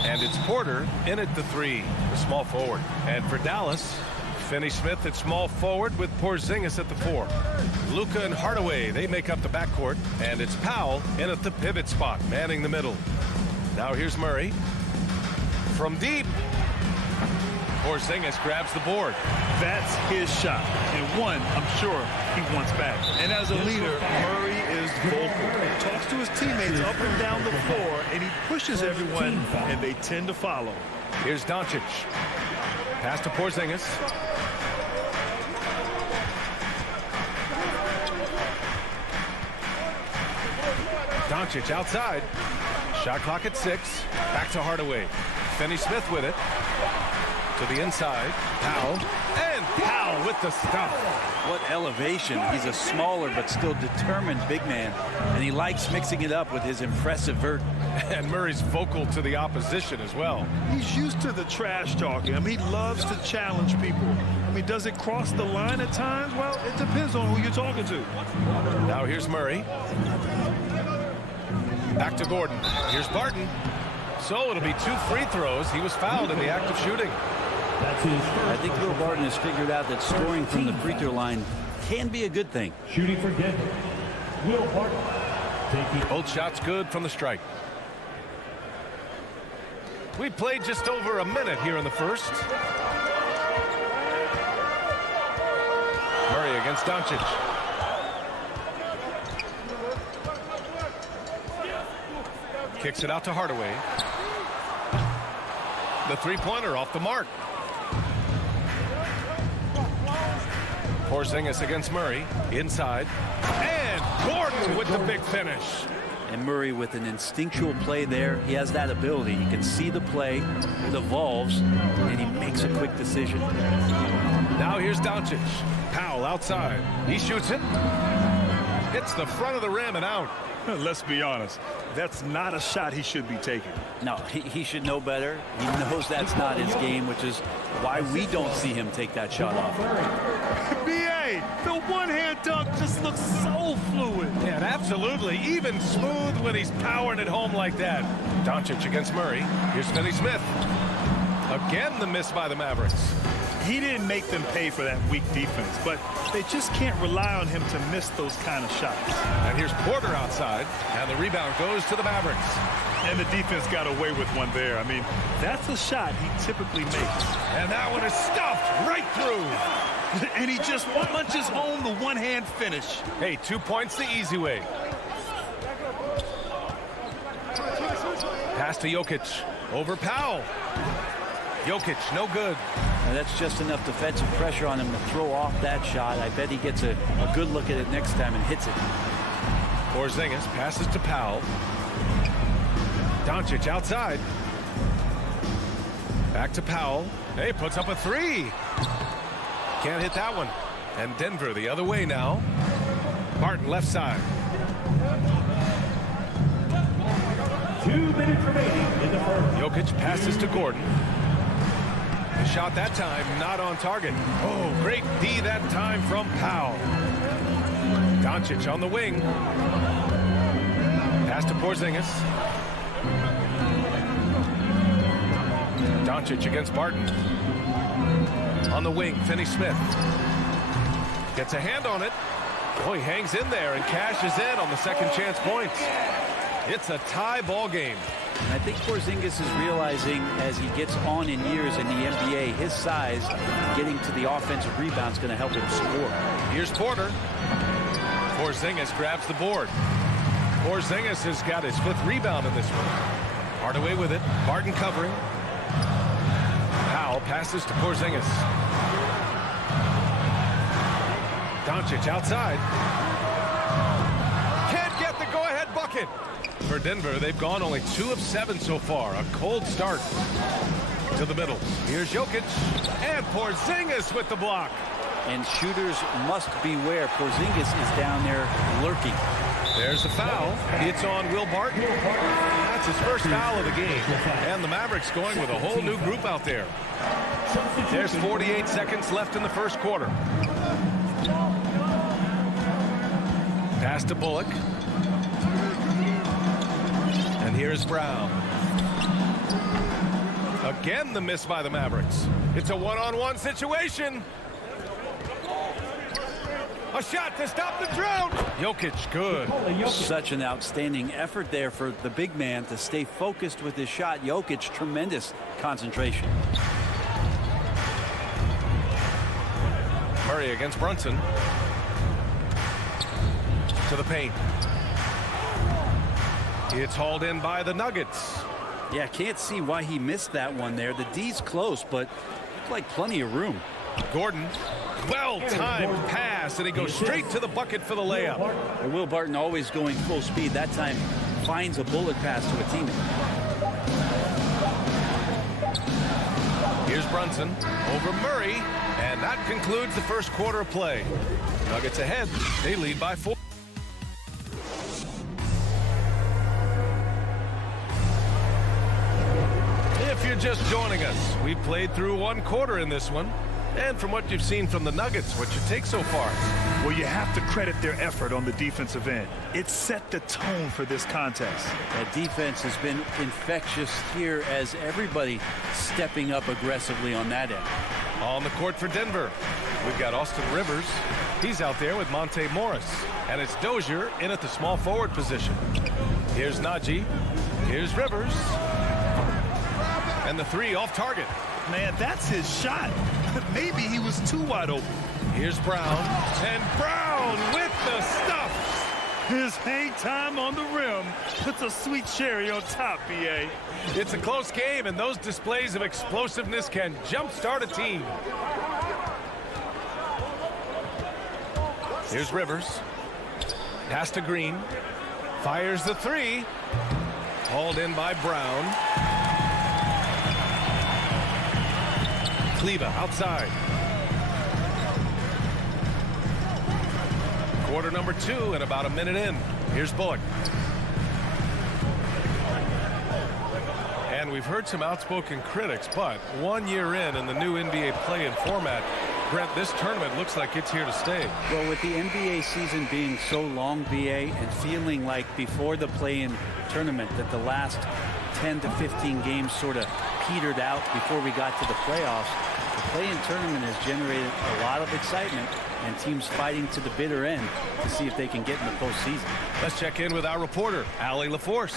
And it's Porter in at the 3, the small forward. And for Dallas, Finney-Smith at small forward with Porzingis at the 4. Luka and Hardaway, they make up the backcourt. And it's Powell in at the pivot spot, manning the middle. Now here's Murray. From deep, Porzingis grabs the board. That's his shot, and one I'm sure he wants back. And as a leader, Murray is vocal. He talks to his teammates up and down the floor, and he pushes everyone, and they tend to follow. Here's Doncic. Pass to Porzingis. Doncic outside. Shot clock at 6. Back to Hardaway. Finney-Smith with it. To the inside. Powell. And Powell with the stuff. What elevation. He's a smaller but still determined big man. And he likes mixing it up with his impressive vert. And Murray's vocal to the opposition as well. He's used to the trash talking. I mean, he loves to challenge people. I mean, does it cross the line at times? Well, it depends on who you're talking to. Now here's Murray. Back to Gordon. Here's Barton. So it'll be 2 free throws. He was fouled in the act of shooting. I think Will Barton has figured out that scoring from the free throw line can be a good thing. Shooting for Denver, Will Barton. Both shots good from the strike. We played just over a minute here in the first. Murray against Doncic. Kicks it out to Hardaway. The three-pointer off the mark. Porzingis against Murray. Inside. And Gordon with the big finish. And Murray with an instinctual play there. He has that ability. You can see the play. It evolves. And he makes a quick decision. Now here's Doncic. Powell outside. He shoots it. Hits the front of the rim and out. Let's be honest. That's not a shot he should be taking. No, he should know better. He knows that's not his game, which is why we don't see him take that shot off. B.A., the one-hand dunk just looks so fluid. Yeah, absolutely. Even smooth when he's powering it home like that. Doncic against Murray. Here's Finney-Smith. Again, the miss by the Mavericks. He didn't make them pay for that weak defense, but they just can't rely on him to miss those kind of shots. And here's Porter outside, and the rebound goes to the Mavericks. And the defense got away with one there. I mean, that's a shot he typically makes. And that one is stuffed right through. And he just punches home the one-hand finish. Hey, 2 points the easy way. Pass to Jokic. Over Powell. Jokic, no good. And that's just enough defensive pressure on him to throw off that shot. I bet he gets a good look at it next time and hits it. Porzingis passes to Powell. Doncic outside. Back to Powell. Hey, puts up a 3. Can't hit that one. And Denver the other way now. Barton left side. 2 minutes remaining in the first. Jokic passes to Gordon. The shot that time not on target. Oh, great D that time from Powell. Doncic on the wing. Pass to Porzingis. Doncic against Barton. On the wing, Finney-Smith. Gets a hand on it. Oh, he hangs in there and cashes in on the second chance points. It's a tie ball game. I think Porzingis is realizing as he gets on in years in the NBA, his size getting to the offensive rebound is going to help him score. Here's Porter. Porzingis grabs the board. Porzingis has got his 5th rebound in this one. Hardaway with it. Barton covering. Powell passes to Porzingis. Doncic outside. Can't get the go-ahead bucket. For Denver, they've gone only 2 of 7 so far. A cold start to the middle. Here's Jokic. And Porzingis with the block. And shooters must beware. Porzingis is down there lurking. There's the foul. It's on Will Barton. That's his first foul of the game. And the Mavericks going with a whole new group out there. There's 48 seconds left in the first quarter. Pass to Bullock. And here's Brown. Again, the miss by the Mavericks. It's a one-on-one situation. A shot to stop the drought. Jokic, good. Such an outstanding effort there for the big man to stay focused with his shot. Jokic, tremendous concentration. Murray against Brunson. To the paint. It's hauled in by the Nuggets. Yeah, can't see why he missed that one there. The D's close, but looked like plenty of room. Gordon, well-timed pass, and he goes straight to the bucket for the layup. Will Barton always going full speed. That time finds a bullet pass to a teammate. Here's Brunson over Murray, and that concludes the first quarter of play. Nuggets ahead. They lead by 4. If you're just joining us, we've played through one quarter in this one. And from what you've seen from the Nuggets, what's your take so far? Well, you have to credit their effort on the defensive end. It set the tone for this contest. That defense has been infectious here as everybody stepping up aggressively on that end. On the court for Denver, we've got Austin Rivers. He's out there with Monte Morris. And it's Dozier in at the small forward position. Here's Najee. Here's Rivers. And the three off target. Man, that's his shot. Maybe he was too wide open. Here's Brown. And Brown with the stuff. His hang time on the rim puts a sweet cherry on top, B.A. It's a close game, and those displays of explosiveness can jumpstart a team. Here's Rivers. Pass to Green. Fires the three. Hauled in by Brown. Kleba outside. Quarter number 2 and about a minute in. Here's Bullock. And we've heard some outspoken critics, but 1 year in the new NBA play-in format, Brent, this tournament looks like it's here to stay. Well, with the NBA season being so long, BA, and feeling like before the play-in tournament that the last 10 to 15 games sort of petered out before we got to the playoffs, the play-in tournament has generated a lot of excitement and teams fighting to the bitter end to see if they can get in the postseason. Let's check in with our reporter, Allie LaForce.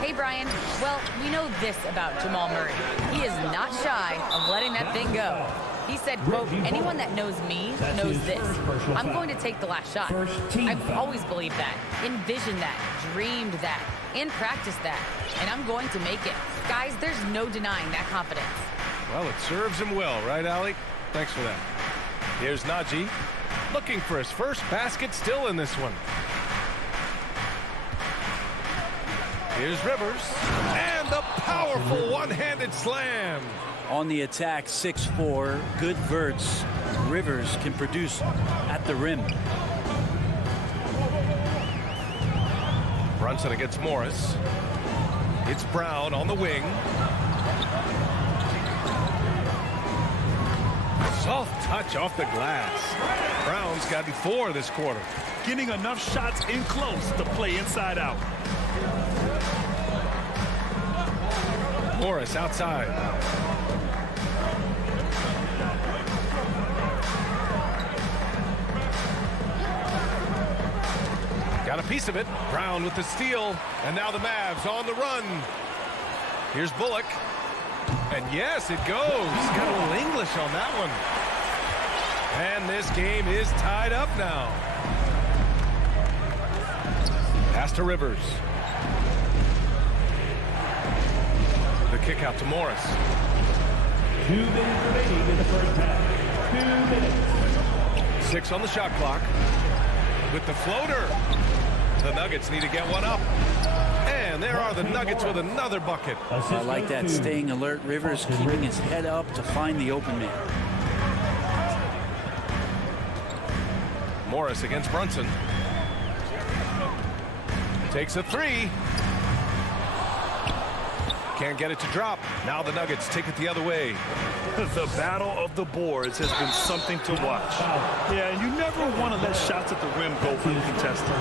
Hey, Brian. Well, we know this about Jamal Murray. He is not shy of letting that thing go. He said, quote, anyone that knows me knows this. I'm going to take the last shot. I've always believed that, envisioned that, dreamed that, and practiced that. And I'm going to make it. Guys, there's no denying that confidence. Well, it serves him well, right, Allie? Thanks for that. Here's Najee, looking for his first basket, still in this one. Here's Rivers, and the powerful one-handed slam. On the attack, 6'4", good verts. Rivers can produce at the rim. Brunson against Morris. It's Brown on the wing. Soft touch off the glass. Brown's gotten 4 this quarter. Getting enough shots in close to play inside out. Morris outside. Got a piece of it. Brown with the steal. And now the Mavs on the run. Here's Bullock. And yes, it goes. Got a little English on that one. And this game is tied up now. Pass to Rivers. The kick out to Morris. 2 minutes remaining in the first half. 2 minutes. 6 on the shot clock. With the floater. The Nuggets need to get one up. And there are the Nuggets with another bucket. I like that, staying alert. Rivers keeping his head up to find the open man. Morris against Brunson. Takes a 3. Can't get it to drop. Now the Nuggets take it the other way. The battle of the boards has been something to watch. Yeah, you never want to let shots at the rim go uncontested.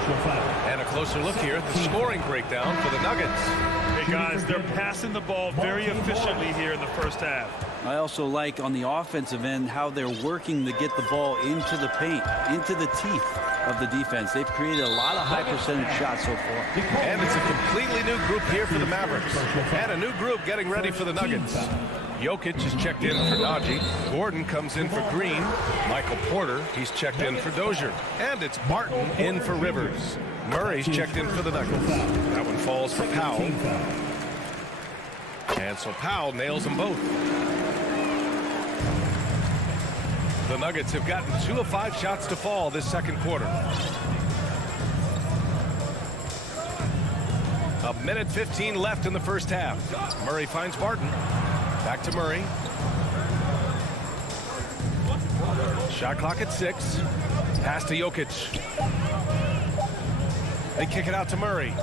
And a closer look here at the scoring breakdown for the Nuggets. Guys, they're passing the ball very efficiently here in the first half. I also like on the offensive end how they're working to get the ball into the paint, into the teeth of the defense. They've created a lot of high percentage shots so far. And it's a completely new group here for the Mavericks. And a new group getting ready for the Nuggets. Jokic is checked in for Najee. Gordon comes in for Green. Michael Porter, he's checked in for Dozier. And it's Barton in for Rivers. Murray's checked in for the Nuggets. That one falls for Powell. And so Powell nails them both. The Nuggets have gotten 2 of 5 shots to fall this second quarter. A minute 15 left in the first half. Murray finds Barton. Back to Murray. Shot clock at 6. Pass to Jokic. They kick it out to Murray.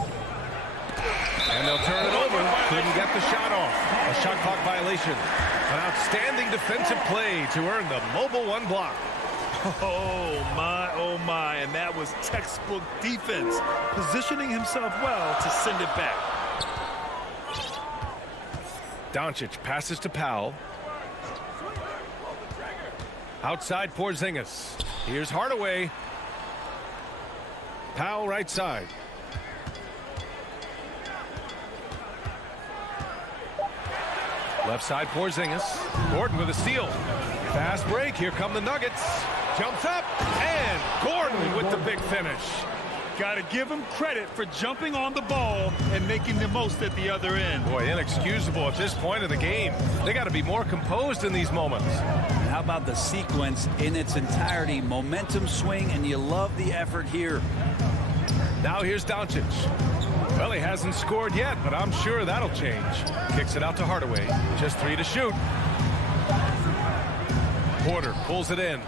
And they'll turn it over. Couldn't get the shot off. A shot clock violation. An outstanding defensive play to earn the mobile 1 block. Oh my, and that was textbook defense, positioning himself well to send it back. Doncic passes to Powell. Outside Porzingis. Here's Hardaway. Powell right side. Left side Porzingis. Gordon with a steal. Fast break. Here come the Nuggets. Jumps up. And Gordon with the big finish. Got to give him credit for jumping on the ball and making the most at the other end. Boy, inexcusable at this point of the game. They got to be more composed in these moments. And how about the sequence in its entirety? Momentum swing, and you love the effort here. Now here's Doncic. Well, he hasn't scored yet, but I'm sure that'll change. Kicks it out to Hardaway. Just 3 to shoot. Porter pulls it in.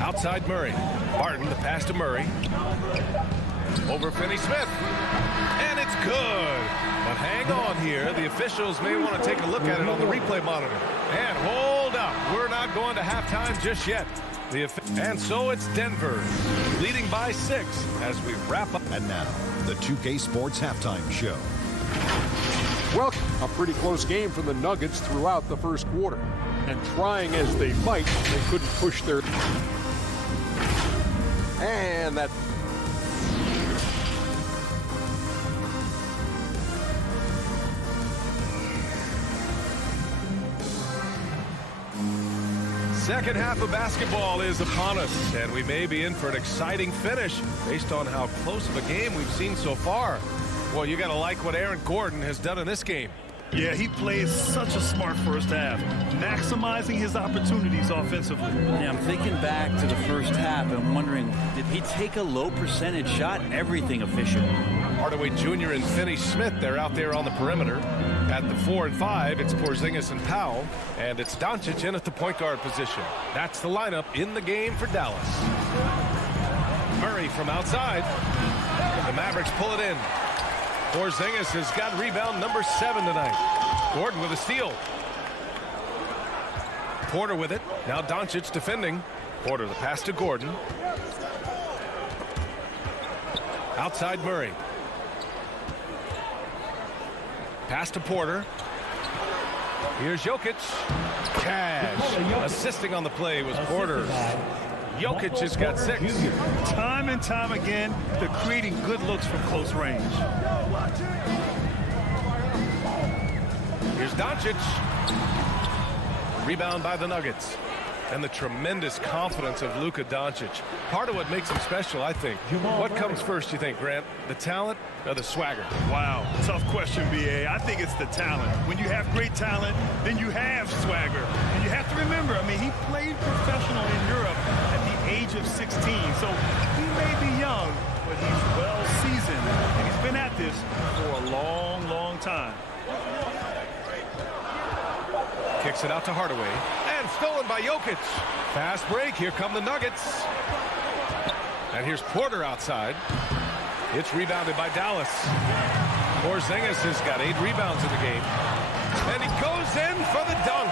Outside Murray. Barton, the pass to Murray. Over Finney-Smith. And it's good. But hang on here. The officials may want to take a look at it on the replay monitor. And hold up. We're not going to halftime just yet. And so it's Denver leading by 6 as we wrap up. And now, the 2K Sports Halftime Show. Well, a pretty close game for the Nuggets throughout the first quarter. And trying as they might, they couldn't push their... And that... Second half of basketball is upon us, and we may be in for an exciting finish based on how close of a game we've seen so far. Well, you got to like what Aaron Gordon has done in this game. Yeah, he plays such a smart first half, maximizing his opportunities offensively. Yeah, I'm thinking back to the first half and wondering, did he take a low percentage shot? Everything efficient. Hardaway Jr. and Finney-Smith, they're out there on the perimeter. At the 4 and 5, it's Porzingis and Powell, and it's Doncic in at the point guard position. That's the lineup in the game for Dallas. Murray from outside. The Mavericks pull it in. Porzingis has got rebound number 7 tonight. Gordon with a steal. Porter with it. Now Doncic defending. Porter the pass to Gordon. Outside Murray. Pass to Porter. Here's Jokic. Cash. Assisting on the play was Porter. Jokic has got 6. Time and time again, they're creating good looks from close range. Here's Doncic. Rebound by the Nuggets. And the tremendous confidence of Luka Doncic. Part of what makes him special, I think. What comes first, you think, Grant? The talent or the swagger? Wow, tough question, B.A. I think it's the talent. When you have great talent, then you have swagger. And you have to remember, I mean, he played professional in Europe at the age of 16. So he may be young, but he's well seasoned. And he's been at this for a long, long time. Kicks it out to Hardaway. And stolen by Jokic. Fast break. Here come the Nuggets. And here's Porter outside. It's rebounded by Dallas. Porzingis has got 8 rebounds in the game. And he goes in for the dunk.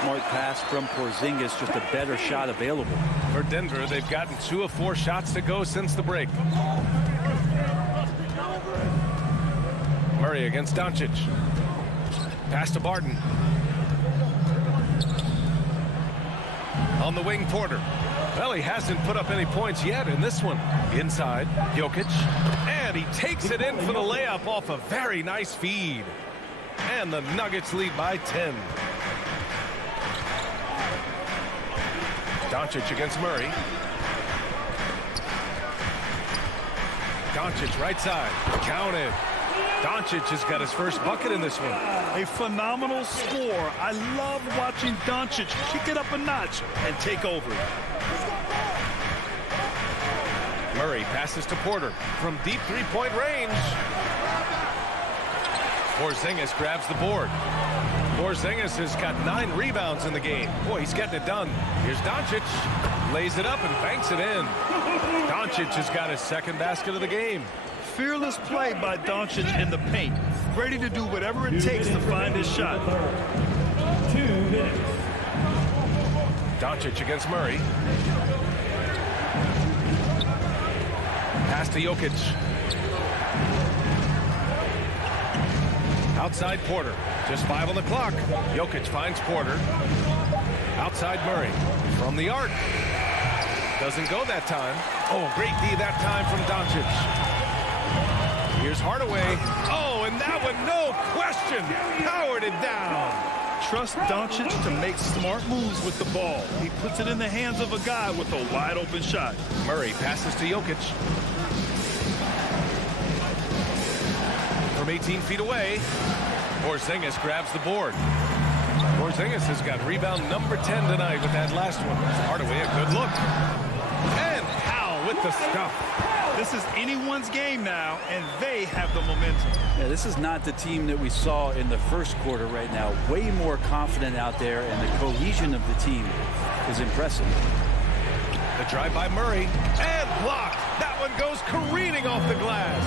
Smart pass from Porzingis, just a better shot available. For Denver, they've gotten 2 of 4 shots to go since the break. Murray against Doncic. Pass to Barton. On the wing, Porter. Well, he hasn't put up any points yet in this one. Inside, Jokic. And he takes it in for the layup off a very nice feed. And the Nuggets lead by 10. Doncic against Murray. Doncic right side. Counted. Doncic has got his first bucket in this one. A phenomenal score. I love watching Doncic kick it up a notch and take over. Murray passes to Porter from deep three-point range. Porzingis grabs the board. Porzingis has got 9 rebounds in the game. Boy, he's getting it done. Here's Doncic. Lays it up and banks it in. Doncic has got his second basket of the game. Fearless play by Doncic in the paint. Ready to do whatever it takes to find his shot. 2 minutes. Doncic against Murray. Pass to Jokic. Outside Porter. Just 5 on the clock. Jokic finds Porter. Outside Murray. From the arc. Doesn't go that time. Oh, great D that time from Doncic. Here's Hardaway. Oh, and that one, no question. Powered it down. Trust Doncic to make smart moves with the ball. He puts it in the hands of a guy with a wide open shot. Murray passes to Jokic. From 18 feet away, Porzingis grabs the board. Porzingis has got rebound number 10 tonight with that last one. Hardaway, a good look. And Powell with the stuff. This is anyone's game now, and they have the momentum. Yeah, this is not the team that we saw in the first quarter right now. Way more confident out there, and the cohesion of the team is impressive. The drive by Murray, and blocked. That one goes careening off the glass.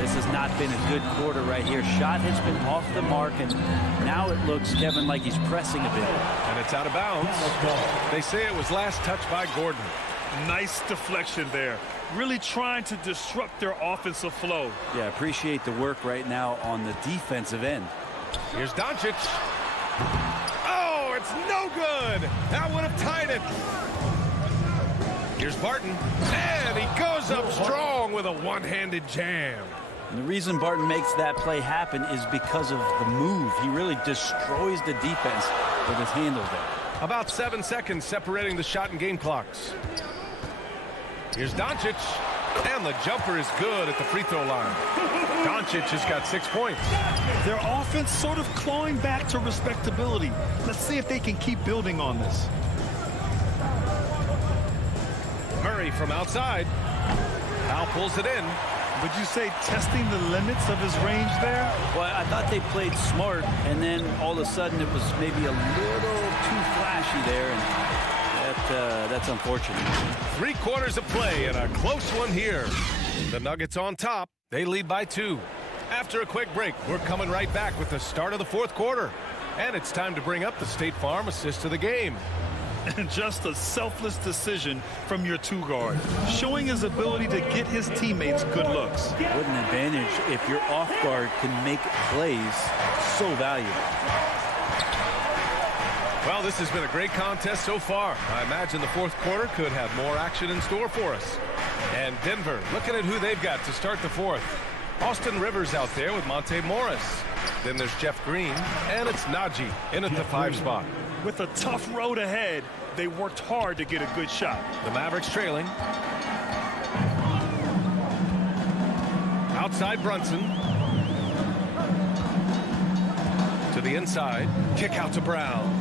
This has not been a good quarter right here. Shot has been off the mark, and now it looks, Kevin, like he's pressing a bit. And it's out of bounds. They say it was last touched by Gordon. Nice deflection there. Really trying to disrupt their offensive flow. Yeah, appreciate the work right now on the defensive end. Here's Doncic. Oh, it's no good. That would have tied it. Here's Barton. And he goes up strong with a one-handed jam. And the reason Barton makes that play happen is because of the move. He really destroys the defense with his handle there. About 7 seconds separating the shot and game clocks. Here's Doncic. And the jumper is good at the free throw line. Doncic has got 6 points. Their offense sort of clawing back to respectability. Let's see if they can keep building on this. Murray from outside. Powell pulls it in. Would you say testing the limits of his range there? Well, I thought they played smart, and then all of a sudden it was maybe a little too flashy there, and that's unfortunate. 3 quarters of play and a close one here. The Nuggets on top. They lead by 2. After a quick break, we're coming right back with the start of the 4th quarter. And it's time to bring up the State Farm assist of the game. And just a selfless decision from your 2-guard, showing his ability to get his teammates good looks. What an advantage if your off guard can make plays so valuable. Well, this has been a great contest so far. I imagine the 4th quarter could have more action in store for us. And Denver, looking at who they've got to start the 4th. Austin Rivers out there with Monte Morris. Then there's Jeff Green, and it's Najee in at the 5 spot. With a tough road ahead, they worked hard to get a good shot. The Mavericks trailing. Outside Brunson. To the inside. Kick out to Brown.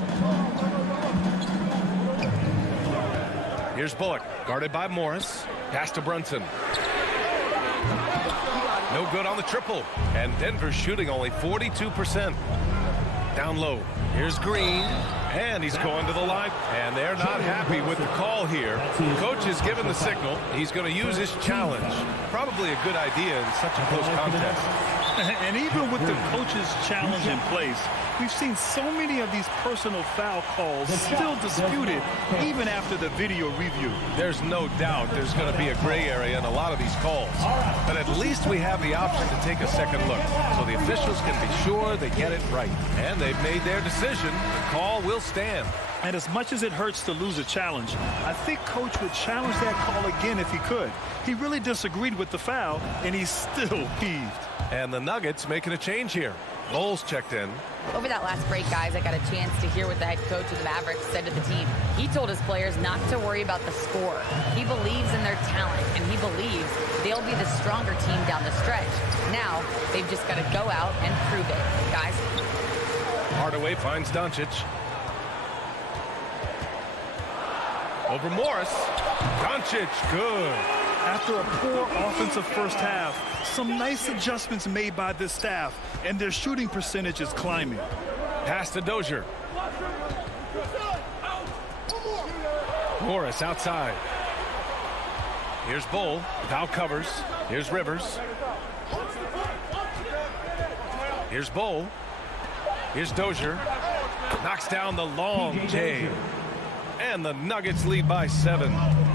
Here's Bullock, guarded by Morris. Pass to Brunson. No good on the triple. And Denver's shooting only 42%. Down low. Here's Green. And he's going to the line. And they're not happy with the call here. Coach has given the signal. He's going to use his challenge. Probably a good idea in such a close contest. And even with the coach's challenge in place, We've seen so many of these personal foul calls still disputed even after the video review. There's no doubt there's going to be a gray area in a lot of these calls. But at least we have the option to take a second look, so the officials can be sure they get it right. And they've made their decision. The call will stand. And as much as it hurts to lose a challenge, I think Coach would challenge that call again if he could. He really disagreed with the foul, and he's still peeved. And the Nuggets making a change here. Bowles checked in. Over that last break, guys, I got a chance to hear what the head coach of the Mavericks said to the team. He told his players not to worry about the score. He believes in their talent, and he believes they'll be the stronger team down the stretch. Now, they've just got to go out and prove it, guys. Hardaway finds Doncic. Over Morris. Doncic, good. After a poor offensive first half, some nice adjustments made by this staff, and their shooting percentage is climbing. Pass to Dozier. Morris outside. Here's Bull. Foul covers. Here's Rivers. Here's Bull. Here's Dozier. Knocks down the long J. And the Nuggets lead by 7.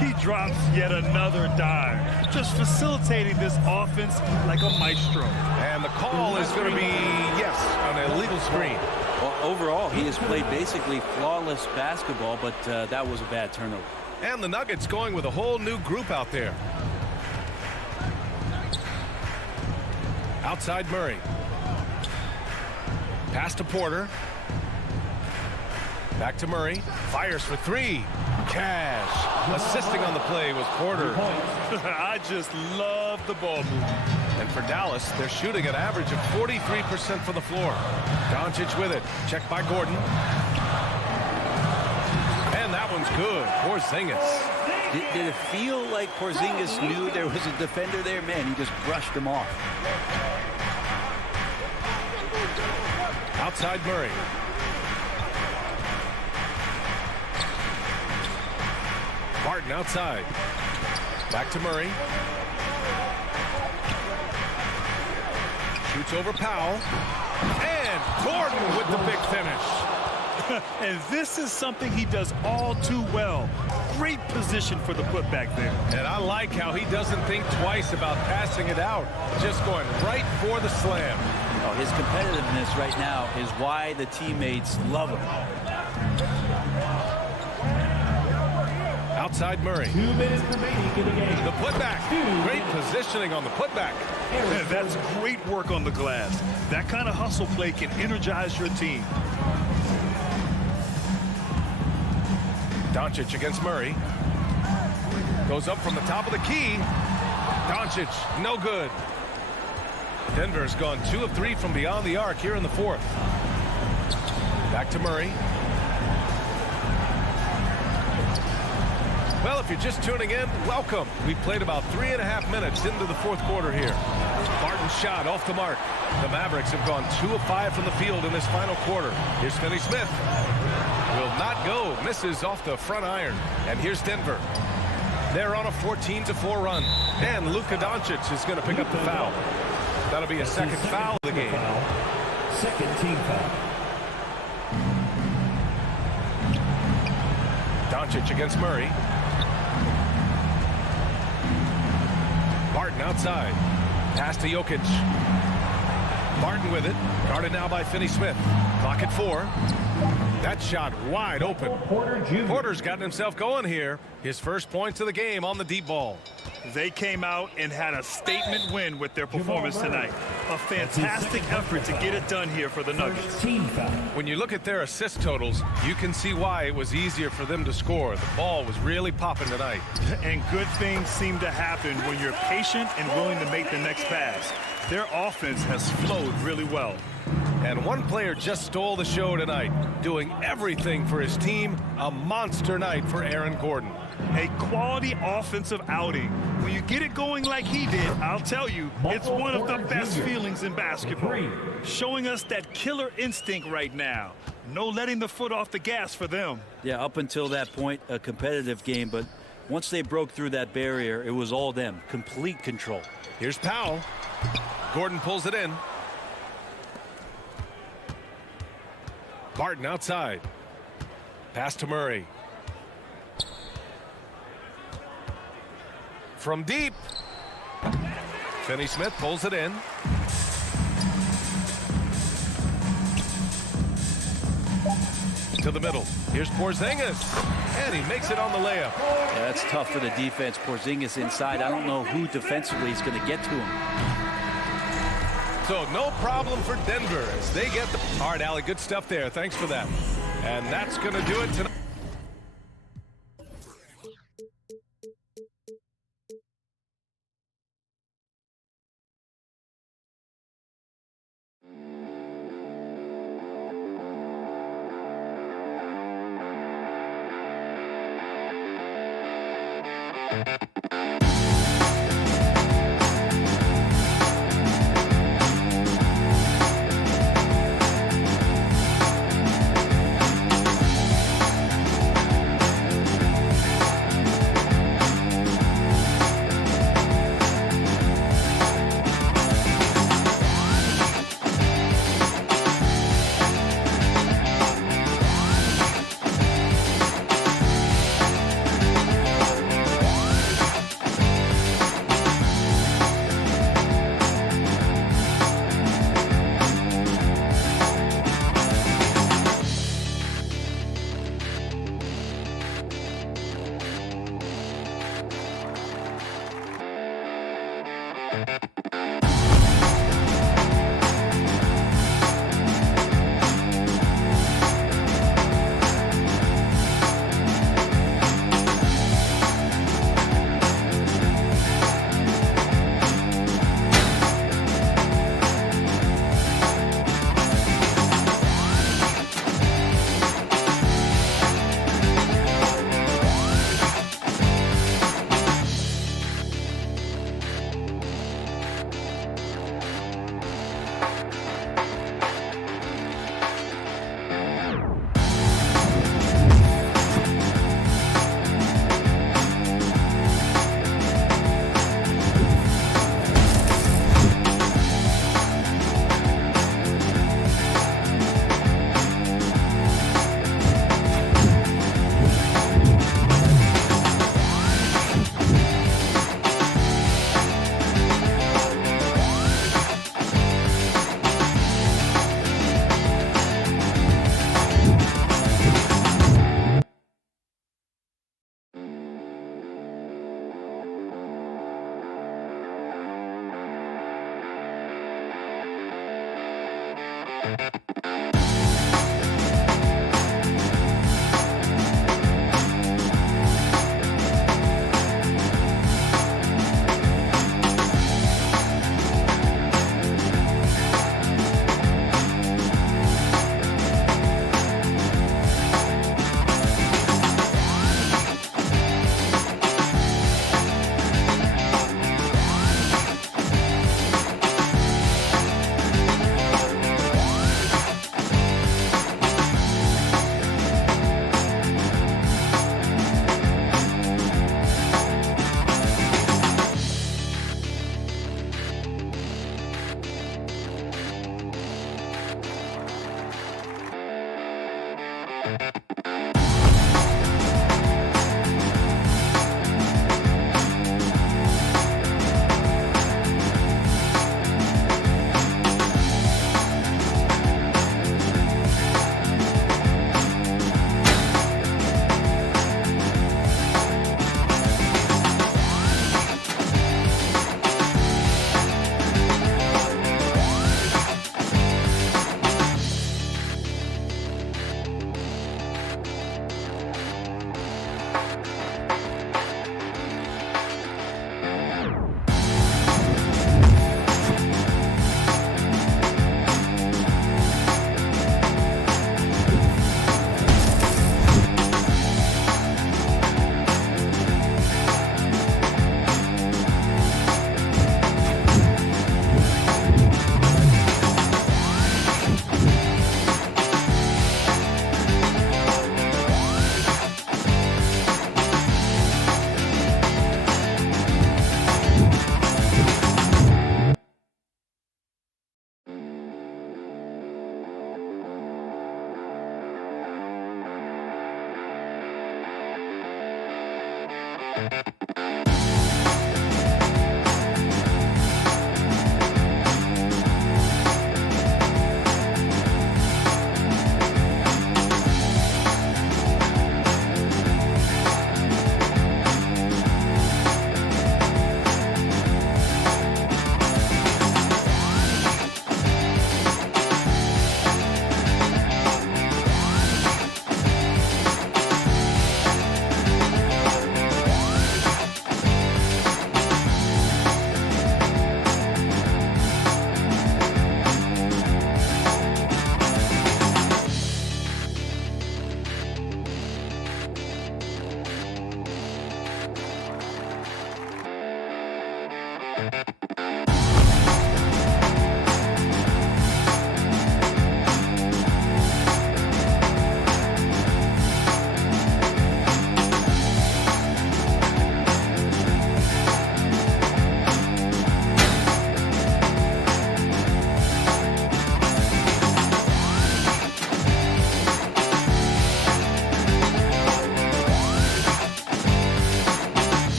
He drops yet another dime, just facilitating this offense like a maestro. And the call is going to be, yes, an illegal screen. Well, overall, he has played basically flawless basketball, but that was a bad turnover. And the Nuggets going with a whole new group out there. Outside Murray. Pass to Porter. Back to Murray. Fires for 3. Cash. Assisting on the play was Porter. I just love the ball movement. And for Dallas, they're shooting an average of 43% from the floor. Doncic with it. Checked by Gordon. And that one's good. Porzingis. Did it feel like Porzingis knew there was a defender there? Man, he just brushed him off. Outside Murray. Martin outside. Back to Murray. Shoots over Powell. And Gordon with the big finish. And this is something he does all too well. Great position for the putback there. And I like how he doesn't think twice about passing it out. Just going right for the slam. Oh, his competitiveness right now is why the teammates love him. Outside Murray. 2 minutes remaining in the game. The putback. Great positioning on the putback. And that's great work on the glass. That kind of hustle play can energize your team. Doncic against Murray. Goes up from the top of the key. Doncic, no good. Denver's gone 2 of 3 from beyond the arc here in the 4th. Back to Murray. Well, if you're just tuning in, welcome. We played about 3.5 minutes into the 4th quarter here. Barton's shot off the mark. The Mavericks have gone 2 of 5 from the field in this final quarter. Here's Finney Smith. Will not go. Misses off the front iron. And here's Denver. They're on a 14-4 run. And Luka Doncic is going to pick up the foul. That'll be a second foul of the game. Second team foul. Doncic against Murray. Barton outside. Pass to Jokic. Barton with it. Guarded now by Finney Smith. Clock at 4. That shot wide open. Porter's gotten himself going here. His first points of the game on the deep ball. They came out and had a statement win with their performance tonight. A fantastic effort to get it done here for the Nuggets. When you look at their assist totals, you can see why it was easier for them to score. The ball was really popping tonight. And good things seem to happen when you're patient and willing to make the next pass. Their offense has flowed really well. And one player just stole the show tonight, doing everything for his team. A monster night for Aaron Gordon. A quality offensive outing. When you get it going like he did, I'll tell you, it's one of the best feelings in basketball. Showing us that killer instinct right now. No letting the foot off the gas for them. Yeah, up until that point, a competitive game, but once they broke through that barrier, it was all them. Complete control. Here's Powell. Gordon pulls it in. Barton outside. Pass to Murray. From deep. Finney Smith pulls it in. To the middle. Here's Porzingis. And he makes it on the layup. Yeah, that's tough for the defense. Porzingis inside. I don't know who defensively is going to get to him. So no problem for Denver as they get the... All right, Allie, good stuff there. Thanks for that. And that's going to do it tonight.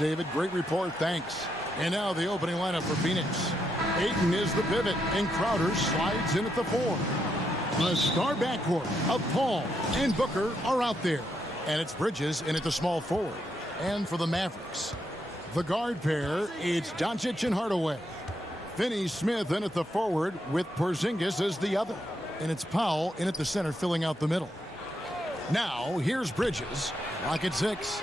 David. Great report. Thanks. And now the opening lineup for Phoenix. Ayton is the pivot, and Crowder slides in at the 4. The star backcourt of Paul and Booker are out there. And it's Bridges in at the small forward. And for the Mavericks, the guard pair, it's Doncic and Hardaway. Finney-Smith in at the forward with Porzingis as the other. And it's Powell in at the center filling out the middle. Now, here's Bridges. Lock at 6.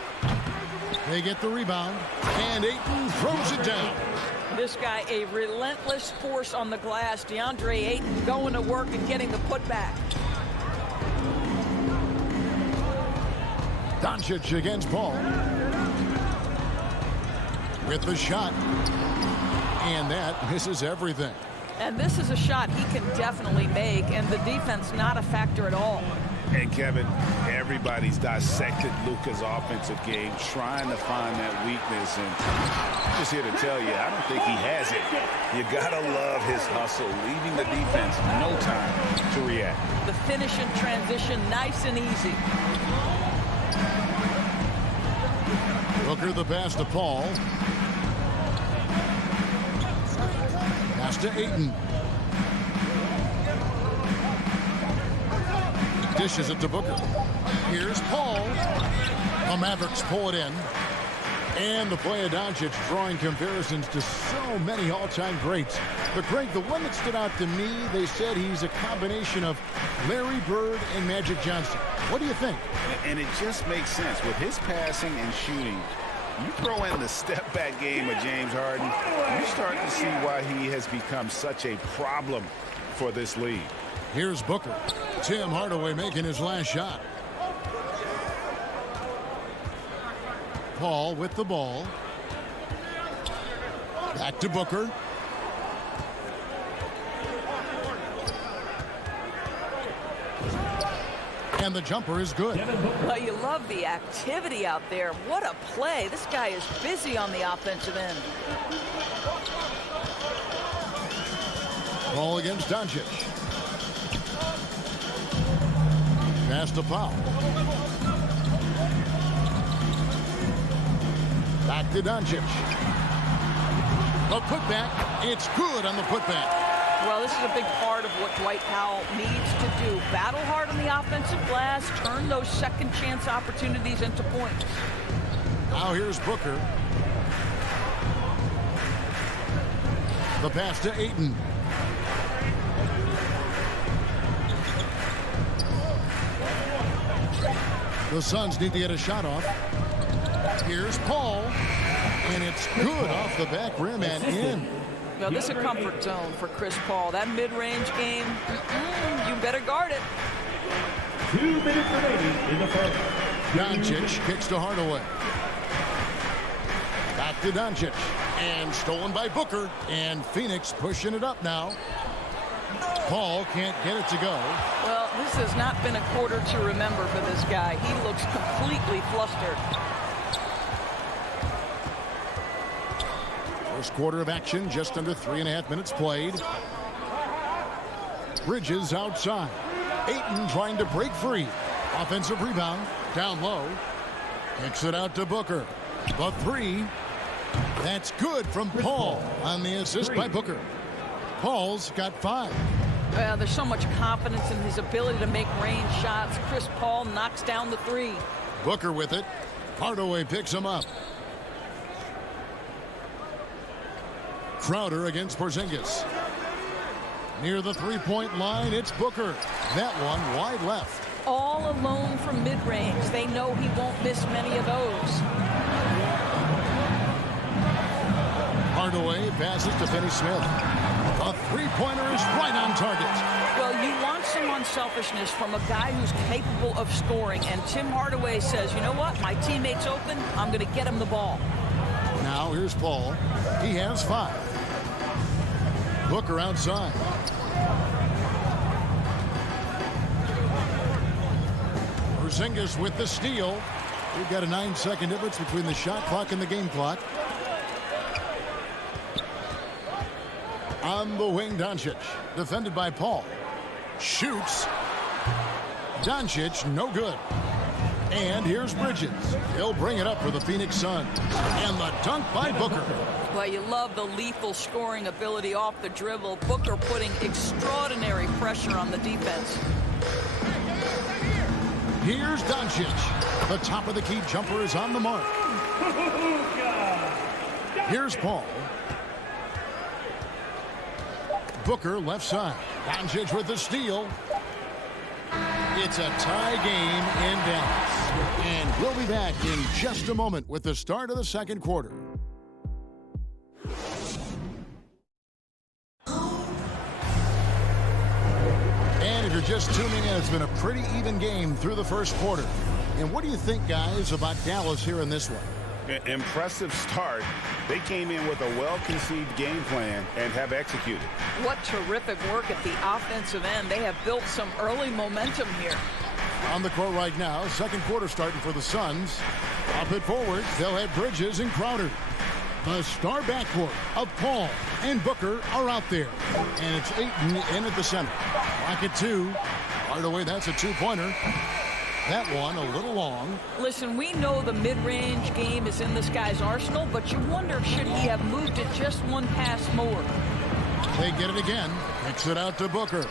They get the rebound, and Ayton throws it down. This guy, a relentless force on the glass. DeAndre Ayton going to work and getting the putback. Doncic against Paul. With the shot. And that misses everything. And this is a shot he can definitely make, and the defense not a factor at all. And Kevin, everybody's dissected Luka's offensive game, trying to find that weakness. And I'm just here to tell you, I don't think he has it. You got to love his hustle, leaving the defense no time to react. The finish in transition, nice and easy. Booker the pass to Paul. Pass to Ayton. Dishes it to Booker. Here's Paul. The Mavericks pull it in. And the play of Doncic drawing comparisons to so many all-time greats. But Greg, the one that stood out to me, they said he's a combination of Larry Bird and Magic Johnson. What do you think? And it just makes sense. With his passing and shooting, you throw in the step-back game of James Harden, you start to see why he has become such a problem for this league. Here's Booker. Tim Hardaway making his last shot. Paul with the ball. Back to Booker. And the jumper is good. Well, you love the activity out there. What a play. This guy is busy on the offensive end. Ball against Doncic. Pass to Powell. Back to Doncic. The putback. It's good on the putback. Well, this is a big part of what Dwight Powell needs to do. Battle hard on the offensive glass, turn those second chance opportunities into points. Now here's Booker. The pass to Ayton. The Suns need to get a shot off. Here's Paul. And it's good off the back rim and in. Well, this is a comfort zone for Chris Paul. That mid-range game, you better guard it. 2 minutes remaining in the first. Doncic kicks to Hardaway. Back to Doncic. And stolen by Booker. And Phoenix pushing it up now. Paul can't get it to go. Well, this has not been a quarter to remember for this guy. He looks completely flustered. First quarter of action, just under 3.5 minutes played. Bridges outside. Ayton trying to break free. Offensive rebound, down low. Kicks it out to Booker. The three. That's good from Paul on the assist by Booker. Paul's got 5. Well, there's so much confidence in his ability to make range shots. Chris Paul knocks down the 3. Booker with it. Hardaway picks him up. Crowder against Porzingis. Near the three-point line, it's Booker. That one wide left. All alone from mid-range. They know he won't miss many of those. Hardaway passes to Finney-Smith. A three-pointer is right on target. Well, you want some unselfishness from a guy who's capable of scoring. And Tim Hardaway says, you know what? My teammate's open. I'm going to get him the ball. Now here's Paul. He has 5. Booker outside. Porzingis with the steal. We've got a 9-second difference between the shot clock and the game clock. On the wing, Doncic. Defended by Paul. Shoots. Doncic, no good. And here's Bridges. He'll bring it up for the Phoenix Suns. And the dunk by Booker. Well, you love the lethal scoring ability off the dribble. Booker putting extraordinary pressure on the defense. Here's Doncic. The top of the key jumper is on the mark. Here's Paul. Booker left side. Doncic with the steal. It's a tie game in Dallas. And we'll be back in just a moment with the start of the second quarter. And if you're just tuning in, it's been a pretty even game through the first quarter. And what do you think, guys, about Dallas here in this one? Impressive start. They came in with a well-conceived game plan and have executed. What terrific work at the offensive end. They have built some early momentum here. On the court right now, second quarter starting for the Suns. Up at forward, they'll have Bridges and Crowder. The star backcourt of Paul and Booker are out there. And it's Ayton in at the center. Back at 2. Hardaway, that's a two-pointer. That one a little long. Listen, we know the mid-range game is in this guy's arsenal, but you wonder, should he have moved it just one pass more? They get it again. Kicks it out to Booker.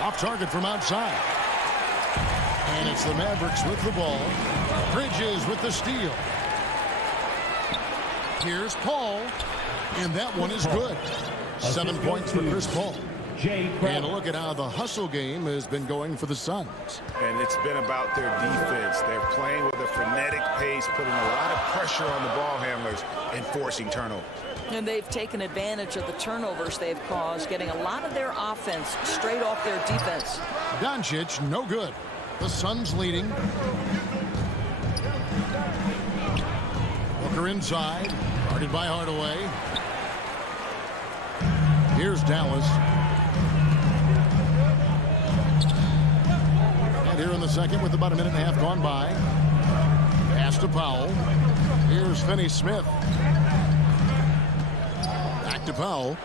Off target from outside. And it's the Mavericks with the ball. Bridges with the steal. Here's Paul. And that one is good. 7 points for Chris Paul. And look at how the hustle game has been going for the Suns. And it's been about their defense. They're playing with a frenetic pace, putting a lot of pressure on the ball handlers and forcing turnovers. And they've taken advantage of the turnovers they've caused, getting a lot of their offense straight off their defense. Doncic, no good. The Suns leading. Booker inside, guarded by Hardaway. Here's Dallas. And here in the second with about a minute and a half gone by. Pass to Powell. Here's Finney-Smith. Back to Powell.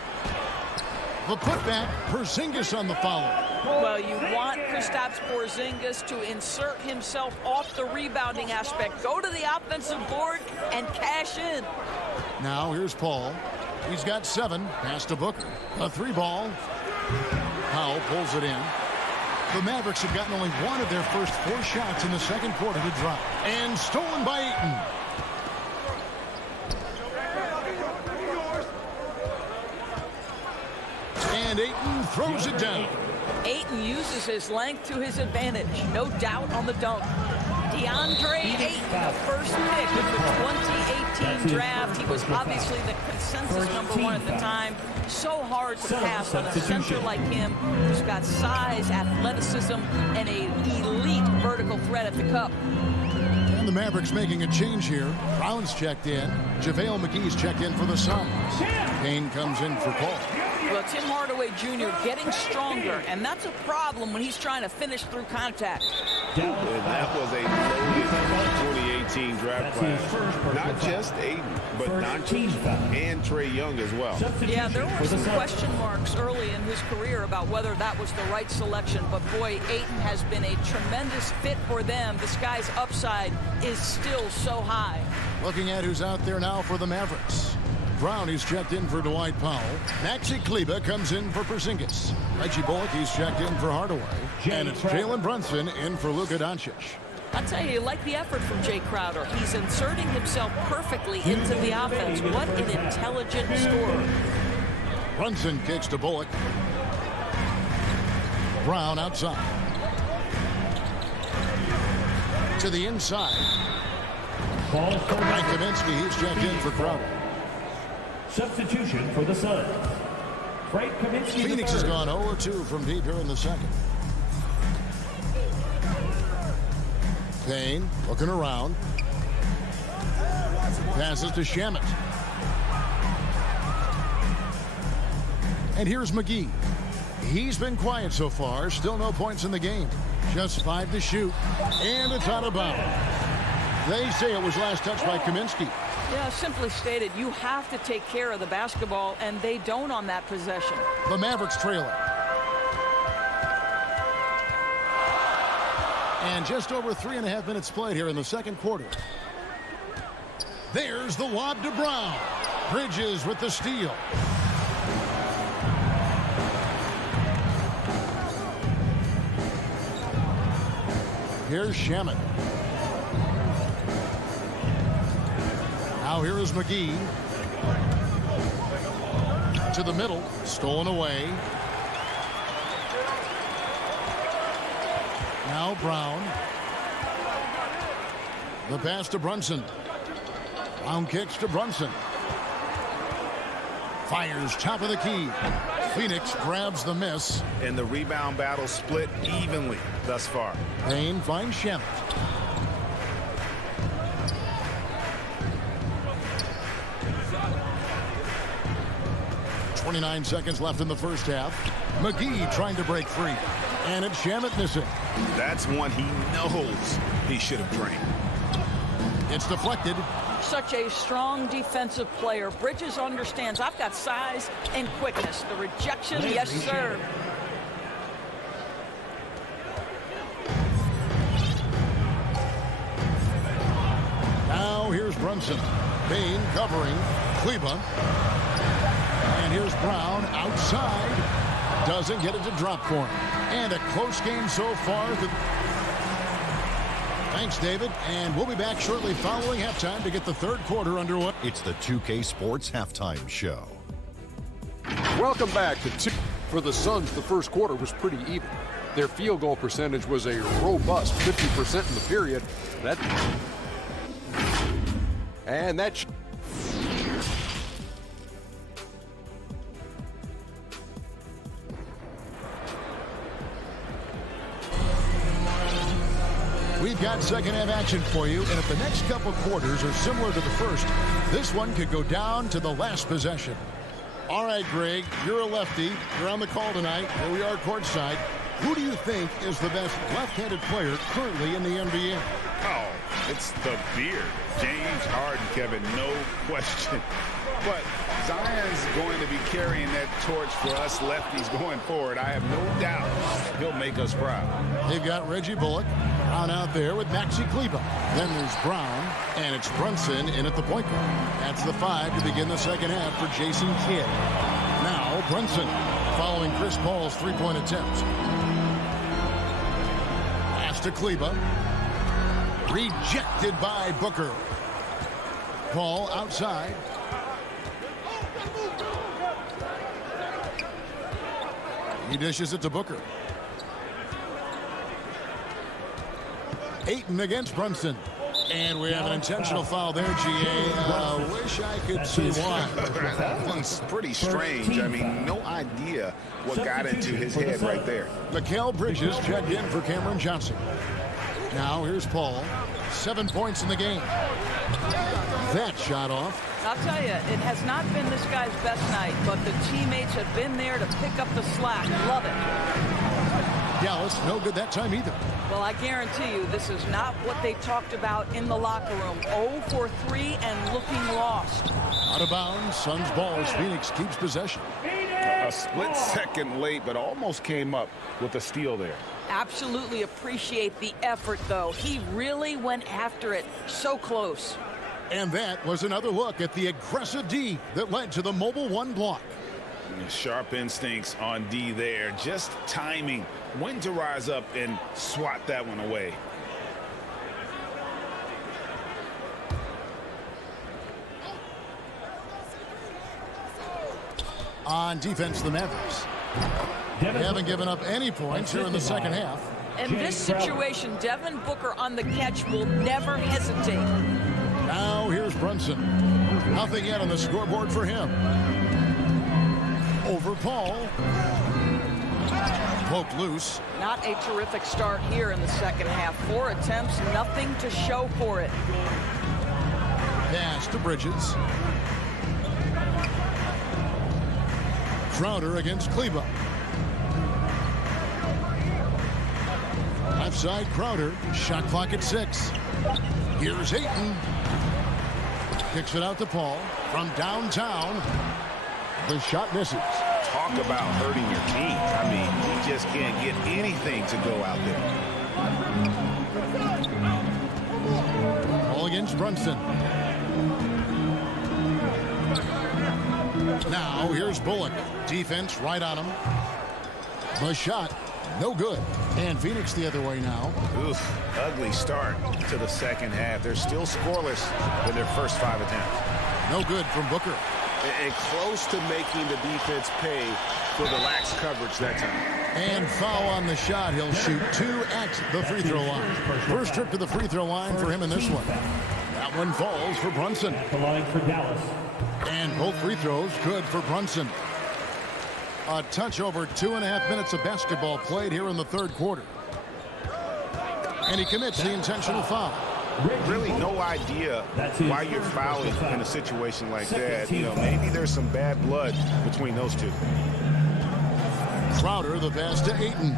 The putback, Porzingis on the follow. Well, you want Kristaps Porzingis to insert himself off the rebounding aspect. Go to the offensive board and cash in. Now here's Paul. He's got 7. Pass to Booker. A 3-ball. Powell pulls it in. The Mavericks have gotten only one of their first 4 shots in the second quarter to drop. And stolen by Ayton. And Ayton throws it down. Ayton uses his length to his advantage. No doubt on the dunk. DeAndre Ayton, the first pick of the 2018 draft. He was obviously the consensus #1 at the time. So hard to pass on a center like him who's got size, athleticism, and an elite vertical threat at the cup. And the Mavericks making a change here. Brown's checked in. JaVale McGee's checked in for the Suns. Payne comes in for Paul. Well, Tim Hardaway Jr. getting stronger, and that's a problem when he's trying to finish through contact. And that was a loaded 2018 draft class. Not just Ayton, but Doncic and Trae Young as well. Yeah, there were some question marks early in his career about whether that was the right selection, but boy, Ayton has been a tremendous fit for them. This guy's upside is still so high. Looking at who's out there now for the Mavericks. Brown, he's checked in for Dwight Powell. Maxi Kleber comes in for Porzingis. Reggie Bullock, he's checked in for Hardaway. And it's Jalen Brunson in for Luka Doncic. I'll tell you like the effort from Jay Crowder. He's inserting himself perfectly into the offense. What an intelligent scorer. Brunson kicks to Bullock. Brown outside. To the inside. Frank Kaminsky, he's checked in for Crowder. Substitution for the Suns. Frank Kaminsky. Phoenix has gone 0-2 from deep here in the second. Payne looking around. Passes to Shamet. And here's McGee. He's been quiet so far. Still no points in the game. Just 5 to shoot. And it's out of bounds. They say it was last touched by Kaminsky. Yeah, simply stated, you have to take care of the basketball, and they don't on that possession. The Mavericks trailing. And just over 3.5 minutes played here in the second quarter. There's the lob to Brown. Bridges with the steal. Here's Shamet. Now here is McGee. To the middle. Stolen away. Now Brown. The pass to Brunson. Brown kicks to Brunson. Fires top of the key. Phoenix grabs the miss. And the rebound battle split evenly thus far. Payne finds Shamet. .29 seconds left in the first half. McGee trying to break free. And it's Shamet missing. That's one he knows he should have drained. It's deflected. Such a strong defensive player. Bridges understands I've got size and quickness. The rejection, yes, sir. Now here's Brunson. Bain covering Kleba. And here's Brown outside. Doesn't get it to drop for him. And a close game so far. Thanks, David. And we'll be back shortly following halftime to get the third quarter underway. It's the 2K Sports Halftime Show. Welcome back to two. For the Suns, the first quarter was pretty even. Their field goal percentage was a robust 50% in the period. We've got second half action for you, and if the next couple quarters are similar to the first, this one could go down to the last possession. All right, Greg, you're a lefty. You're on the call tonight. Here we are courtside. Who do you think is the best left-handed player currently in the NBA? Oh, it's the beard. James Harden, Kevin, no question. But Zion's going to be carrying that torch for us lefties going forward. I have no doubt he'll make us proud. They've got Reggie Bullock. Brown out there with Maxi Kleba. Then there's Brown, and it's Brunson in at the point guard. That's the 5 to begin the second half for Jason Kidd. Now Brunson following Chris Paul's three-point attempt. Pass to Kleba. Rejected by Booker. Paul outside. He dishes it to Booker. Ayton against Brunson. And we have an intentional foul there, GA. Wish I could say why. That one's pretty strange. I mean, no idea what got into his head right there. Mikal Bridges checked in for Cameron Johnson. Now here's Paul. 7 points in the game. That shot off. I'll tell you, it has not been this guy's best night, but the teammates have been there to pick up the slack. Love it. Dallas, no good that time either. Well, I guarantee you this is not what they talked about in the locker room. 0 for 3 and looking lost. Out of bounds, Suns ball as Phoenix keeps possession. A split second late, but almost came up with a steal there. Absolutely appreciate the effort, though. He really went after it. So close. And that was another look at the aggressive D that led to the mobile 1 block. Sharp instincts on D there. Just timing when to rise up and swat that one away. On defense, the Mavericks. They haven't given up any points here in the second half. In this situation, Devin Booker on the catch will never hesitate. Now here's Brunson. Nothing yet on the scoreboard for him. Over Paul. Poked loose. Not a terrific start here in the second half. 4 attempts, nothing to show for it. Pass to Bridges. Crowder against Kleba. Left side Crowder. Shot clock at 6. Here's Ayton. Kicks it out to Paul from downtown. The shot misses. Talk about hurting your team. I mean, you just can't get anything to go out there. Ball against Brunson. Now here's Bullock. Defense right on him. The shot, no good. And Phoenix the other way now. Oof, ugly start to the second half. They're still scoreless in their first 5 attempts. No good from Booker. And close to making the defense pay for the lax coverage that time. And foul on the shot. He'll shoot 2 at the free throw line. First trip to the free throw line for him in this one. That one falls for Brunson. The line for Dallas. And both free throws good for Brunson. A touch over 2.5 minutes of basketball played here in the third quarter. And he commits the intentional foul. Really no idea why you're fouling in a situation like that. You know, maybe there's some bad blood between those two. Crowder the pass to Ayton.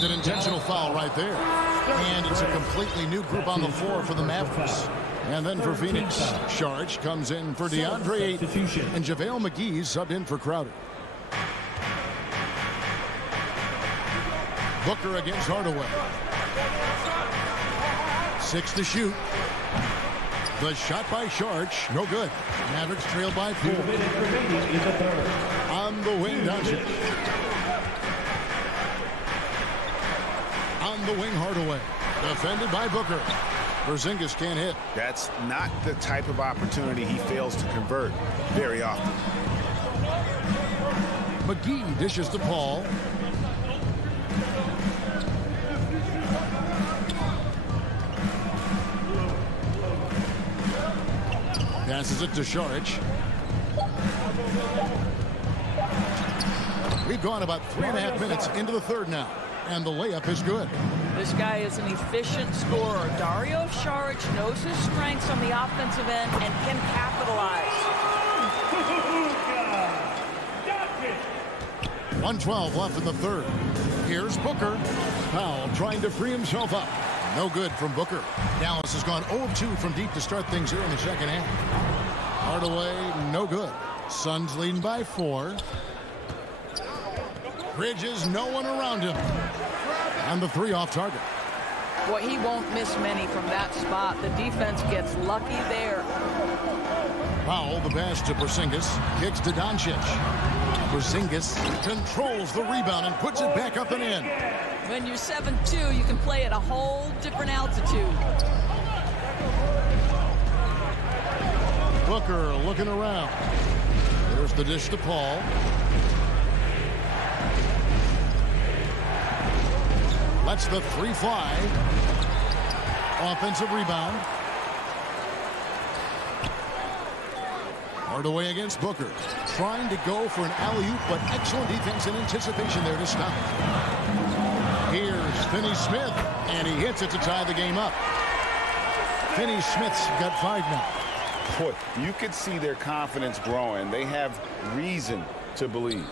And an intentional foul right there. And it's a completely new group on the floor for the Mavericks. And then for Phoenix, Saric comes in for DeAndre Ayton, and JaVale McGee subbed in for Crowder. Booker against Hardaway. 6 to shoot. The shot by Saric, no good. Mavericks trail by 4. On the wing, Doncic. On the wing, Hardaway. Defended by Booker. Porzingis can't hit. That's not the type of opportunity he fails to convert very often. McGee dishes to Paul. Passes it to Saric. We've gone about 3.5 minutes into the third now, and the layup is good. This guy is an efficient scorer. Dario Saric knows his strengths on the offensive end and can capitalize. 1:12 left in the third. Here's Booker. Powell trying to free himself up. No good from Booker. Dallas has gone 0-2 from deep to start things here in the second half. Hardaway, no good. Suns leading by 4. Bridges, no one around him. And the 3 off target. Boy, he won't miss many from that spot. The defense gets lucky there. Powell, the pass to Porzingis. Kicks to Doncic. Porzingis controls the rebound and puts it back up and in. When you're 7'2", you can play at a whole different altitude. Booker looking around. There's the dish to Paul. Lets the 3 fly. Offensive rebound. Hardaway against Booker. Trying to go for an alley-oop, but excellent defense and anticipation there to stop it. Here's Finney-Smith, and he hits it to tie the game up. Finney-Smith's got 5 now. Boy, you could see their confidence growing. They have reason to believe.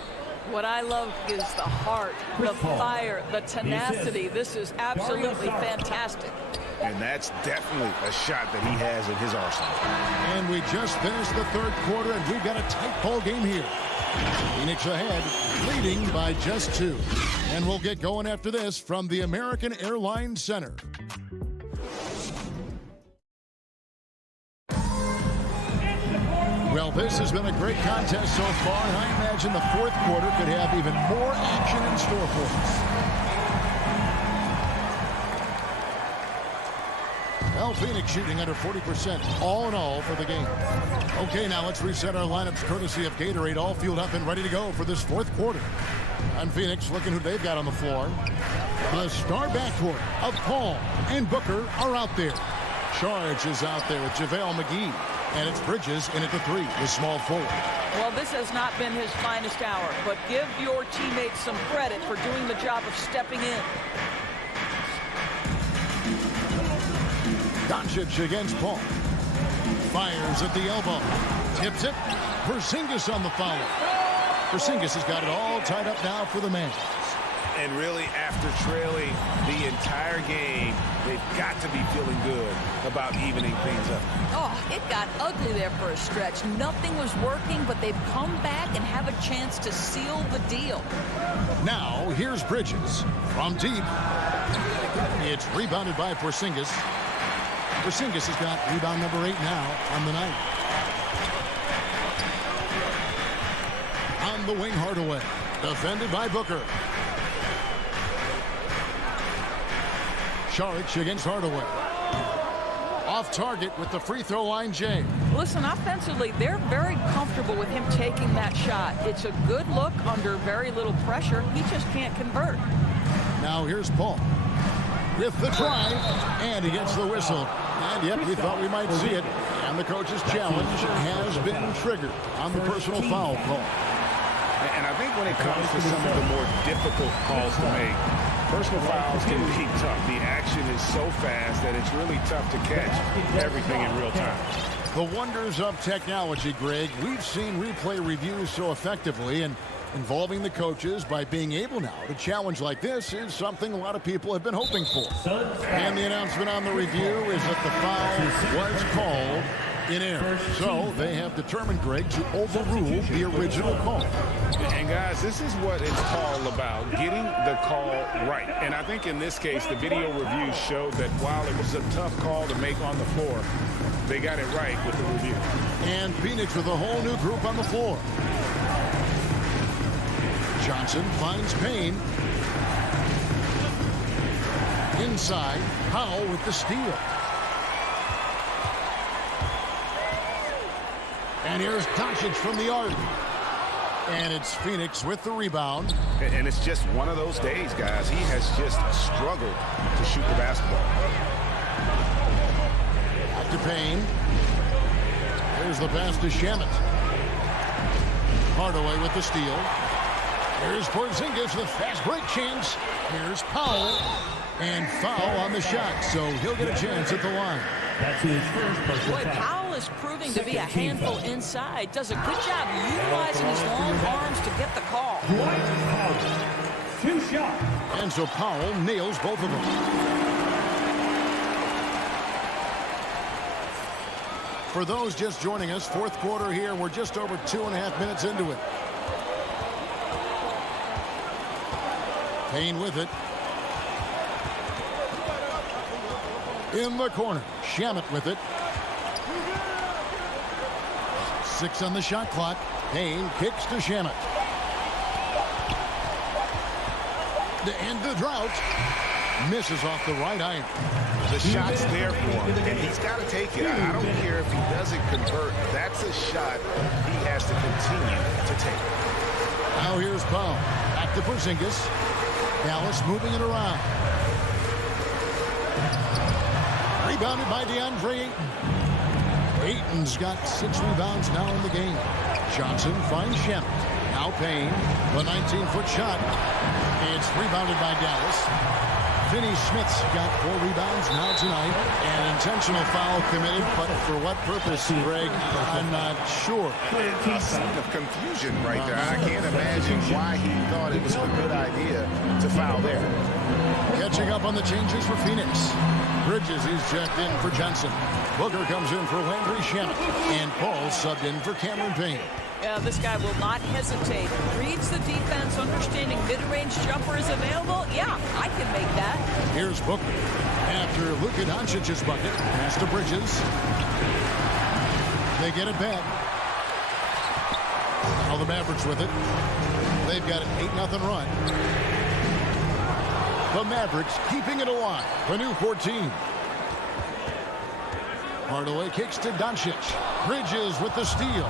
What I love is the heart, the fire, the tenacity. This is absolutely fantastic. And that's definitely a shot that he has in his arsenal. And we just finished the third quarter, and we've got a tight ball game here. Phoenix ahead, leading by just 2. And we'll get going after this from the American Airlines Center. Well, this has been a great contest so far, and I imagine the fourth quarter could have even more action in store for us. Well, Phoenix shooting under 40% all in all for the game. Okay, now let's reset our lineups courtesy of Gatorade, all fueled up and ready to go for this fourth quarter. And Phoenix looking who they've got on the floor. The star backcourt of Paul and Booker are out there. Saric is out there with JaVale McGee. And it's Bridges in at the 3, the small forward. Well, this has not been his finest hour, but give your teammates some credit for doing the job of stepping in. Doncic against Paul. Fires at the elbow. Tips it. Porzingis on the foul. Porzingis has got it all tied up now for the man. And really, after trailing the entire game, they've got to be feeling good about evening things up. Oh, it got ugly there for a stretch. Nothing was working, but they've come back and have a chance to seal the deal. Now, here's Bridges from deep. It's rebounded by Porzingis. Porzingis has got rebound number 8 now on the night. On the wing, Hardaway. Defended by Booker. Saric against Hardaway. Off target with the free throw line, Jay. Listen, offensively, they're very comfortable with him taking that shot. It's a good look under very little pressure. He just can't convert. Now here's Paul with the drive, and he gets the whistle. And yep, we thought we might see it. And the coach's challenge has been triggered on the personal foul call. And I think when it comes to some of the more difficult calls to make, personal fouls can be tough. The action is so fast that it's really tough to catch everything in real time. The wonders of technology, Greg. We've seen replay reviews so effectively, and Involving the coaches by being able now to challenge like this is something a lot of people have been hoping for. And the announcement on the review is that the foul was called in error. So they have determined, Greg, to overrule the original call. And guys, this is what it's all about, getting the call right. And I think in this case, the video review showed that while it was a tough call to make on the floor, they got it right with the review. And Phoenix with a whole new group on the floor. Johnson finds Payne. Inside, Powell with the steal. And here's Doncic from the arc. And it's Phoenix with the rebound. And it's just one of those days, guys. He has just struggled to shoot the basketball. Back to Payne. Here's the pass to Shamet. Hardaway with the steal. Here's Porzingis with a fast break chance. Here's Powell. And foul on the shot, so he'll get a chance at the line. That's his first personal Boy, foul. Powell is proving to be a Second team handful foul. inside. Does a good job utilizing his long arms to get the call. Dwight Howard. 2 shots. And so Powell nails both of them. For those just joining us, fourth quarter here. We're just over 2.5 minutes into it. Payne with it. In the corner. Shamet with it. 6 on the shot clock. Payne kicks to Shamet. To end the drought. Misses off the right iron. The shot's there for him, and he's got to take it. I don't care if he doesn't convert. That's a shot he has to continue to take. Now here's Powell. Back to Porzingis. Dallas moving it around. Rebounded by DeAndre Ayton. Ayton's got 6 rebounds now in the game. Johnson finds Shamet. Now Payne. The 19-foot shot. It's rebounded by Dallas. Finney-Smith's got 4 rebounds now tonight. An intentional foul committed, but for what purpose, Greg? I'm not sure. A sign of confusion right there. I can't imagine why he thought it was a good idea to foul there. Catching up on the changes for Phoenix. Bridges is checked in for Johnson. Booker comes in for Landry Shamet. And Paul subbed in for Cameron Payne. Yeah, this guy will not hesitate. Reads the defense, understanding mid-range jumper is available. Yeah, I can make that. Here's Booker. After Luka Doncic's bucket, pass to Bridges. They get it back. Now the Mavericks with it. They've got an 8-0 run. The Mavericks keeping it alive. The new 14. Hardaway kicks to Doncic. Bridges with the steal.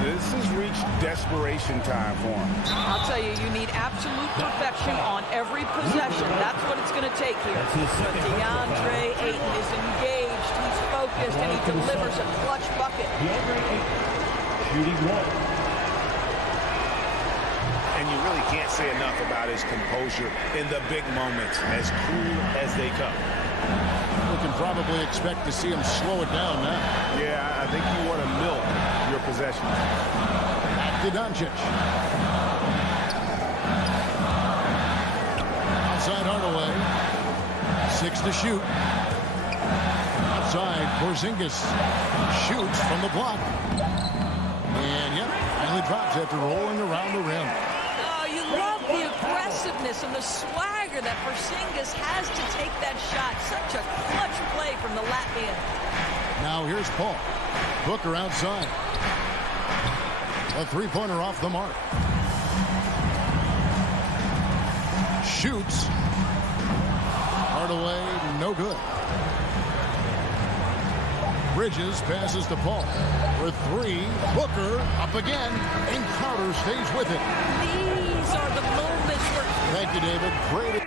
This has reached desperation time for him. I'll tell you, you need absolute perfection on every possession. That's what it's going to take here. But DeAndre Ayton is engaged, he's focused, and he delivers a clutch bucket. DeAndre Ayton, shooting 1. And you really can't say enough about his composure in the big moments, as cool as they come. We can probably expect to see him slow it down now. Yeah, I think you want to milk your possessions. Back to Doncic. Outside Hardaway. 6 to shoot. Outside Porzingis. Shoots from the block. And yep, finally drops after rolling around the rim. Oh, you love the aggressiveness and the swagger that Porzingis has to take that shot. Such a clutch play from the Latvian. Now here's Paul. Booker outside. A 3-pointer off the mark. Shoots. Hardaway, no good. Bridges passes to Paul. For 3, Booker up again, and Crowder stays with it. These are the moments where... Thank you, David. Great.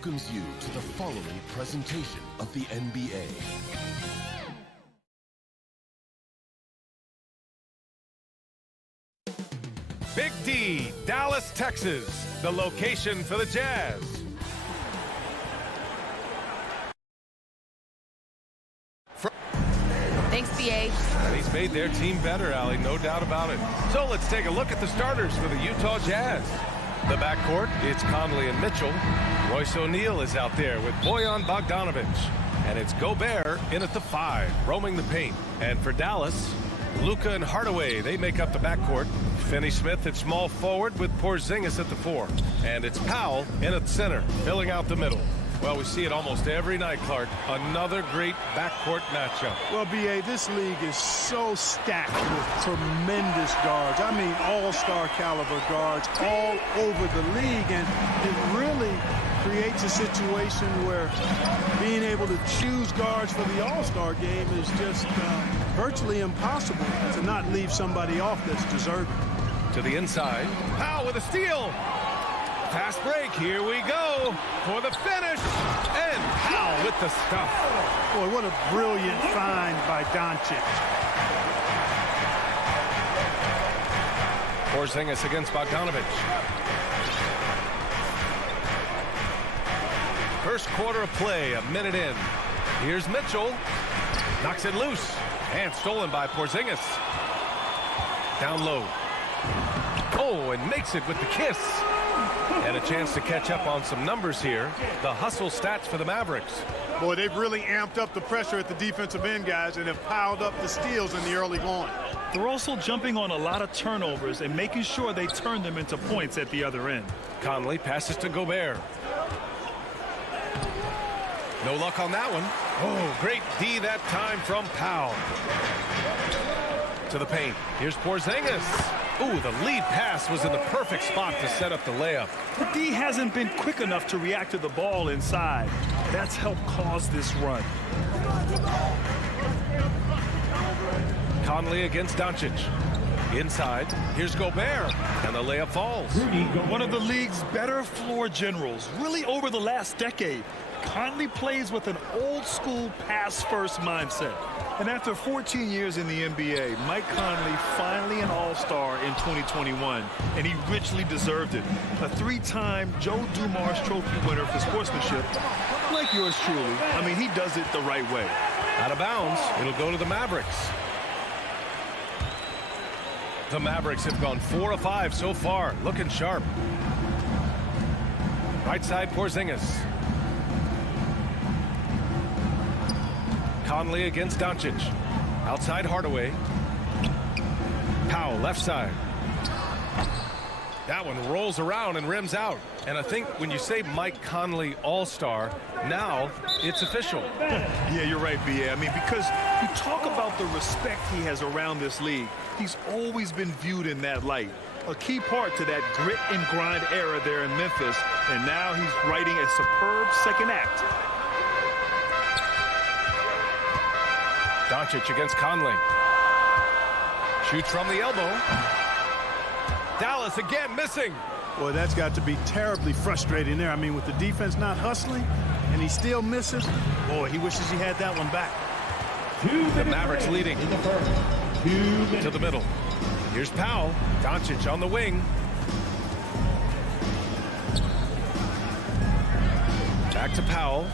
welcomes you to the following presentation of the NBA. Big D, Dallas, Texas, the location for the Jazz. Thanks, BA. And he's made their team better, Allie, no doubt about it. So let's take a look at the starters for the Utah Jazz. The backcourt, it's Conley and Mitchell. Royce O'Neal is out there with Bojan Bogdanovic. And it's Gobert in at the 5, roaming the paint. And for Dallas, Luka and Hardaway, they make up the backcourt. Finney-Smith at small forward with Porzingis at the 4. And it's Powell in at center, filling out the middle. Well, we see it almost every night, Clark. Another great backcourt matchup. Well, B.A., this league is so stacked with tremendous guards. I mean, all-star caliber guards all over the league. And it really creates a situation where being able to choose guards for the All-Star game is just virtually impossible to not leave somebody off that's deserving. To the inside. Powell with a steal. Fast break. Here we go for the finish. And Powell with the stuff. Boy, what a brilliant find by Doncic. Porzingis against Bogdanovic. First quarter of play, a minute in. Here's Mitchell. Knocks it loose. And stolen by Porzingis. Down low. Oh, and makes it with the kiss. And a chance to catch up on some numbers here. The hustle stats for the Mavericks. Boy, they've really amped up the pressure at the defensive end, guys, and have piled up the steals in the early going. They're also jumping on a lot of turnovers and making sure they turn them into points at the other end. Conley passes to Gobert. No luck on that one. Oh, great D that time from Powell. To the paint. Here's Porzingis. Ooh, the lead pass was in the perfect spot to set up the layup. The D hasn't been quick enough to react to the ball inside. That's helped cause this run. Conley against Doncic. Inside, here's Gobert, and the layup falls. One of the league's better floor generals, really over the last decade. Conley plays with an old-school pass-first mindset. And after 14 years in the NBA, Mike Conley finally an All-Star in 2021, and he richly deserved it. A three-time Joe Dumars Trophy winner for sportsmanship, like yours truly. I mean, he does it the right way. Out of bounds, it'll go to the Mavericks. The Mavericks have gone 4 of 5 so far, looking sharp. Right side, Porzingis. Conley against Doncic. Outside Hardaway. Powell left side. That one rolls around and rims out. And I think when you say Mike Conley All-Star, now it's official. Yeah, you're right, B.A. I mean, because you talk about the respect he has around this league. He's always been viewed in that light. A key part to that grit and grind era there in Memphis. And now he's writing a superb second act. Doncic against Conley. Shoots from the elbow. Dallas again missing. Boy, that's got to be terribly frustrating there. I mean, with the defense not hustling and he still misses, boy, he wishes he had that one back. The Mavericks leading to the middle. Here's Powell. Doncic on the wing. Back to Powell.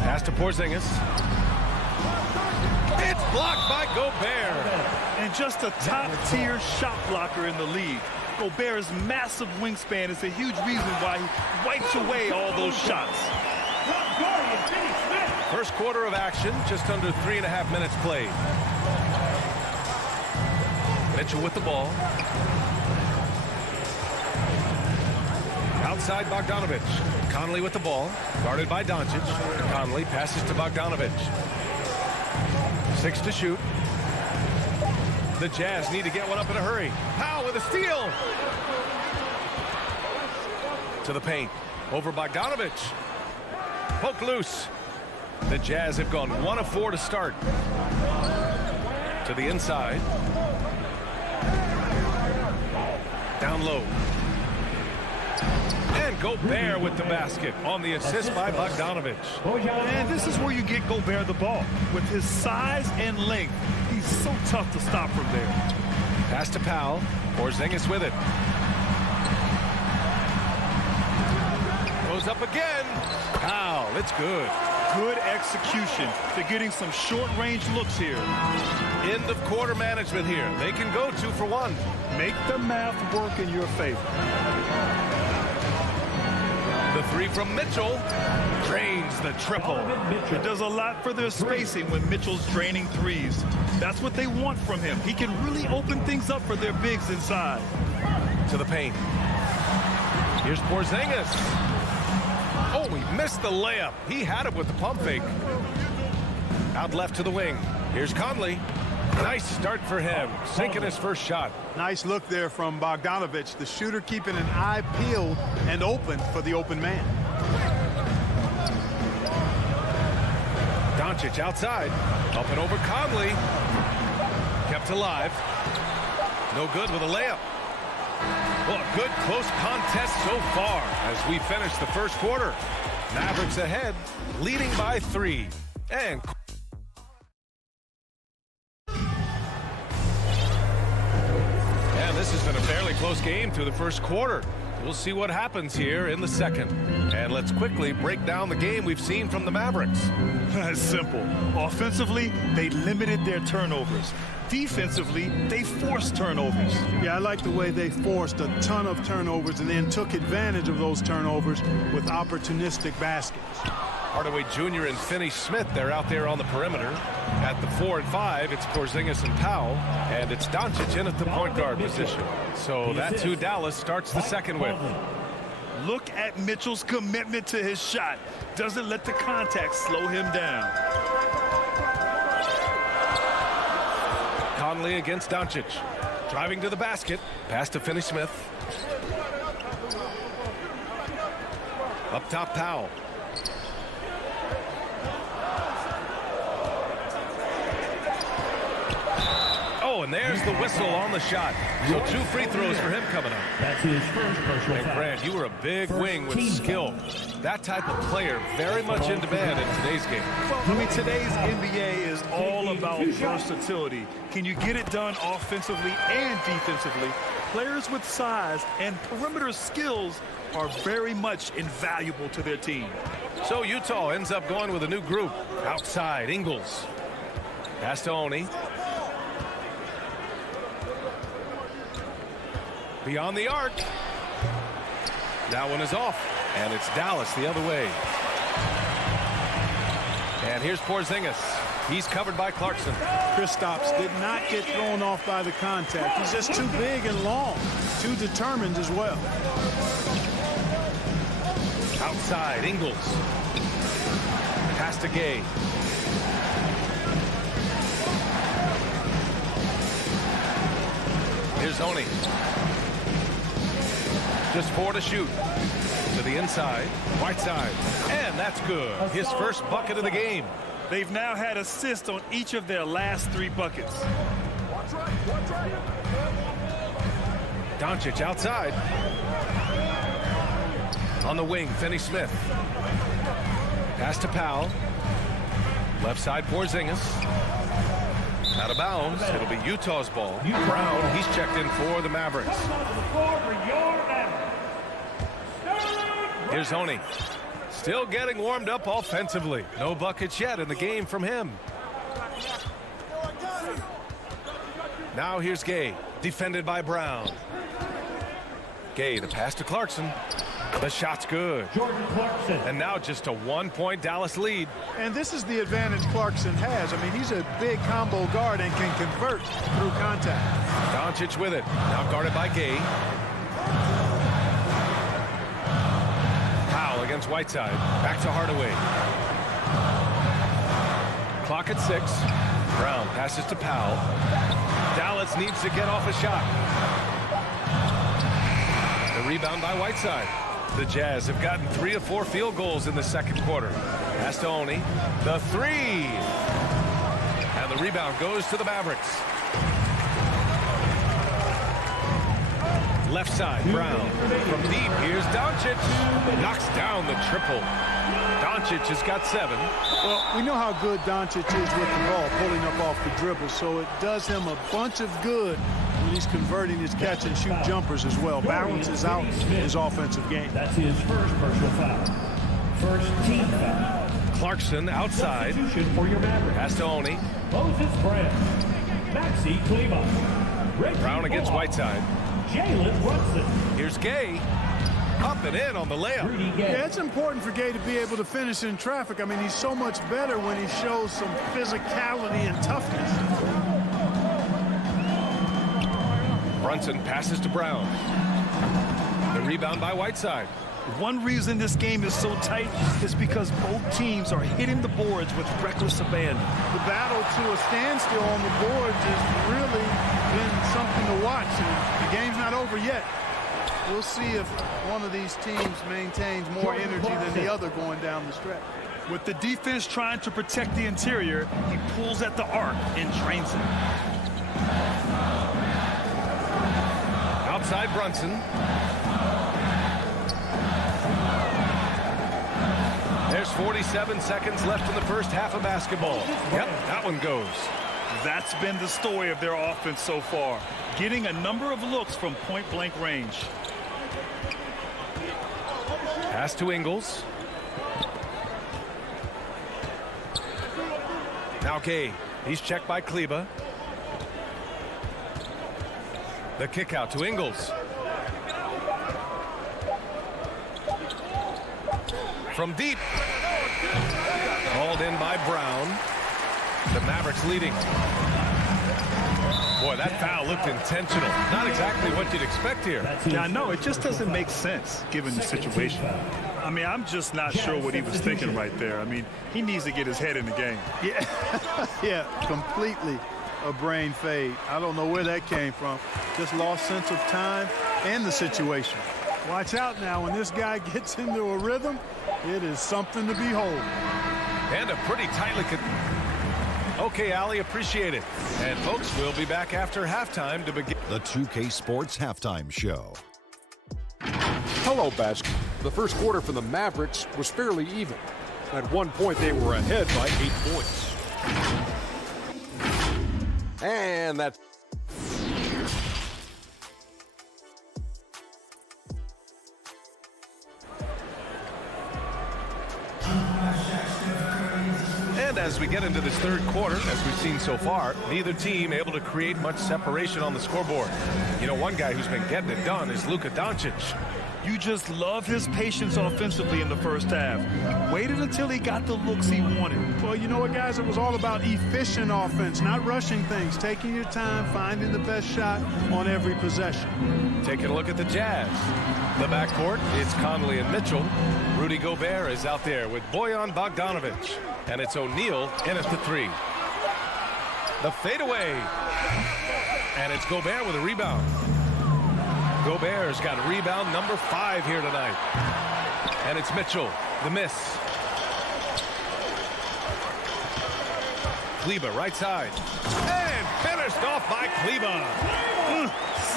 Pass to Porzingis. It's blocked by Gobert. And just a top-tier shot blocker in the league. Gobert's massive wingspan is a huge reason why he wipes away all those shots. First quarter of action, just under 3.5 minutes played. Mitchell with the ball. Outside Bogdanovic. Conley with the ball. Guarded by Doncic. Conley passes to Bogdanovic. 6 to shoot. The Jazz need to get one up in a hurry. Powell with a steal. To the paint. Over Bogdanovic. Poke loose. The Jazz have gone 1 of 4 to start. To the inside. Down low. And Gobert with the basket on the assist by Bogdanovic. And this is where you get Gobert the ball. With his size and length, he's so tough to stop from there. Pass to Powell. Porzingis with it. Goes up again. Powell, it's good. Good execution. They're getting some short-range looks here. End of quarter management here. They can go 2 for 1. Make the math work in your favor. The 3 from Mitchell drains the triple. It does a lot for their spacing when Mitchell's draining threes. That's what they want from him. He can really open things up for their bigs inside. To the paint. Here's Porzingis. Oh, he missed the layup. He had it with the pump fake. Out left to the wing. Here's Conley. Nice start for him, sinking his first shot. Nice look there from Bogdanovich, the shooter keeping an eye peeled and open for the open man. Doncic outside, up and over Conley. Kept alive. No good with a layup. Well, a good close contest so far as we finish the first quarter. Mavericks ahead, leading by 3. And this has been a fairly close game through the first quarter. We'll see what happens here in the second. And let's quickly break down the game we've seen from the Mavericks. It's simple. Offensively, they limited their turnovers. Defensively, they forced turnovers. Yeah, I like the way they forced a ton of turnovers and then took advantage of those turnovers with opportunistic baskets. Hardaway Jr. and Finney-Smith, they're out there on the perimeter. At the 4 and 5, it's Porzingis and Powell, and it's Doncic in at the point guard position. So that's who Dallas starts the second with. Look at Mitchell's commitment to his shot. Doesn't let the contact slow him down. Conley against Doncic. Driving to the basket. Pass to Finney-Smith. Up top, Powell. Oh, and there's the whistle on the shot. So 2 free throws for him coming up. That's his first personal And foul. Grant, you were a big wing with skill. That type of player very much in demand in today's game. Well, I mean, today's NBA is all about versatility. Can you get it done offensively and defensively? Players with size and perimeter skills are very much invaluable to their team. So Utah ends up going with a new group. Outside, Ingles. Pass to Oni. Beyond the arc. That one is off. And it's Dallas the other way. And here's Porzingis. He's covered by Clarkson. Kristaps did not get thrown off by the contact. He's just too big and long. Too determined as well. Outside, Ingles. Pass to Gay. Here's Oni. Just 4 to shoot. To the inside. Whiteside. And that's good. His first bucket of the game. They've now had assists on each of their last 3 buckets. Doncic outside. On the wing, Finney-Smith. Pass to Powell. Left side, Porzingis. Out of bounds. It'll be Utah's ball. Brown, he's checked in for the Mavericks. Here's Oni. Still getting warmed up offensively. No buckets yet in the game from him. Now here's Gay. Defended by Brown. Gay, the pass to Clarkson. The shot's good. Jordan Clarkson. And now just a 1-point Dallas lead. And this is the advantage Clarkson has. I mean, he's a big combo guard and can convert through contact. Doncic with it. Now guarded by Gay. Powell against Whiteside. Back to Hardaway. Clock at 6. Brown passes to Powell. Dallas needs to get off a shot. The rebound by Whiteside. The Jazz have gotten 3 of 4 field goals in the second quarter. Pass to Oni. The 3. And the rebound goes to the Mavericks. Left side, Brown. From deep, here's Doncic. Knocks down the triple. Doncic has got 7. Well, we know how good Doncic is with the ball, pulling up off the dribble, so it does him a bunch of good when he's converting his catch-and-shoot jumpers as well. Balances out his offensive game. That's his first personal foul. First team foul. Clarkson outside. Substitution for your Mavericks. Pass to Oni. Moses Brown. Maxi Kleba. Brown against Whiteside. Jalen Brunson. Here's Gay. Up and in on the layup. Yeah, it's important for Gay to be able to finish in traffic. I mean, he's so much better when he shows some physicality and toughness. Brunson passes to Brown. The rebound by Whiteside. One reason this game is so tight is because both teams are hitting the boards with reckless abandon. The battle to a standstill on the boards has really been something to watch. And the game's not over yet. We'll see if one of these teams maintains more energy than the other going down the stretch. With the defense trying to protect the interior, he pulls at the arc and drains it. Outside Brunson. There's 47 seconds left in the first half of basketball. Yep, that one goes. That's been the story of their offense so far, getting a number of looks from point-blank range. Pass to Ingles. Now Gay. He's checked by Kleba. The kick out to Ingles. From deep. Called in by Brown. The Mavericks leading. Boy, that foul looked intentional. Not exactly what you'd expect here. Yeah, no, it just doesn't make sense given the situation. I mean, I'm just not sure what he was thinking right there. I mean, he needs to get his head in the game. Yeah, yeah, completely a brain fade. I don't know where that came from. Just lost sense of time and the situation. Watch out now. When this guy gets into a rhythm, it is something to behold. And a pretty tightly... Okay, Allie, appreciate it. And folks, we'll be back after halftime to begin the 2K Sports Halftime Show. Hello, basketball. The first quarter for the Mavericks was fairly even. At one point, they were ahead by 8 points. And that's... And as we get into this third quarter, as we've seen so far, neither team able to create much separation on the scoreboard. You know, one guy who's been getting it done is Luka Doncic. You just love his patience offensively in the first half. Waited until he got the looks he wanted. Well, you know what, guys? It was all about efficient offense, not rushing things, taking your time, finding the best shot on every possession. Taking a look at the Jazz. The backcourt, it's Conley and Mitchell. Rudy Gobert is out there with Bojan Bogdanovic. And it's O'Neal in at the three. The fadeaway. And it's Gobert with a rebound. Gobert's got rebound number 5 here tonight. And it's Mitchell, the miss. Kleba, right side. And finished off by Kleba.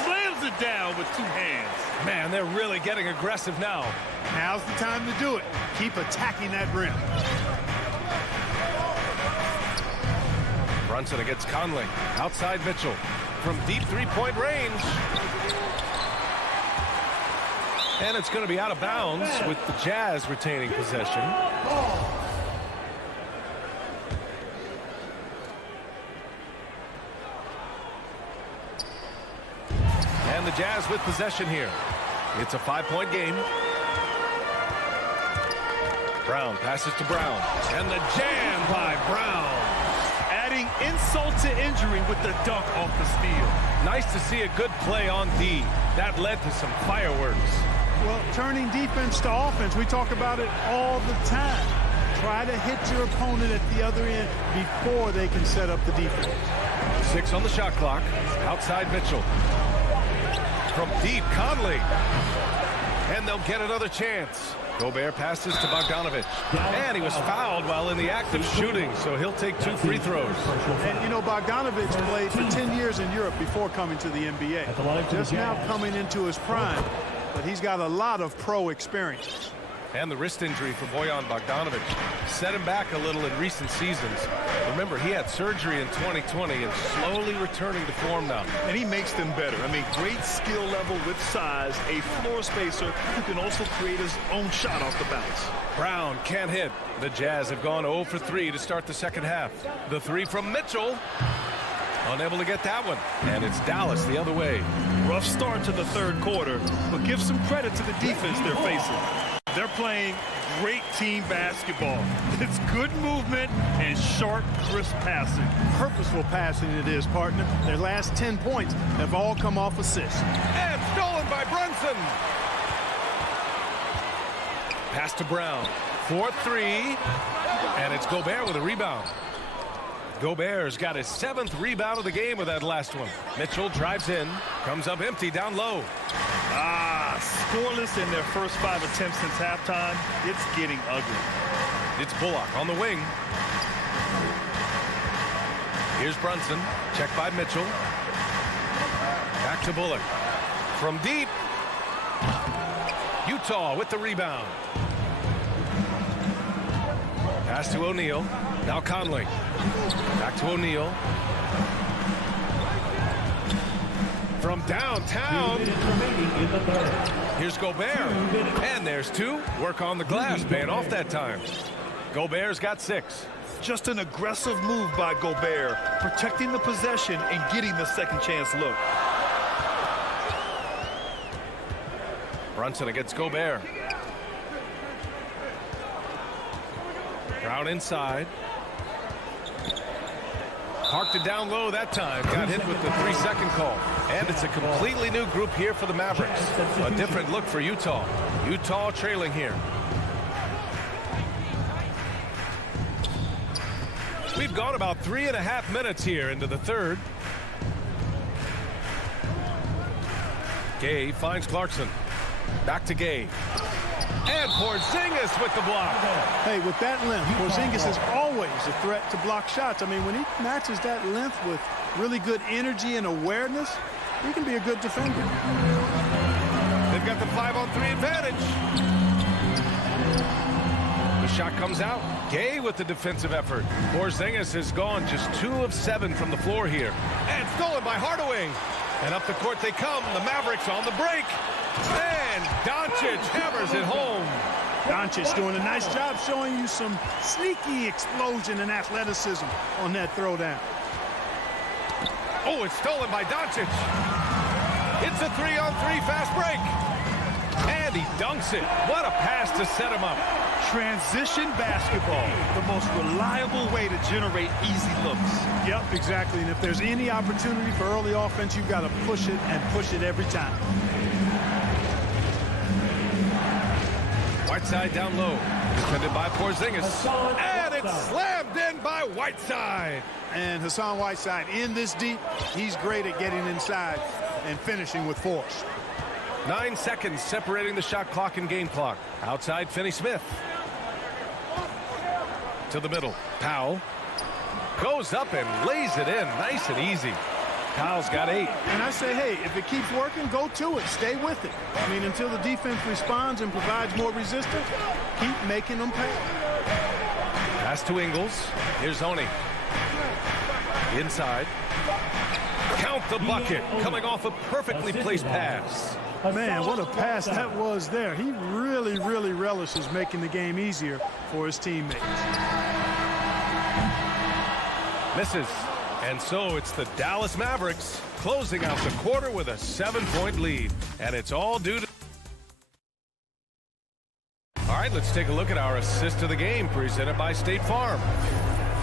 Slams it down with 2 hands. Man, they're really getting aggressive now. Now's the time to do it. Keep attacking that rim. Brunson against Conley. Outside Mitchell. From deep three-point range. And it's going to be out of bounds with the Jazz retaining possession. And the Jazz with possession here. It's a 5-point game. Brown passes to Brown. And the jam by Brown. Adding insult to injury with the dunk off the steal. Nice to see a good play on D. That led to some fireworks. Well, turning defense to offense, we talk about it all the time. Try to hit your opponent at the other end before they can set up the defense. 6 on the shot clock. Outside Mitchell. From deep, Conley. And they'll get another chance. Gobert passes to Bogdanovic. And he was fouled while in the act of shooting, so he'll take 2 free throws. And, you know, Bogdanovic played for 10 years in Europe before coming to the NBA. Just now coming into his prime, but he's got a lot of pro experience. And the wrist injury for Bojan Bogdanovic set him back a little in recent seasons. Remember, he had surgery in 2020 and slowly returning to form now. And he makes them better. I mean, great skill level with size, a floor spacer who can also create his own shot off the bounce. Brown can't hit. The Jazz have gone 0 for 3 to start the second half. The 3 from Mitchell. Unable to get that one. And it's Dallas the other way. Rough start to the third quarter, but give some credit to the defense they're facing. They're playing great team basketball. It's good movement and sharp, crisp passing. Purposeful passing it is, partner. Their last 10 points have all come off assists. And stolen by Brunson. Pass to Brown. 4-3. And it's Gobert with a rebound. Gobert's got his 7th rebound of the game with that last one. Mitchell drives in. Comes up empty down low. Scoreless in their first 5 attempts since halftime. It's getting ugly. It's Bullock on the wing. Here's Brunson. Check by Mitchell. Back to Bullock. From deep. Utah with the rebound. Pass to O'Neal. Now Conley. Back to O'Neal. From downtown. Here's Gobert. And there's 2. Work on the glass. Paying off that time. Gobert's got 6. Just an aggressive move by Gobert, protecting the possession and getting the second chance look. Brunson against Gobert. Brown inside. Parked it down low that time. Got hit with the 3-second call. And it's a completely new group here for the Mavericks. A different look for Utah. Utah trailing here. We've gone about 3.5 minutes here into the third. Gay finds Clarkson. Back to Gay. And Porzingis with the block. Hey, with that length, Porzingis is always a threat to block shots. I mean, when he matches that length with really good energy and awareness, he can be a good defender. They've got the 5-on-3 advantage. The shot comes out. Gay with the defensive effort. Porzingis has gone just 2 of 7 from the floor here. And stolen by Hardaway. And up the court they come. The Mavericks on the break. And Doncic hammers it home. Doncic doing a nice job showing you some sneaky explosion and athleticism on that throwdown. Oh, it's stolen by Doncic. It's a 3-on-3 fast break. And he dunks it. What a pass to set him up. Transition basketball, the most reliable way to generate easy looks. Yep, exactly. And if there's any opportunity for early offense, you've got to push it and push it every time. Whiteside down low. Defended by Porzingis. And it's slammed in by Whiteside. And Hassan Whiteside in this deep, he's great at getting inside and finishing with force. 9 seconds separating the shot clock and game clock. Outside, Finney-Smith. To the middle. Powell goes up and lays it in. Nice and easy. Powell's got 8. And I say, hey, if it keeps working, go to it. Stay with it. I mean, until the defense responds and provides more resistance, keep making them pay. Pass to Ingles. Here's Oni. Inside. Count the bucket. Coming off a perfectly placed pass. Man, what a pass that was there. He really, really relishes making the game easier for his teammates. Misses. And so it's the Dallas Mavericks closing out the quarter with a 7-point lead. And it's all due to... All right, let's take a look at our assist of the game presented by State Farm.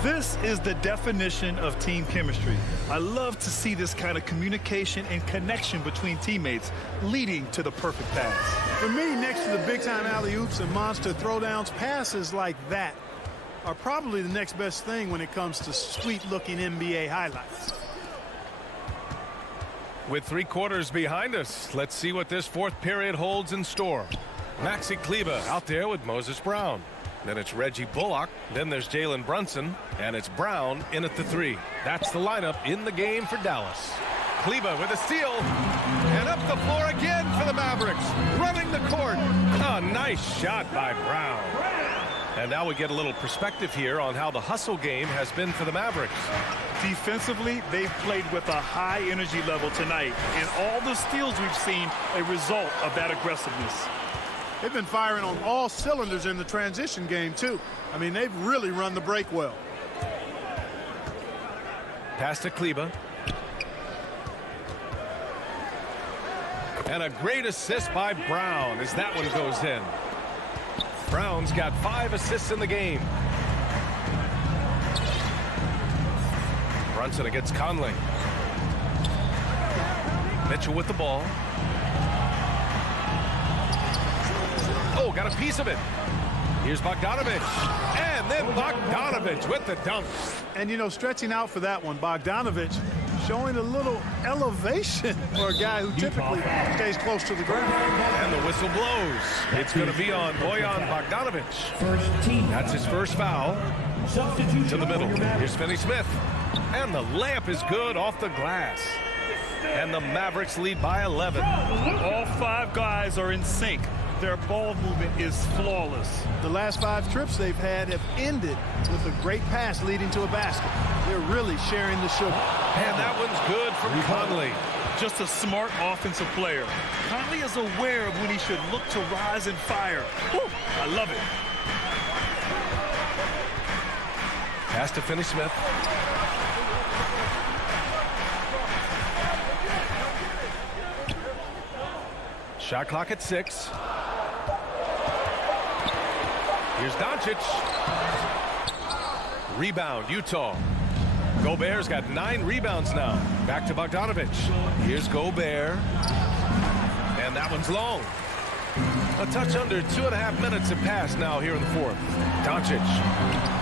This is the definition of team chemistry. I love to see this kind of communication and connection between teammates leading to the perfect pass. For me, next to the big-time alley-oops and monster throwdowns, passes like that are probably the next best thing when it comes to sweet-looking NBA highlights. With 3 quarters behind us, let's see what this fourth period holds in store. Maxi Kleber out there with Moses Brown. Then it's Reggie Bullock. Then there's Jalen Brunson. And it's Brown in at the 3. That's the lineup in the game for Dallas. Kleber with a steal. And up the floor again for the Mavericks. Running the court. A nice shot by Brown. And now we get a little perspective here on how the hustle game has been for the Mavericks. Defensively, they've played with a high energy level tonight. And all the steals we've seen a result of that aggressiveness. They've been firing on all cylinders in the transition game, too. I mean, they've really run the break well. Pass to Kleber. And a great assist by Brown as that one goes in. Brown's got 5 assists in the game. Brunson against Conley. Mitchell with the ball. Oh, got a piece of it. Here's Bogdanovich. And then Bogdanovich with the dunk. And, you know, stretching out for that one, Bogdanovich showing a little elevation for a guy who typically stays close to the ground. And the whistle blows. It's going to be on Bojan Bogdanovich. That's his first foul. To the middle. Here's Finney-Smith. And the layup is good off the glass. And the Mavericks lead by 11. All 5 guys are in sync. Their ball movement is flawless. The last 5 trips they've had have ended with a great pass leading to a basket. They're really sharing the sugar. And that one's good from Conley. Just a smart offensive player. Conley is aware of when he should look to rise and fire. Woo, I love it. Pass to Finney-Smith. Shot clock at 6. Here's Doncic. Rebound, Utah. Gobert's got 9 rebounds now. Back to Bogdanovich. Here's Gobert. And that one's long. A touch under 2.5 minutes have passed now here in the 4th. Doncic.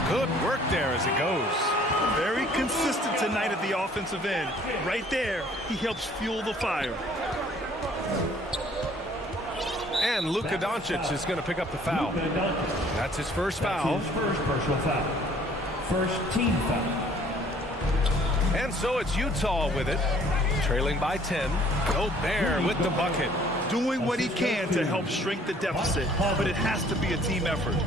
Good work there as it goes. Very consistent tonight at the offensive end. Right there, he helps fuel the fire. And Luka Doncic is going to pick up the foul. That's his first foul. His first personal foul. First team foul. And so it's Utah with it, trailing by 10. Gobert with the bucket. Doing what he can to help shrink the deficit, but it has to be a team effort.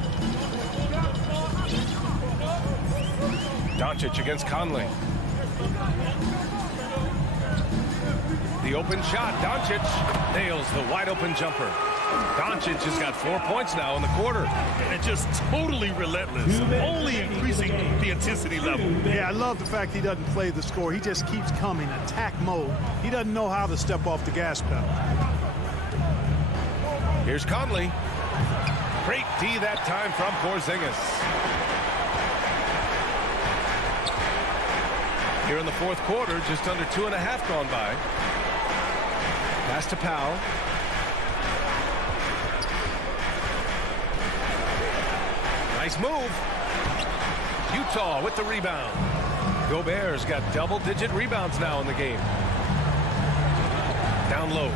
Doncic against Conley. The open shot. Doncic nails the wide open jumper. Doncic has got 4 points now in the quarter. And just totally relentless, only increasing the intensity level. Yeah, I love the fact he doesn't play the score. He just keeps coming, attack mode. He doesn't know how to step off the gas pedal. Here's Conley. Great D that time from Porzingis. Here in the 4th quarter, just under 2.5 gone by. Pass to Powell. Nice move. Utah with the rebound. Gobert's got double-digit rebounds now in the game. Down low.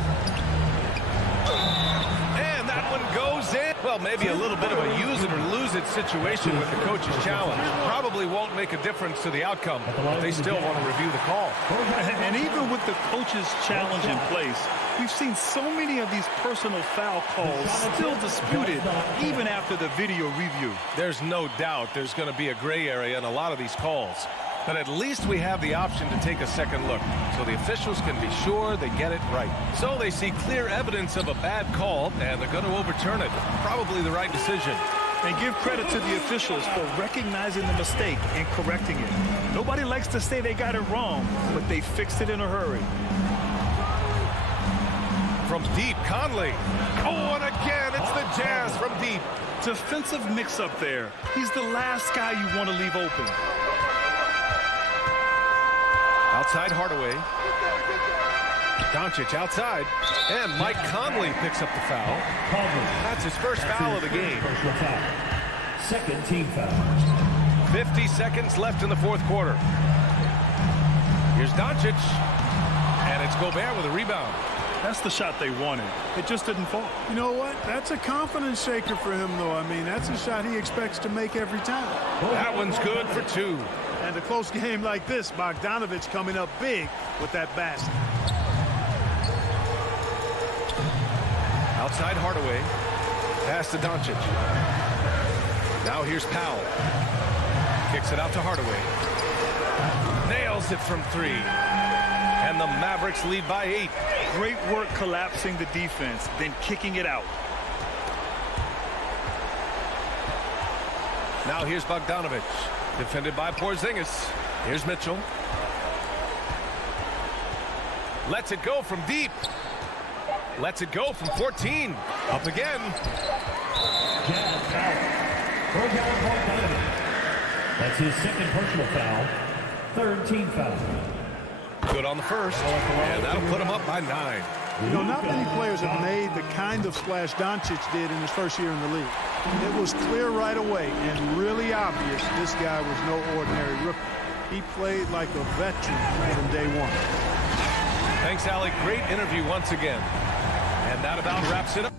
And that one goes in. Well, maybe a little bit of a use it or lose it situation with the coach's challenge. Probably won't make a difference to the outcome, but they still want to review the call. And even with the coach's challenge in place, we've seen so many of these personal foul calls still disputed even after the video review. There's no doubt there's going to be a gray area in a lot of these calls. But at least we have the option to take a second look, so the officials can be sure they get it right. So they see clear evidence of a bad call, and they're going to overturn it. Probably the right decision. And give credit to the officials for recognizing the mistake and correcting it. Nobody likes to say they got it wrong, but they fixed it in a hurry. From deep, Conley. Oh, and again, it's the Jazz from deep. Defensive mix-up there. He's the last guy you want to leave open. Outside Hardaway. Doncic outside. And Mike Conley picks up the foul. That's his first foul of the game. Second team foul. 50 seconds left in the 4th quarter. Here's Doncic. And it's Gobert with a rebound. That's the shot they wanted. It just didn't fall. You know what? That's a confidence shaker for him, though. I mean, that's a shot he expects to make every time. That one's good for 2. And a close game like this, Bogdanovich coming up big with that basket. Outside Hardaway. Pass to Doncic. Now here's Powell. Kicks it out to Hardaway. Nails it from 3. And the Mavericks lead by 8. Great work collapsing the defense, then kicking it out. Now here's Bogdanovich. Defended by Porzingis. Here's Mitchell. Lets it go from deep. Lets it go from 14. Up again. That's his second personal foul. Third team foul. Good on the first. And that'll put him up by 9. You know, not many players have made the kind of splash Doncic did in his first year in the league. It was clear right away and really obvious this guy was no ordinary rookie. He played like a veteran from day one. Thanks, Allie. Great interview once again. And that about wraps it up.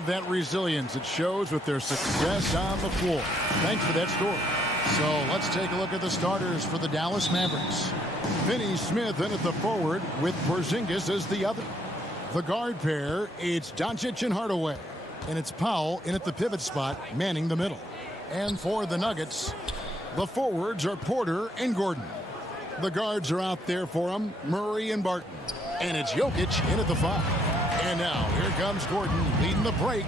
Love that resilience. It shows with their success on the floor. Thanks for that story. So let's take a look at the starters for the Dallas Mavericks. Finney Smith in at the forward with Porzingis as the other. The guard pair, it's Doncic and Hardaway. And it's Powell in at the pivot spot, manning the middle. And for the Nuggets, the forwards are Porter and Gordon. The guards are out there for them, Murray and Barton. And it's Jokic in at the 5. And now here comes Gordon leading the break.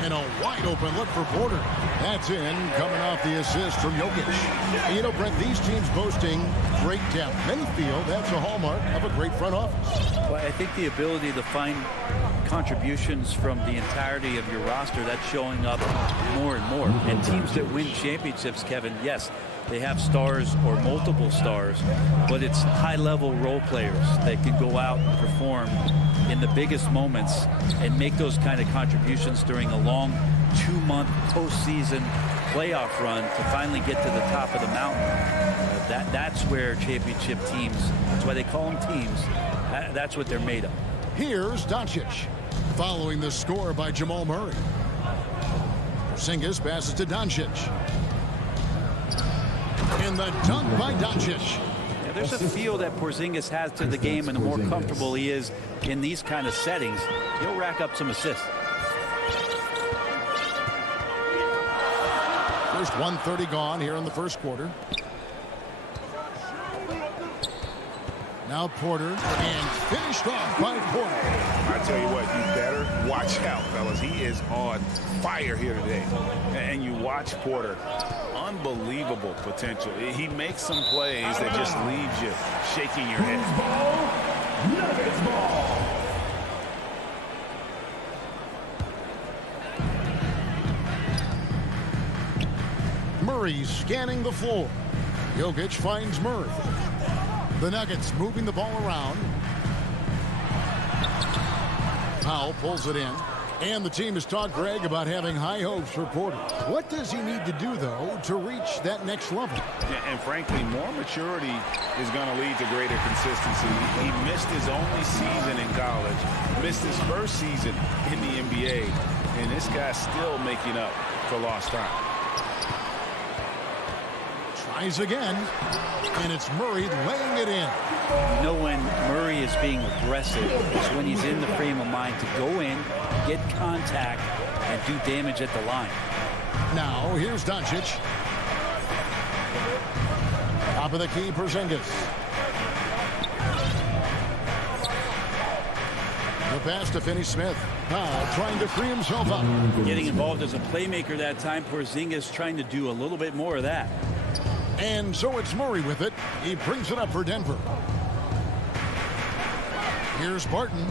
And a wide open look for Porter. That's in, coming off the assist from Jokic. You know, Brent, these teams boasting great depth. Many feel that's a hallmark of a great front office. Well, I think the ability to find contributions from the entirety of your roster, that's showing up more and more. And teams that win championships, Kevin, yes, they have stars or multiple stars, but it's high-level role players that can go out and perform in the biggest moments and make those kind of contributions during a long 2-month postseason playoff run to finally get to the top of the mountain. That's where championship teams, that's why they call them teams, that's what they're made of. Here's Doncic, following the score by Jamal Murray. Porzingis passes to Doncic. And the dunk by Doncic. Yeah, there's a feel that Porzingis has to the game, and the more comfortable he is in these kind of settings, he'll rack up some assists. First 1:30 gone here in the first quarter. Now Porter, and finished off by Porter. I tell you what, you better watch out, fellas. He is on fire here today. And you watch Porter, unbelievable potential. He makes some plays that just leaves you shaking your head. Nuggets ball. Murray scanning the floor. Jokic finds Murray. The Nuggets moving the ball around. Powell pulls it in. And the team has talked, Greg, about having high hopes for Porter. What does he need to do, though, to reach that next level? And frankly, more maturity is going to lead to greater consistency. He missed his only season in college, missed his first season in the NBA, and this guy's still making up for lost time. Tries again, and it's Murray laying it in. You know when Murray is being aggressive is when he's in the frame of mind to go in, get contact, and do damage at the line. Now, here's Doncic. Top of the key, Porzingis. The pass to Finney-Smith. Powell trying to free himself up. Getting involved as a playmaker that time, Porzingis trying to do a little bit more of that. And so it's Murray with it. He brings it up for Denver. Here's Barton.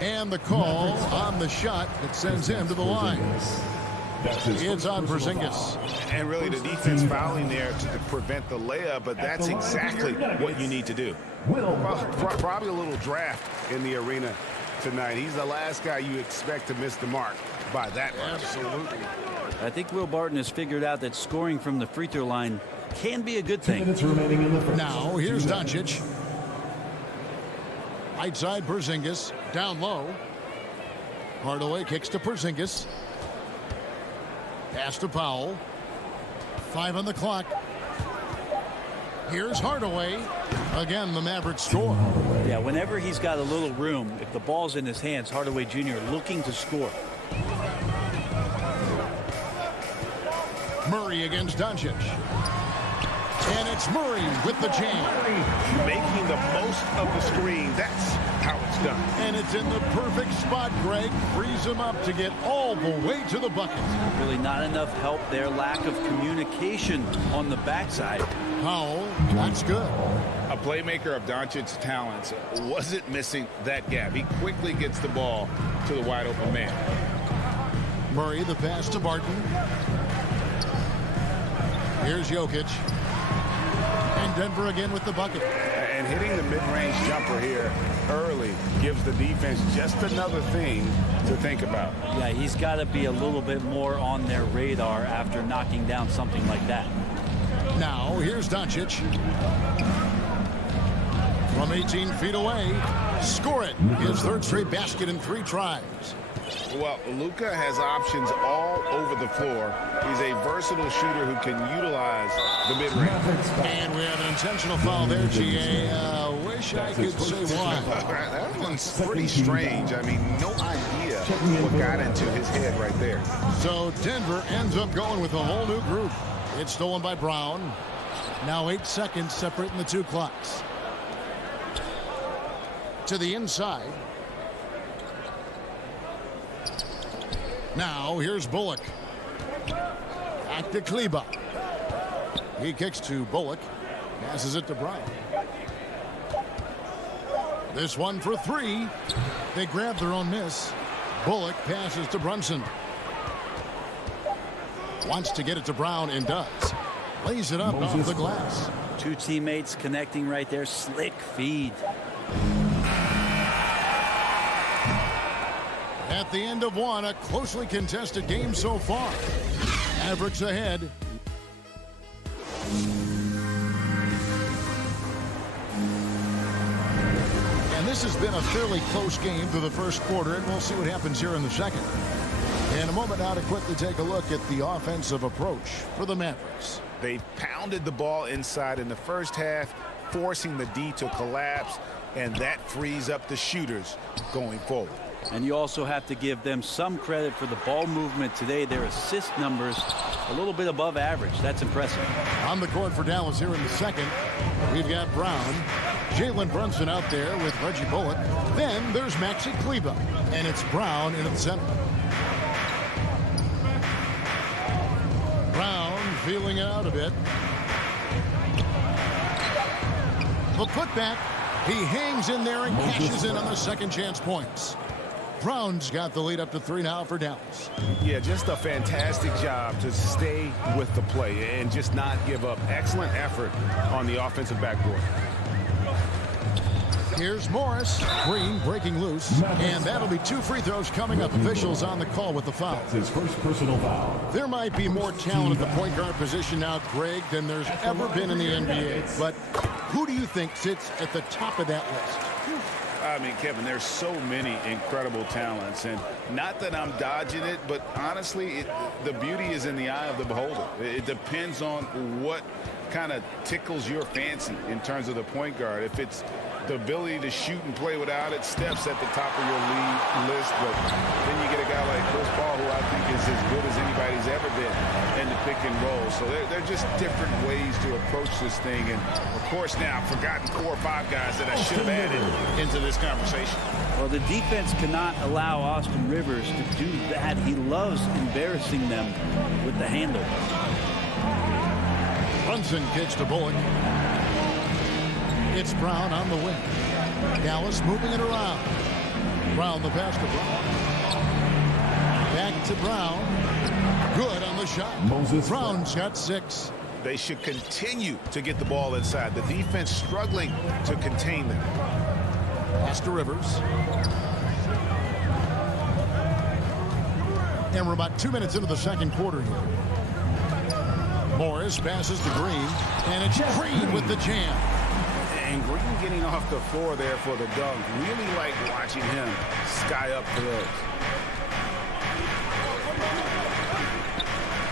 And the call on the shot that sends him to the line. It's on Porzingis. And really the defense fouling there to prevent the layup, but that's exactly what you need to do. Probably a little draft in the arena tonight. He's the last guy you expect to miss the mark by that much. Absolutely. I think Will Barton has figured out that scoring from the free throw line can be a good thing. Now, here's Doncic. Right side, Porzingis. Down low. Hardaway kicks to Porzingis. Pass to Powell. 5 on the clock. Here's Hardaway. Again, the Mavericks score. Yeah, whenever he's got a little room, if the ball's in his hands, Hardaway Jr. looking to score. Murray against Doncic. And it's Murray with the jam. Making the most of the screen. That's how it's done. And it's in the perfect spot, Greg. Frees him up to get all the way to the bucket. Really not enough help there. Lack of communication on the backside. Powell, that's good. A playmaker of Doncic's talents wasn't missing that gap. He quickly gets the ball to the wide open man. Murray, the pass to Barton. Here's Jokic. And Denver again with the bucket. And hitting the mid-range jumper here early gives the defense just another thing to think about. Yeah, he's got to be a little bit more on their radar after knocking down something like that. Now, here's Doncic. From 18 feet away. Score it. His third straight basket in 3 tries. Well, Luka has options all over the floor. He's a versatile shooter who can utilize the mid-range. And we have an intentional foul there, GA. Wish I could say why. That one's pretty strange. I mean, no idea what got into his head right there. So Denver ends up going with a whole new group. It's stolen by Brown. Now 8 seconds separating the two clocks. To the inside. Now here's Bullock. Back to Kleba. He kicks to Bullock. Passes it to Brown. This one for 3. They grab their own miss. Bullock passes to Brunson. Wants to get it to Brown and does. Lays it up off the glass. Two teammates connecting right there. Slick feed. At the end of one, a closely contested game so far. Mavericks ahead. And this has been a fairly close game through the first quarter, and we'll see what happens here in the second. In a moment now to quickly take a look at the offensive approach for the Mavericks. They pounded the ball inside in the first half, forcing the D to collapse, and that frees up the shooters going forward. And you also have to give them some credit for the ball movement today. Their assist numbers a little bit above average. That's impressive. On the court for Dallas here in the second, we've got Brown, Jalen Brunson out there with Reggie Bullock. Then there's Maxi Kleba, and it's Brown in the center. Brown feeling it out a bit. The putback, he hangs in there and cashes in on the second chance points. Brown's got the lead up to 3 now for Dallas. Yeah, just a fantastic job to stay with the play and just not give up. Excellent effort on the offensive backboard. Here's Morris. Green breaking loose. And that'll be 2 free throws coming up. Officials on the call with the foul. That's his first personal foul. There might be more talent at the point guard position now, Greg, than there's ever been in the NBA. But who do you think sits at the top of that list? I mean, Kevin, there's so many incredible talents, and not that I'm dodging it, but honestly, the beauty is in the eye of the beholder. It depends on what kind of tickles your fancy in terms of the point guard. If it's the ability to shoot and play without it, Steph's at the top of your league list, but then you get a guy like Chris Paul, who I think is as good as anybody's ever been in the pick and roll. So they're just different ways to approach this thing. And of course, now I've forgotten 4 or 5 guys that I should have added into this conversation. Well, the defense cannot allow Austin Rivers to do that. He loves embarrassing them with the handle. Brunson kicks to Bullock. It's Brown on the wing. Dallas moving it around. Brown the pass to Brown. Back to Brown. Good on the shot. Brown's got 6. They should continue to get the ball inside. The defense struggling to contain them. Pass to Rivers. And we're about 2 minutes into the second quarter here. Morris passes to Green. And it's Green with the jam. And Green getting off the floor there for the dunk. Really like watching him sky up for those.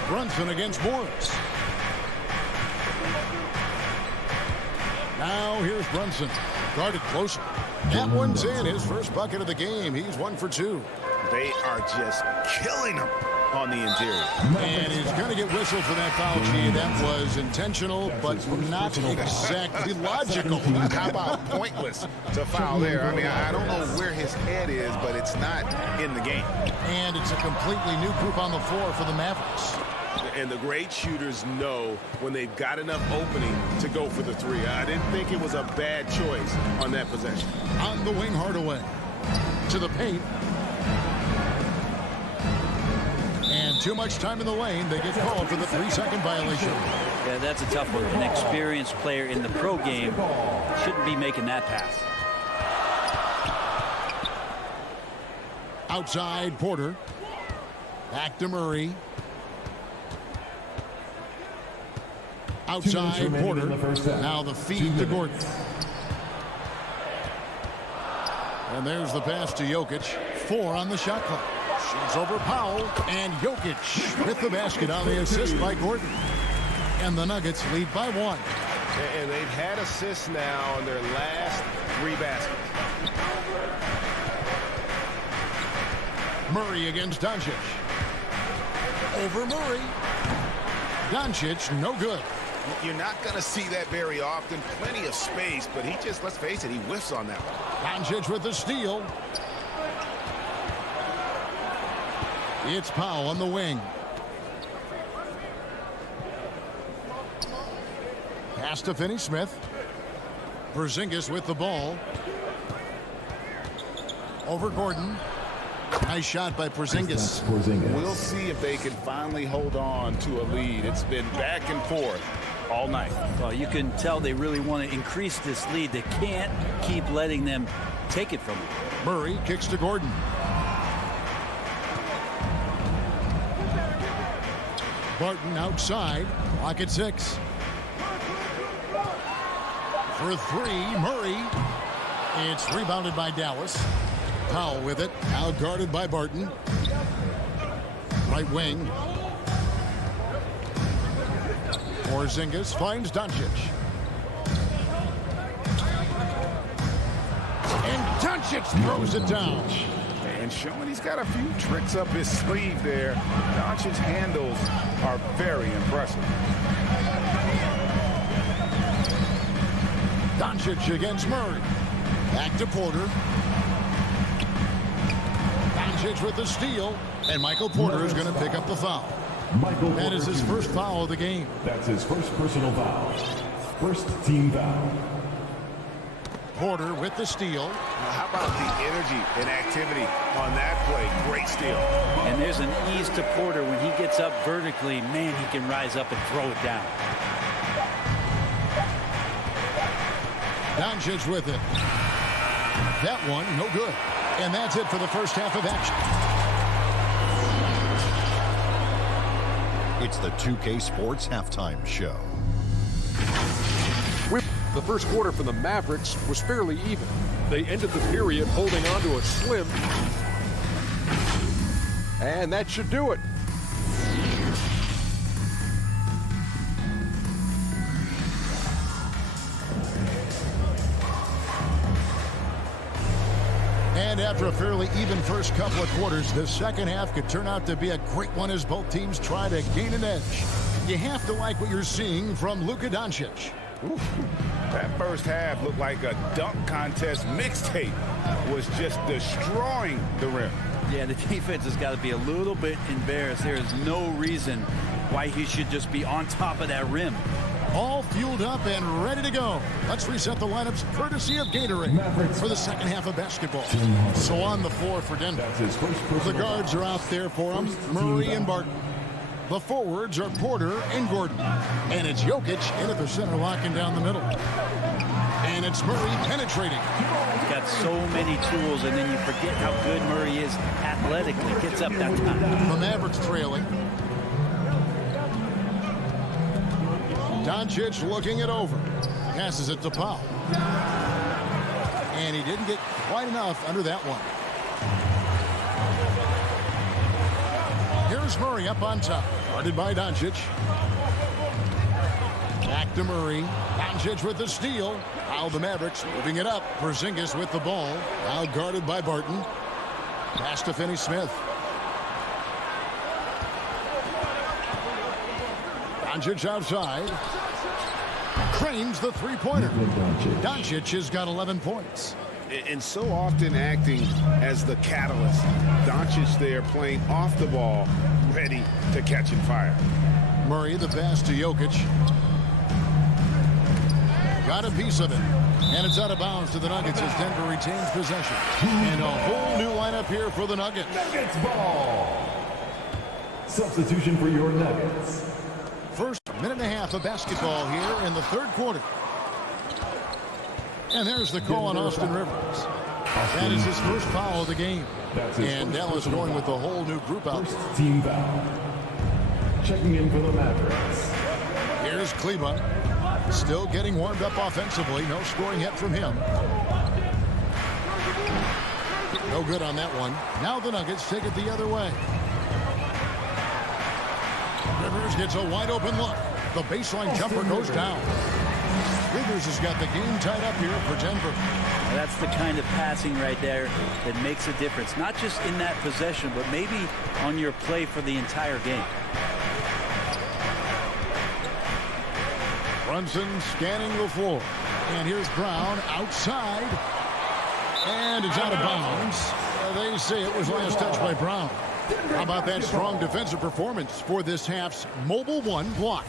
Brunson against Morris. Now here's Brunson. Guarded closer. That one's in. His first bucket of the game. He's 1 for 2. They are just killing him on the interior. And he's going to get whistled for that foul, G. That was intentional, but not exactly logical. How about pointless to foul there? I mean, I don't know where his head is, but it's not in the game. And it's a completely new group on the floor for the Mavericks. And the great shooters know when they've got enough opening to go for the 3. I didn't think it was a bad choice on that possession. On the wing, Hardaway. To the paint. And too much time in the lane. They get called for the 3-second violation. Yeah, that's a tough one. An experienced player in the pro game shouldn't be making that pass. Outside, Porter. Back to Murray. Outside, Porter. Now the feed to Gordon. And there's the pass to Jokic. 4 on the shot clock. Shoots over Powell. And Jokic with the basket on the assist by Gordon. And the Nuggets lead by 1. And they've had assists now on their last 3 baskets. Murray against Doncic. Over Murray. Doncic, no good. You're not going to see that very often. Plenty of space, but he just, let's face it, he whiffs on that one. Doncic with the steal. It's Powell on the wing. Pass to Finney-Smith. Porzingis with the ball. Over Gordon. Nice shot by Porzingis. We'll see if they can finally hold on to a lead. It's been back and forth all night. Well, you can tell they really want to increase this lead. They can't keep letting them take it from them. Murray kicks to Gordon. Barton outside. Clock at 6. For 3, Murray. It's rebounded by Dallas. Powell with it. Out guarded by Barton. Right wing. Porzingis finds Doncic. And Doncic throws it down. And showing he's got a few tricks up his sleeve there. Doncic's handles are very impressive. Doncic against Murray. Back to Porter. Doncic with the steal. And Michael Porter is going to pick up the foul. That is his first foul of the game. That's his first personal foul. First team foul. Porter with the steal. How about the energy and activity on that play? Great steal. And there's an ease to Porter when he gets up vertically. Man, he can rise up and throw it down. Doncic with it. That one, no good. And that's it for the first half of action. It's the 2K Sports Halftime Show. The first quarter for the Mavericks was fairly even. They ended the period holding on to a slim. And that should do it. And after a fairly even first couple of quarters, the second half could turn out to be a great one as both teams try to gain an edge. You have to like what you're seeing from Luka Doncic. Oof. That first half looked like a dunk contest mixtape. Was just destroying the rim. Yeah, the defense has got to be a little bit embarrassed. There is no reason why he should just be on top of that rim. All fueled up and ready to go. Let's reset the lineups courtesy of Gatorade for the second half of basketball. So on the floor for Denver. The guards are out there for him, Murray and Barton. The forwards are Porter and Gordon. And it's Jokic in at the center, locking down the middle. And it's Murray penetrating. He's got so many tools, and then you forget how good Murray is athletically. Gets up that time. The Mavericks trailing. Doncic looking it over. Passes it to Powell. And he didn't get quite enough under that one. Here's Murray up on top. Guarded by Doncic. Back to Murray. Doncic with the steal. Now the Mavericks moving it up. Porzingis with the ball. Now guarded by Barton. Pass to Finney-Smith. Doncic outside. Cranes the three-pointer. Doncic has got 11 points. And so often acting as the catalyst. Doncic there playing off the ball, ready to catch and fire. Murray, the pass to Jokic. Got a piece of it. And it's out of bounds to the Nuggets as Denver retains possession. And a whole new lineup here for the Nuggets. Nuggets ball. Substitution for your Nuggets. First minute and a half of basketball here in the third quarter. And there's the call on Austin Rivers. That is his first foul of the game. And Dallas going with the whole new group out. First team foul. Checking in for the Mavericks. Here's Kleba. Still getting warmed up offensively. No scoring yet from him. No good on that one. Now the Nuggets take it the other way. Rivers gets a wide open look. The baseline jumper goes down. Cleavers has got the game tied up here for Denver. Now that's the kind of passing right there that makes a difference, not just in that possession, but maybe on your play for the entire game. Brunson scanning the floor. And here's Brown outside. And it's out of bounds. They say it was last touched by Brown. How about that strong defensive performance for this half's Mobile One block?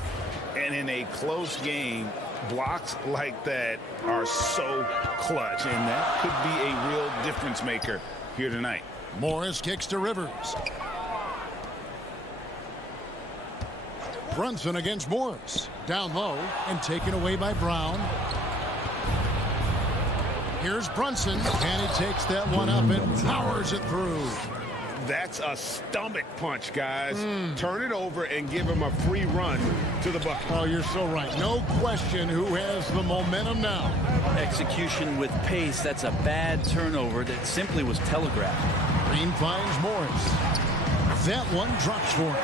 And in a close game, blocks like that are so clutch, and that could be a real difference maker here tonight. Morris kicks to Rivers. Brunson against Morris. Down low and taken away by Brown. Here's Brunson, and he takes that one up and powers it through. That's a stomach punch, guys. Turn it over and give him a free run to the bucket. Oh, you're so right. No question who has the momentum now. Execution with pace. That's a bad turnover that simply was telegraphed. Green finds Morris. That one drops for him.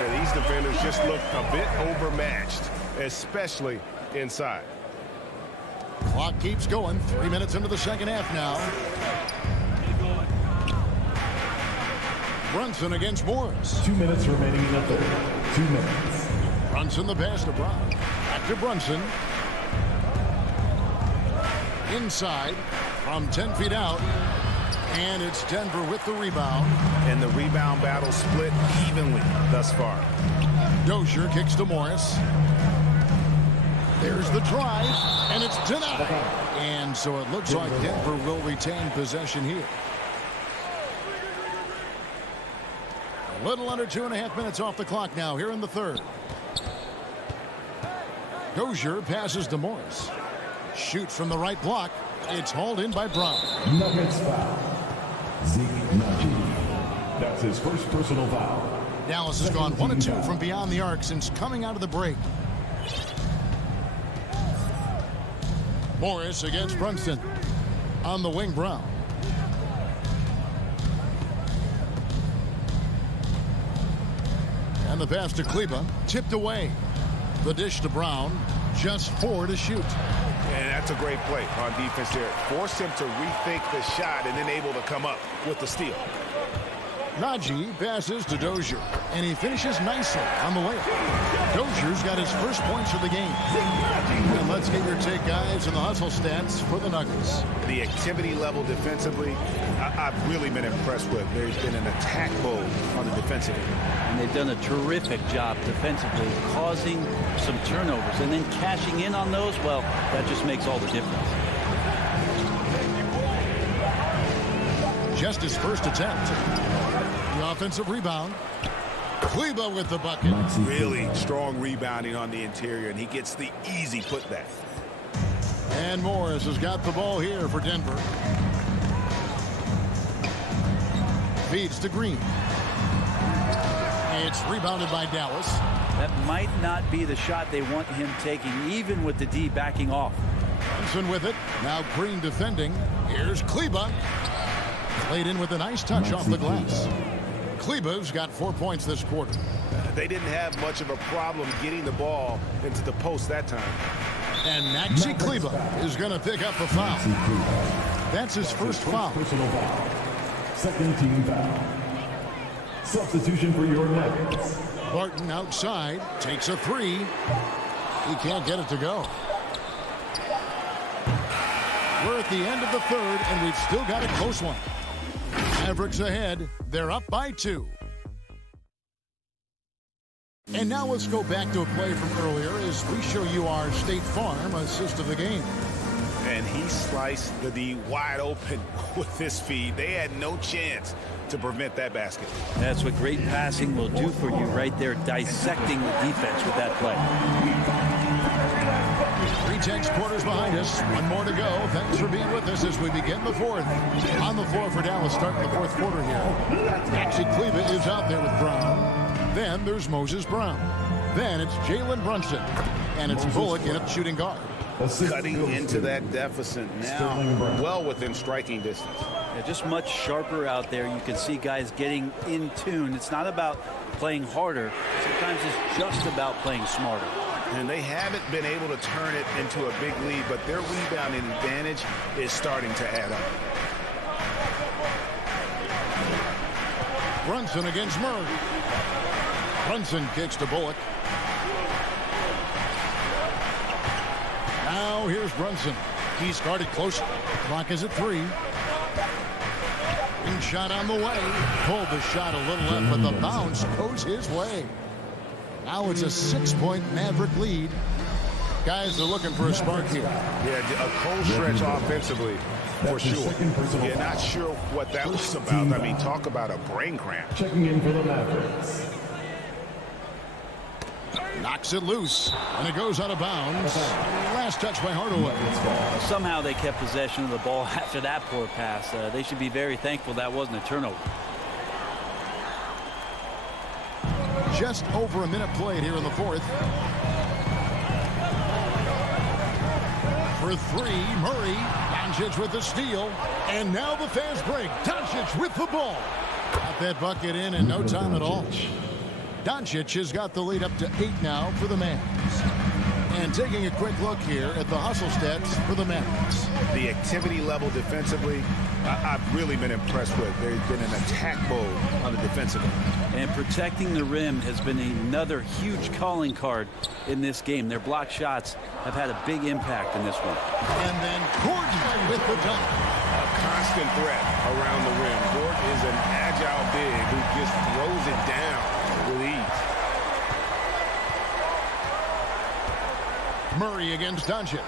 Yeah, these defenders just look a bit overmatched, especially inside. Clock keeps going. 3 minutes into the second half now. Brunson against Morris. 2 minutes remaining in the third. 2 minutes. Brunson the pass to Brown. Back to Brunson. Inside from 10 feet out. And it's Denver with the rebound. And the rebound battle split evenly thus far. Dozier kicks to Morris. There's the drive, and it's denied. And so it looks like Denver will retain possession here. A little under 2.5 minutes off the clock now here in the third. Dozier passes to Morris. Shoots from the right block. It's hauled in by Brown. Nuggets foul. Zeke Nnaji. That's his first personal foul. Dallas has gone 1 of 2 from beyond the arc since coming out of the break. Morris against Brunson. On the wing, Brown. And the pass to Kleba. Tipped away. The dish to Brown. Just 4 to shoot. And that's a great play on defense there. Force him to rethink the shot and then able to come up with the steal. Nnaji passes to Dozier, and he finishes nicely on the layup. Dozier's got his first points of the game. And let's get your take, guys, on the hustle stats for the Nuggets. The activity level defensively, I've really been impressed with. There's been an attack mode on the defensive end. And they've done a terrific job defensively, causing some turnovers, and then cashing in on those. Well, that just makes all the difference. Just his first attempt. The offensive rebound. Kleba with the bucket. Really strong rebounding on the interior, and he gets the easy putback. And Morris has got the ball here for Denver. Feeds to Green. It's rebounded by Dallas. That might not be the shot they want him taking, even with the D backing off. Brunson with it. Now Green defending. Here's Kleba. Played in with a nice touch off the glass. Kleba's got 4 points this quarter. They didn't have much of a problem getting the ball into the post that time. And Maxi Kleba is going to pick up the foul. That's his first foul. Personal foul. Second team foul. Substitution for your Nuggets. Barton outside. Takes a 3. He can't get it to go. We're at the end of the third, and we've still got a close one. Mavericks ahead. They're up by 2. And now let's go back to a play from earlier as we show you our State Farm assist of the game. And he sliced the D wide open with his feed. They had no chance to prevent that basket. That's what great passing will do for you right there, dissecting the defense with that play. 3 quarters behind us. 1 more to go. Thanks for being with us as we begin the fourth. On the floor for Dallas starting the fourth quarter here. Maxi Kleba is out there with Brown. Then there's Moses Brown. Then it's Jalen Brunson. And it's Bullock in at shooting guard. Cutting into that deficit now, well within striking distance. Yeah, just much sharper out there. You can see guys getting in tune. It's not about playing harder. Sometimes it's just about playing smarter. And they haven't been able to turn it into a big lead, but their rebounding advantage is starting to add up. Brunson against Murray. Brunson kicks to Bullock. Now here's Brunson. He's guarded close. Clock is at 3. And shot on the way. Pulled the shot a little left, but the bounce goes his way. Now it's a 6-point Maverick lead. Guys are looking for a spark here. Yeah, a cold stretch offensively, for sure. Yeah, not sure what that was about. I mean, talk about a brain cramp. Checking in for the Mavericks. Knocks it loose, and it goes out of bounds. Last touch by Hardaway. Somehow they kept possession of the ball after that poor pass. They should be very thankful that wasn't a turnover. Just over a minute played here in the fourth. For 3, Murray. Doncic with the steal. And now the fast break. Doncic with the ball. Got that bucket in no time at all. Doncic has got the lead up to 8 now for the Mavs. And taking a quick look here at the hustle stats for the Mavs. The activity level defensively, I've really been impressed with. They've been in attack mode on the defensive end. And protecting the rim has been another huge calling card in this game. Their block shots have had a big impact in this one. And then Gordon with the dunk. A constant threat around the rim. Gordon is an agile big who just throws it down with ease. Murray against Doncic.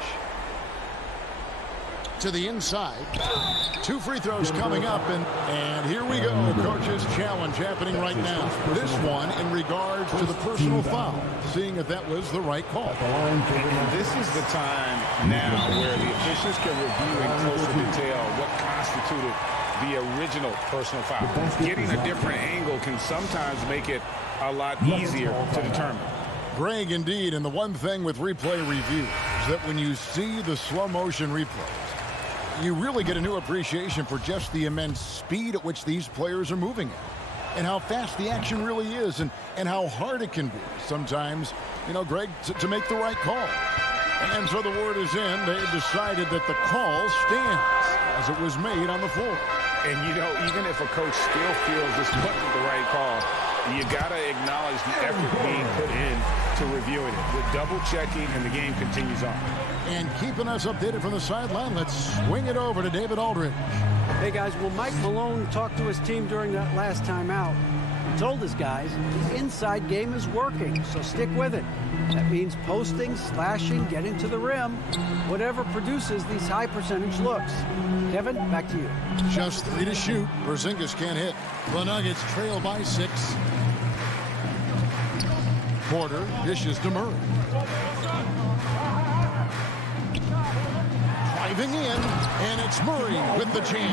To the inside. 2 free throws coming up, and here we go. Coach's challenge happening right now. This one in regards to the personal foul, seeing if that was the right call. And this is the time now where the officials can review in closer detail what constituted the original personal foul. Getting a different angle can sometimes make it a lot easier to determine. Greg, indeed, and the one thing with replay review is that when you see the slow motion replays, you really get a new appreciation for just the immense speed at which these players are moving at, and how fast the action really is, and how hard it can be sometimes, Greg, to make the right call. And so the word is in. They've decided that the call stands as it was made on the floor. And, even if a coach still feels this wasn't the right call, you got to acknowledge the effort being put in to reviewing it. The double checking, and the game continues on. And keeping us updated from the sideline, let's swing it over to David Aldridge. Hey, guys, well, Mike Malone talked to his team during that last timeout. He told his guys the inside game is working, so stick with it. That means posting, slashing, getting to the rim, whatever produces these high percentage looks. Kevin, back to you. Just 3 to shoot. Porzingis can't hit. The Nuggets trail by 6. Porter dishes to Murray. Driving in, and it's Murray with the jam.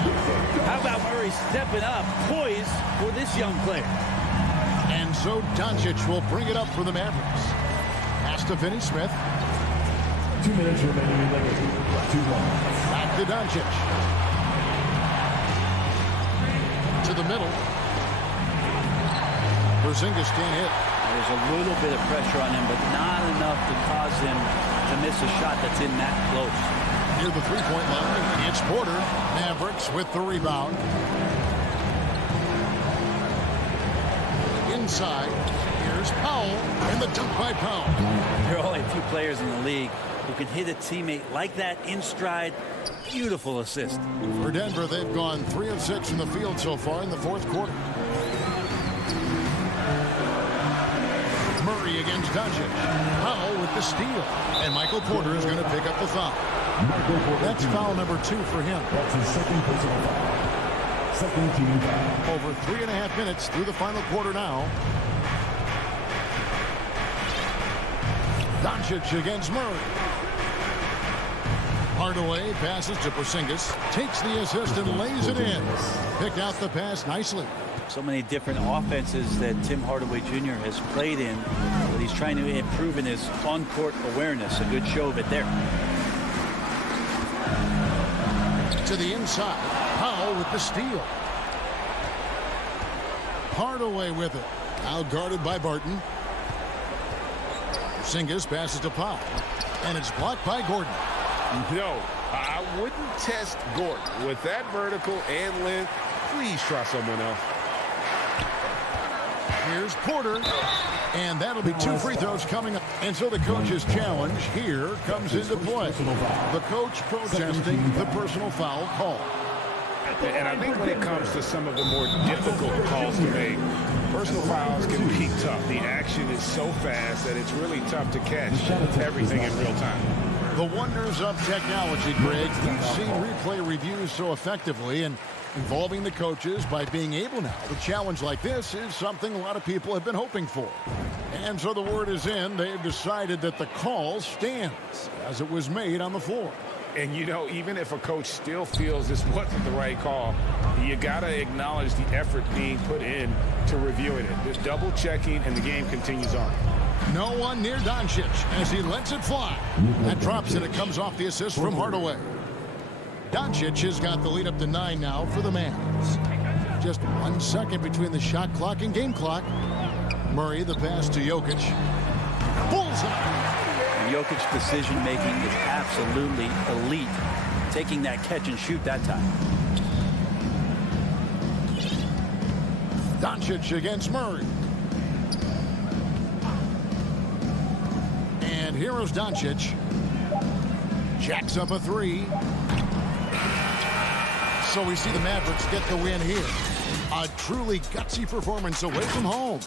How about Murray stepping up, poised for this young player? And so Doncic will bring it up for the Mavericks. Pass to Finney-Smith. 2 minutes remaining in the game. 2-1. Back to Doncic. To the middle. Porzingis can't hit. There's a little bit of pressure on him, but not enough to cause him to miss a shot that's in that close. Near the three-point line, it's Porter. Mavericks with the rebound. Inside, here's Powell, and the dunk by Powell. There are only a few players in the league who can hit a teammate like that in stride. Beautiful assist. For Denver, they've gone 3 of 6 from the field so far in the fourth quarter. Murray against Doncic. Powell with the steal. And Michael Porter is going to pick up the foul. That's foul number 2 for him. That's his second personal foul. Second team foul. Over 3.5 minutes through the final quarter now. Doncic against Murray. Hardaway passes to Porzingis. Takes the assist and lays it in. Picked out the pass nicely. So many different offenses that Tim Hardaway Jr. has played in, but he's trying to improve in his on-court awareness. A good show of it there. To the inside. Powell with the steal. Hardaway with it. Now guarded by Barton. Porzingis passes to Powell, and it's blocked by Gordon. No, I wouldn't test Gordon. With that vertical and length, please try someone else. Here's Porter, and that'll be 2 free throws coming up. And so the coach's challenge here comes into play. The coach protesting the personal foul call. And I think when it comes to some of the more difficult calls to make, personal fouls can be tough. The action is so fast that it's really tough to catch everything in real time. The wonders of technology, Greg. We've seen replay reviews so effectively, and involving the coaches by being able now to challenge like this is something a lot of people have been hoping for. And so the word is in. They've decided that the call stands as it was made on the floor. And, you know, even if a coach still feels this wasn't the right call, you got to acknowledge the effort being put in to reviewing it. Just double-checking, and the game continues on. No one near Doncic as he lets it fly. That drops, and it comes off the assist from Hardaway. Doncic has got the lead up to 9 now for the Mavs. Just 1 second between the shot clock and game clock. Murray, the pass to Jokic. Bullseye. Jokic's decision-making is absolutely elite. Taking that catch and shoot that time. Doncic against Murray. And here's Doncic. Jacks up a 3. So we see the Mavericks get the win here. A truly gutsy performance away from home.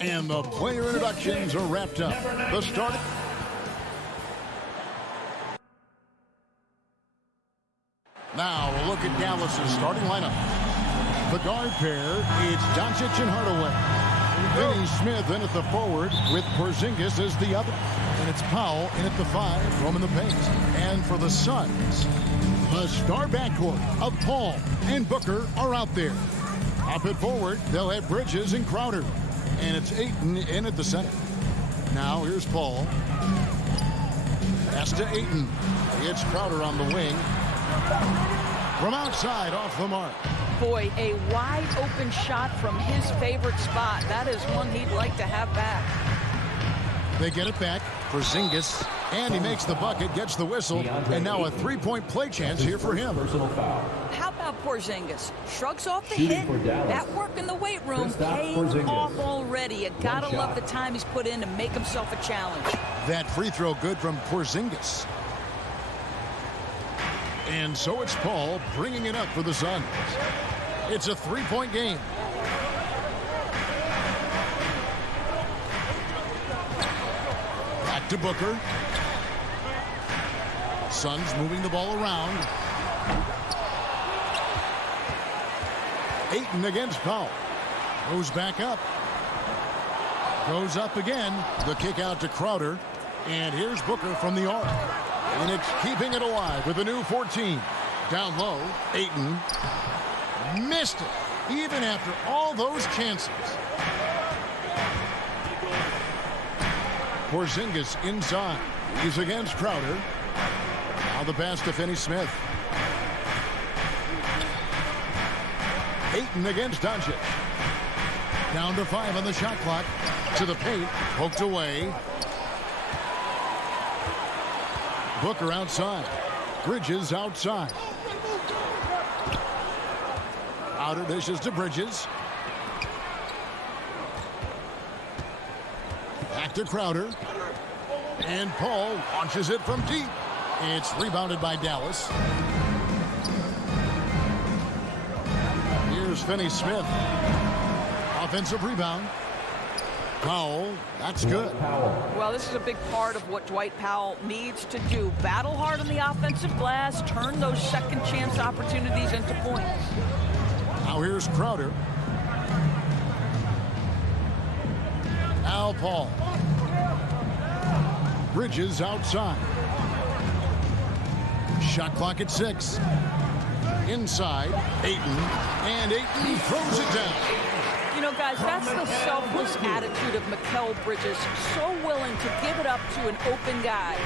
And the player introductions are wrapped up. The start. Now a look at Dallas's starting lineup. The guard pair, it's Doncic and Hardaway. Finney Smith in at the forward with Porzingis as the other. And it's Powell in at the 5, roaming the paint. And for the Suns, the star backcourt of Paul and Booker are out there. Up at forward, they'll have Bridges and Crowder. And it's Ayton in at the center. Now here's Paul. Pass to Ayton. It's Crowder on the wing. From outside, off the mark. Boy, a wide open shot from his favorite spot. That is one he'd like to have back. They get it back for Porzingis, and he makes the bucket, gets the whistle, and now a three-point play chance here for him. How about Porzingis? Shrugs off the hit. That work in the weight room paying off already. You gotta love the time he's put in to make himself a challenge. That free throw good from Porzingis. And so it's Paul bringing it up for the Suns. It's a three-point game. Back to Booker. Suns moving the ball around. Ayton against Powell. Goes back up. Goes up again. The kick out to Crowder. And here's Booker from the arc. And it's keeping it alive with a new 14. Down low, Ayton missed it, even after all those chances. Porzingis inside. He's against Crowder. Now the pass to Finney Smith. Ayton against Doncic. Down to 5 on the shot clock. To the paint, poked away. Booker outside. Bridges outside. Outer dishes to Bridges. Back to Crowder. And Paul launches it from deep. It's rebounded by Dallas. Here's Finney Smith. Offensive rebound. Powell, that's good. Well, this is a big part of what Dwight Powell needs to do. Battle hard on the offensive glass, turn those second chance opportunities into points. Now here's Crowder. Now Paul. Bridges outside. Shot clock at 6. Inside, Ayton. And Ayton throws it down. You know, guys, that's the selfless attitude of Mikal Bridges. So willing to give it up to an open guy.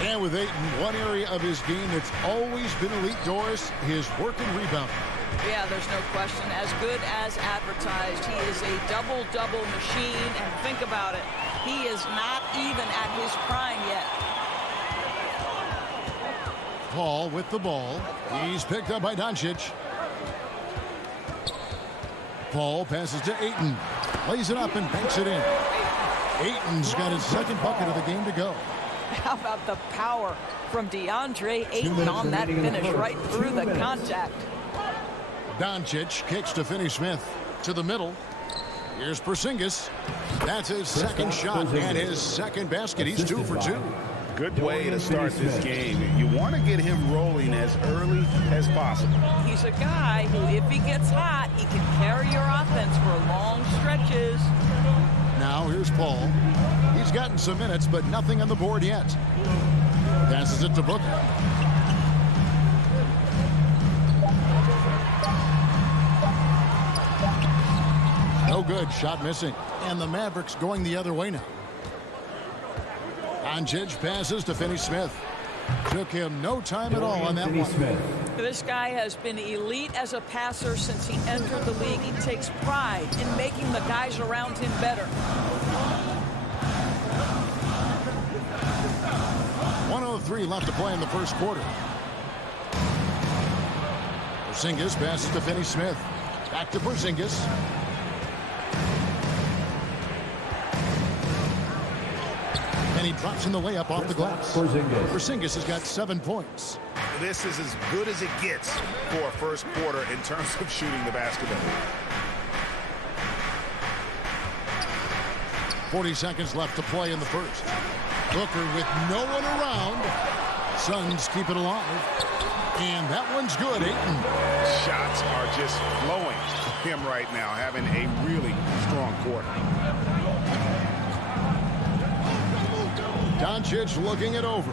And with Ayton, one area of his game that's always been elite, Doris, his work and rebound. Yeah, there's no question. As good as advertised. He is a double-double machine. And think about it. He is not even at his prime yet. Paul with the ball. He's picked up by Doncic. Paul passes to Ayton. Lays it up and banks it in. Ayton's got his second bucket of the game to go. How about the power from DeAndre Ayton on that finish right through the contact. Doncic kicks to Finney Smith to the middle. Here's Porzingis. That's his second shot and his second basket. He's 2 for 2. Good way to start this game. You want to get him rolling as early as possible. He's a guy who, if he gets hot, he can carry your offense for long stretches. Now here's Paul. He's gotten some minutes, but nothing on the board yet. Passes it to Booker. No good. Shot missing. And the Mavericks going the other way now. Doncic passes to Finney Smith. Took him no time at all on that one. This guy has been elite as a passer since he entered the league. He takes pride in making the guys around him better. 1:03 left to play in the first quarter. Porzingis passes to Finney Smith. Back to Porzingis. And he drops in the layup off the glass. Porzingis has got 7 points. This is as good as it gets for a first quarter in terms of shooting the basketball. 40 seconds left to play in the first. Booker with no one around. Suns keep it alive. And that one's good, Ayton. Shots are just flowing. him right now, having a really strong quarter. Doncic looking it over.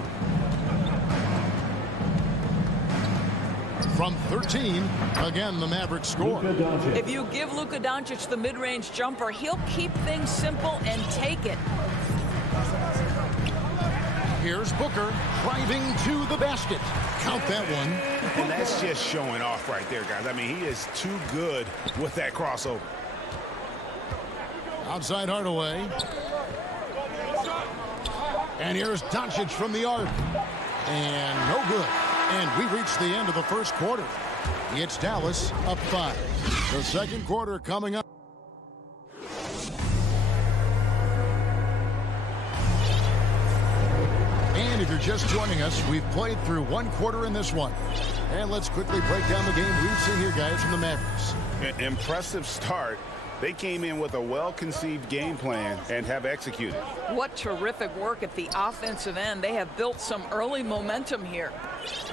From 13, again, the Mavericks score. If you give Luka Doncic the mid-range jumper, he'll keep things simple and take it. Here's Booker driving to the basket. Count that one. And that's just showing off right there, guys. I mean, he is too good with that crossover. Outside Hardaway. And here's Doncic from the arc. And no good. And we reach the end of the first quarter. It's Dallas up 5. The second quarter coming up. And if you're just joining us, we've played through one quarter in this one. And let's quickly break down the game we've seen here, guys, from the Mavericks. Impressive start. They came in with a well-conceived game plan and have executed. What terrific work at the offensive end. They have built some early momentum here.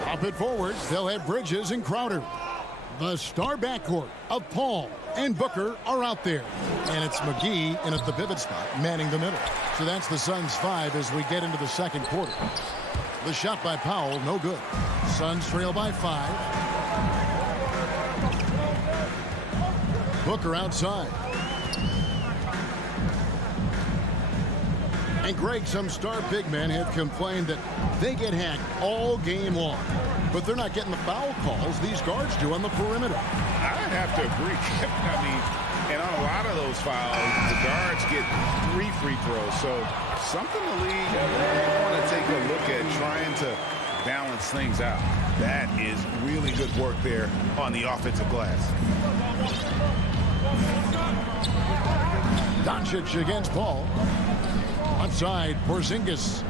Up it forward, they'll have Bridges and Crowder. The star backcourt of Paul and Booker are out there. And it's McGee in at the pivot spot, manning the middle. So that's the Suns 5 as we get into the second quarter. The shot by Powell, no good. Suns trail by 5. Booker outside. And Greg, some star big men have complained that they get hacked all game long. But they're not getting the foul calls these guards do on the perimeter. I'd have to agree. I mean, and on a lot of those fouls, the guards get 3 free throws. So something the league want to take a look at, trying to balance things out. That is really good work there on the offensive glass. Doncic against Paul. Outside, Porzingis.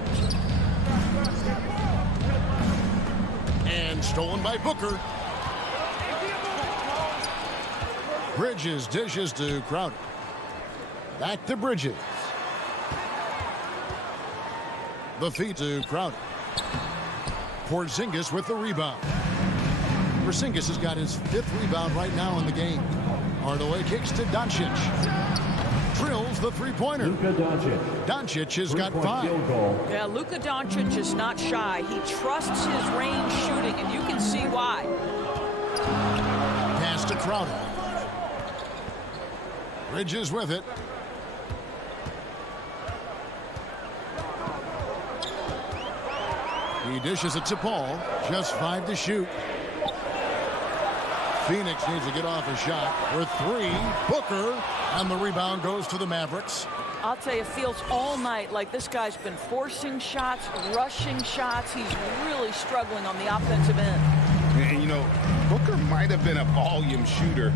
And stolen by Booker. Bridges dishes to Crowder. Back to Bridges. The feed to Crowder. Porzingis with the rebound. Porzingis has got his 5th rebound right now in the game. Hardaway kicks to Doncic. Drills the three-pointer. Luka Doncic. Doncic has got 5. Yeah, Luka Doncic is not shy. He trusts his range shooting, and you can see why. Pass to Crowder. Bridges with it. He dishes it to Paul. Just 5 to shoot. Phoenix needs to get off a shot for 3. Booker. And the rebound goes to the Mavericks. I'll tell you, it feels all night like this guy's been forcing shots, rushing shots. He's really struggling on the offensive end. And, you know, Booker might have been a volume shooter,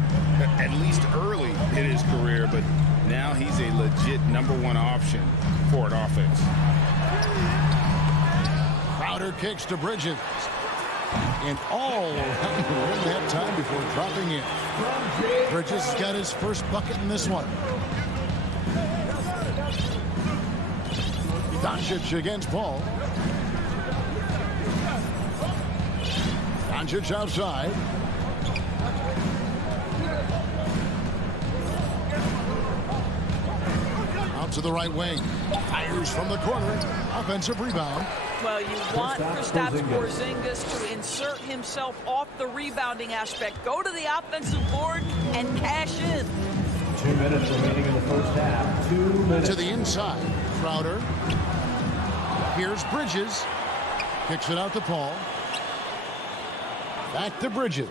at least early in his career, but now he's a legit #1 option for an offense. Crowder kicks to Bridges. And all around the rim that time before dropping in. Bridges has got his first bucket in this one. Doncic against Paul. Doncic outside. Out to the right wing. Fires from the corner. Offensive rebound. Well, you want Kristaps Porzingis to insert himself off the rebounding aspect. Go to the offensive board and cash in. 2 minutes remaining in the first half. 2 minutes. To the inside. Crowder. Here's Bridges. Kicks it out to Paul. Back to Bridges.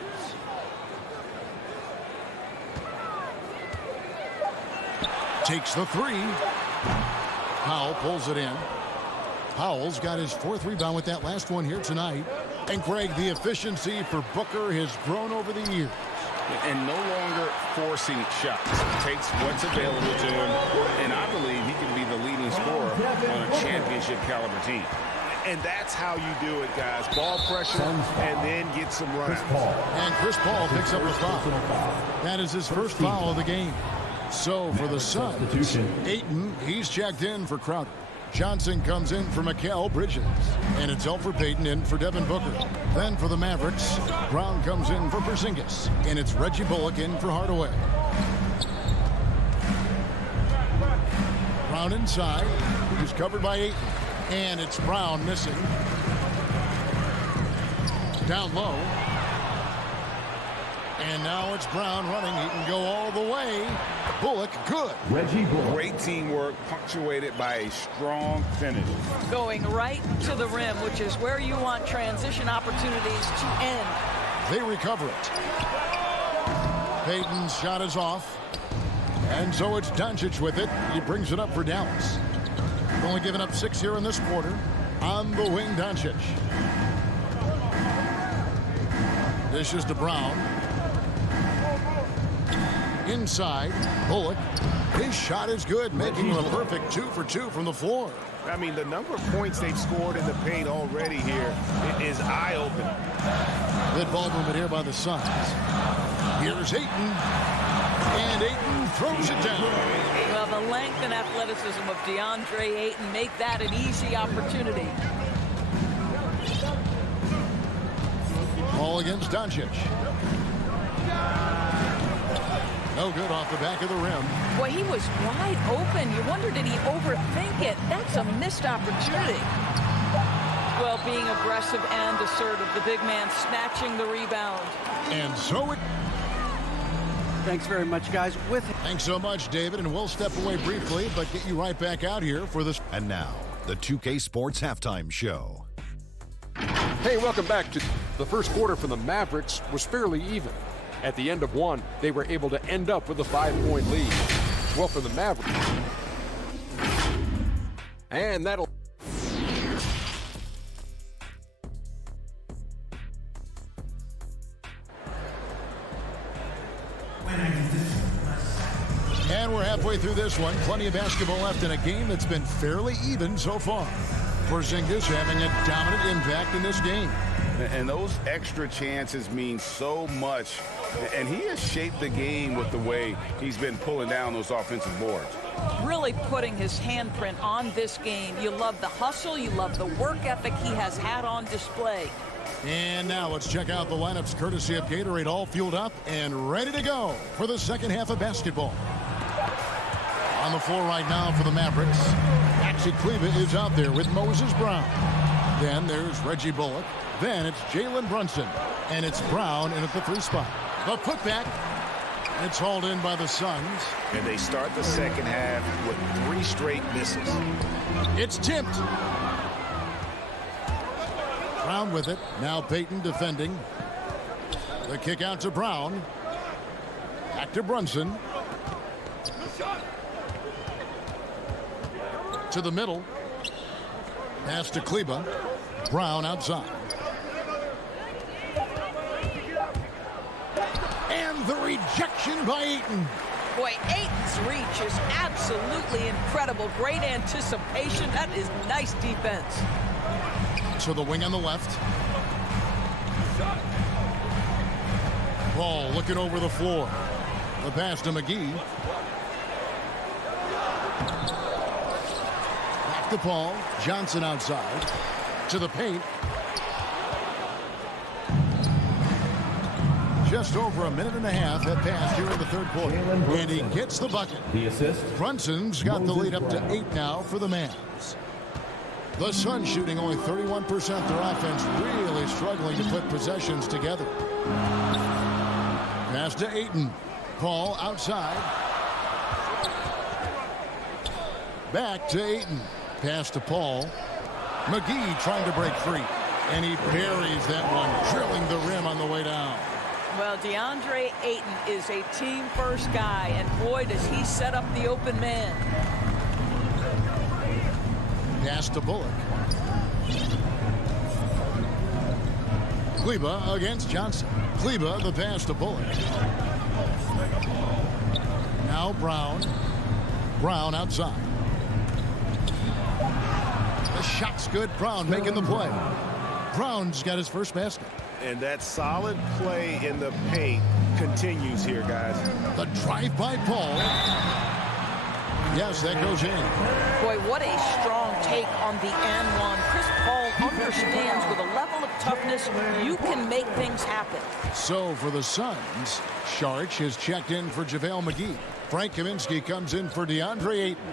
Takes the 3. Powell pulls it in. Powell's got his 4th rebound with that last one here tonight. And Greg, the efficiency for Booker has grown over the years. And no longer forcing shots. Takes what's available to him. And I believe he can be the leading scorer on a championship caliber team. And that's how you do it, guys. Ball pressure and then get some runs. And Chris Paul picks up a foul. That is his first foul of the game. So for the Suns, Ayton, he's checked in for Crowder. Johnson comes in for Mikal Bridges. And it's Elfrid Payton in for Devin Booker. Then for the Mavericks, Brown comes in for Porzingis. And it's Reggie Bullock in for Hardaway. Brown inside. He's covered by Ayton. And it's Brown missing. Down low. And now it's Brown running. He can go all the way. Bullock, good. Reggie Bullock. Great teamwork, punctuated by a strong finish. Going right to the rim, which is where you want transition opportunities to end. They recover it. Payton's shot is off. And so it's Doncic with it. He brings it up for Dallas. Only given up 6 here in this quarter. On the wing, Doncic. This is to Brown. Inside, Bullock. His shot is good, making him a perfect 2 for 2 from the floor. I mean, the number of points they've scored in the paint already here is eye-opening. Good ball movement here by the Suns. Here's Ayton. And Ayton throws it down. Well, the length and athleticism of DeAndre Ayton make that an easy opportunity. Ball against Doncic. No good off the back of the rim. Boy, he was wide open. You wonder, did he overthink it? That's a missed opportunity. Well, being aggressive and assertive. The big man snatching the rebound. And so it... Thanks very much, guys. Thanks so much, David. And we'll step away briefly, but get you right back out here for this. And now, the 2K Sports Halftime Show. Hey, welcome back to the first quarter for the Mavericks was fairly even. At the end of one, they were able to end up with a 5-point lead. Well, for the Mavericks. And that'll... And we're halfway through this one. Plenty of basketball left in a game that's been fairly even so far. Porzingis having a dominant impact in this game. And those extra chances mean so much. And he has shaped the game with the way he's been pulling down those offensive boards. Really putting his handprint on this game. You love the hustle. You love the work ethic he has had on display. And now let's check out the lineups courtesy of Gatorade, all fueled up and ready to go for the second half of basketball. On the floor right now for the Mavericks, Maxi Kleber is out there with Moses Brown. Then there's Reggie Bullock. Then it's Jalen Brunson. And it's Brown in at the 3 spot. The putback. It's hauled in by the Suns. And they start the second half with 3 straight misses. It's tipped. Brown with it. Now Payton defending. The kick out to Brown. Back to Brunson. To the middle. Pass to Kleber. Brown outside. And the rejection by Ayton. Boy, Ayton's reach is absolutely incredible. Great anticipation. That is nice defense. To the wing on the left. Ball looking over the floor. The pass to McGee. Back to Paul. Johnson outside. To the paint. Just over a minute and a half have passed here in the third quarter. And he gets the bucket. The assist. Brunson's got the lead up to 8 now for the Mavs. The Suns shooting only 31%. Their offense really struggling to put possessions together. Pass to Ayton. Paul outside. Back to Ayton. Pass to Paul. McGee trying to break free. And he buries that one, drilling the rim on the way down. Well, DeAndre Ayton is a team-first guy, and boy, does he set up the open man. Pass to Bullock. Kleber against Johnson. Kleber, the pass to Bullock. Now Brown. Brown outside. The shot's good. Brown making the play. Brown's got his first basket. And that solid play in the paint continues here, guys. The drive by Paul. Yes, that goes in. Boy, what a strong take on the and one. Chris Paul understands with a level of toughness, you can make things happen. So for the Suns, Saric has checked in for JaVale McGee. Frank Kaminsky comes in for DeAndre Ayton.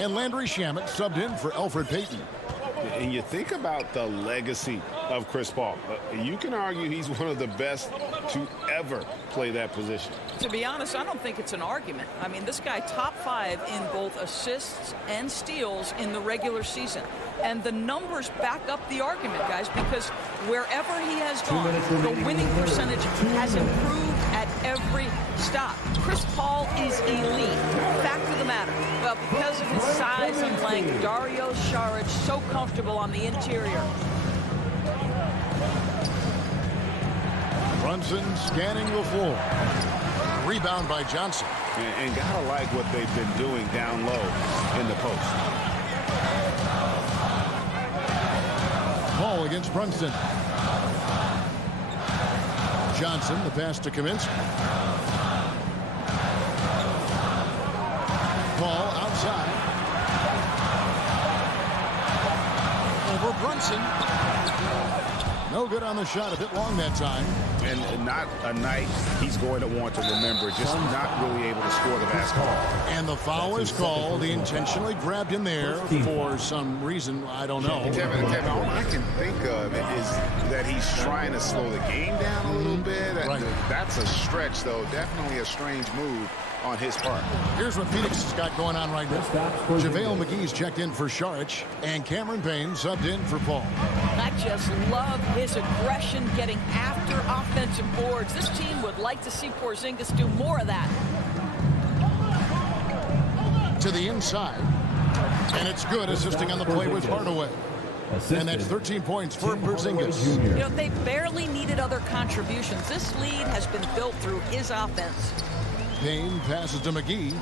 And Landry Shamet subbed in for Elfrid Payton. And you think about the legacy of Chris Paul. You can argue he's one of the best to ever play that position. To be honest, I don't think it's an argument. I mean, this guy top 5 in both assists and steals in the regular season. And the numbers back up the argument, guys, because wherever he has gone, the winning percentage has improved at every stop. Chris Paul is elite. Fact of the matter. Well, because of his size and length, Dario Saric so comfortable on the interior. Brunson scanning the floor. Rebound by Johnson. And gotta like what they've been doing down low in the post. Paul against Brunson. Johnson, the pass to Kaminsky. Paul outside. Over Brunson. No good on the shot, a bit long that time. And not a night he's going to want to remember, just not really able to score the basketball. And the foul is called. He intentionally grabbed him there for some reason, I don't know. Kevin, all I can think of is that he's trying to slow the game down a little bit. Right. That's a stretch, though. Definitely a strange move on his part. Here's what Phoenix has got going on right now. JaVale McGee's checked in for Saric, and Cameron Payne subbed in for Paul. I just love his aggression getting after offensive boards. This team would like to see Porzingis do more of that. To the inside, and it's good, assisting on the play with Hardaway. And that's 13 points for Porzingis. You know, they barely needed other contributions. This lead has been built through his offense. Payne passes to McGee.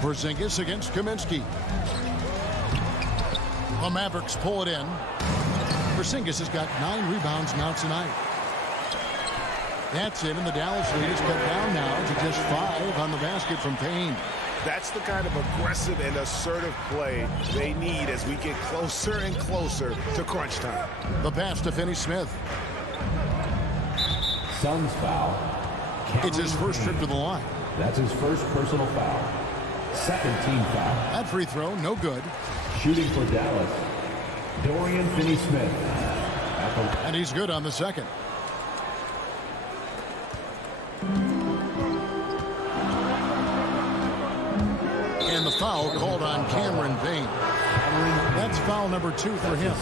Porzingis against Kaminsky. The Mavericks pull it in. Porzingis has got 9 rebounds now tonight. That's it, and the Dallas lead is cut down now to just 5 on the basket from Payne. That's the kind of aggressive and assertive play they need as we get closer and closer to crunch time. The pass to Finney-Smith. Suns foul. It's his first trip to the line. That's his first personal foul. Second team foul. That free throw, no good. Shooting for Dallas, Dorian Finney-Smith. And he's good on the second. And the foul called on Cameron Payne. That's foul number 2 for him.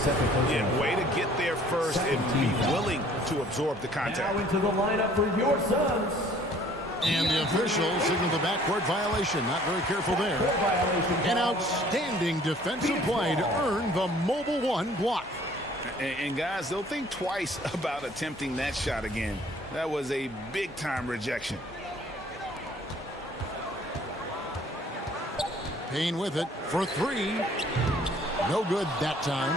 Yeah, way to get there first and be willing to absorb the contact. Now into the lineup for your Suns. And the official signaled the backcourt violation. Not very careful there. An outstanding defensive play to earn the Mobile One block. And guys, they'll think twice about attempting that shot again. That was a big-time rejection. Payne with it for 3. No good that time.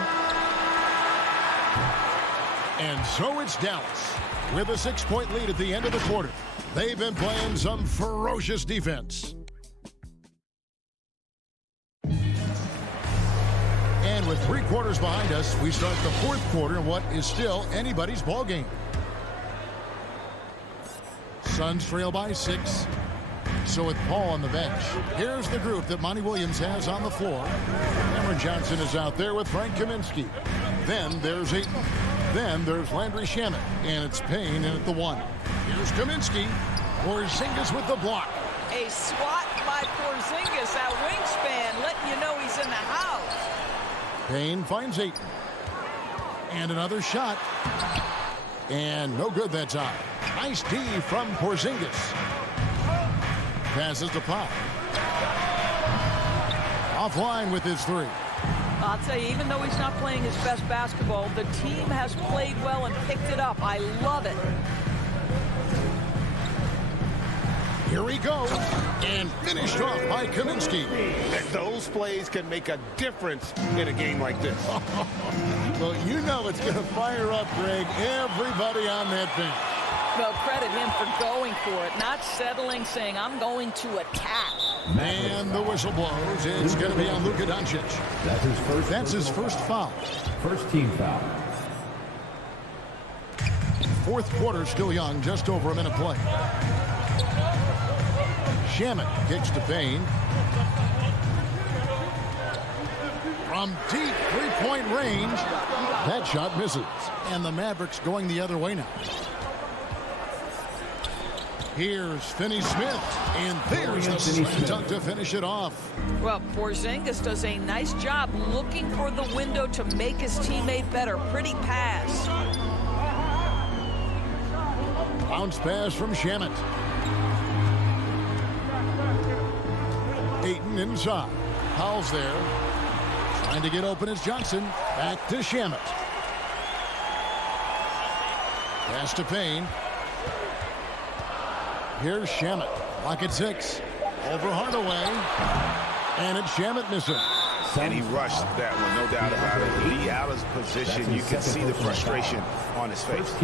And so it's Dallas with a 6-point lead at the end of the quarter. They've been playing some ferocious defense. And with 3 quarters behind us, we start the 4th quarter in what is still anybody's ball game. Suns trail by 6. So with Paul on the bench, here's the group that Monty Williams has on the floor. Cameron Johnson is out there with Frank Kaminsky. Then there's Ayton. Then there's Landry Shamet. And it's Payne in at the 1. Here's Kaminsky. Porzingis with the block. A swat by Porzingis, that wingspan, letting you know he's in the house. Payne finds Ayton. And another shot. And no good that time. Nice D from Porzingis. Passes to Pop. Offline with his 3. I'll tell you, even though he's not playing his best basketball, the team has played well and picked it up. I love it. Here he goes. And finished off by Kaminsky. Those plays can make a difference in a game like this. Well, you know it's going to fire up, Greg, everybody on that bench. Well, credit him for going for it, not settling, saying, I'm going to attack. And the whistle blows. It's going to be on Luka Doncic. That's his first foul. First team foul. Fourth quarter still young, just over a minute play. Shamet kicks to Payne. From deep three-point range, that shot misses. And the Mavericks going the other way now. Here's Finney-Smith, and there's the slam dunk to finish it off. Well, Porzingis does a nice job looking for the window to make his teammate better. Pretty pass. Bounce pass from Shamet. Ayton inside. Powell's there. Trying to get open is Johnson. Back to Shamet. Pass to Payne. Here's Shamet. Lock at 6. Over Hardaway. And it's Shamet missing. And he rushed that one, no doubt about it. Lee out of position. You can see the frustration on his face.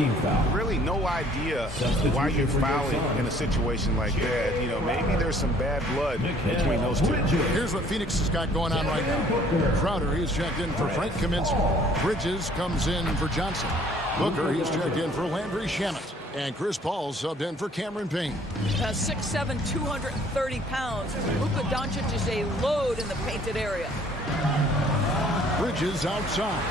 Really no idea why you're fouling in a situation like that. You know, maybe there's some bad blood between those two. Here's what Phoenix has got going on right now. Crowder, he's checked in for Frank Kaminsky. Bridges comes in for Johnson. Booker, he's checked in for Landry Shamet. And Chris Paul subbed in for Cameron Payne. 6'7", 230 pounds. Luka Doncic is a load in the painted area. Bridges outside.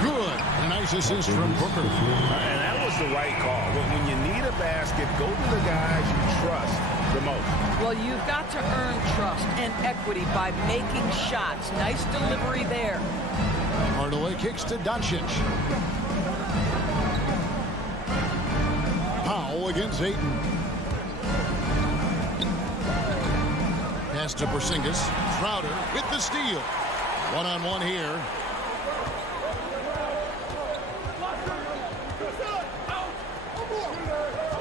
Good. A nice assist from Booker. And that was the right call. When you need a basket, go to the guys you trust the most. Well, you've got to earn trust and equity by making shots. Nice delivery there. Hardaway kicks to Doncic. Powell against Ayton. Pass to Porzingis. Crowder with the steal. One-on-one here.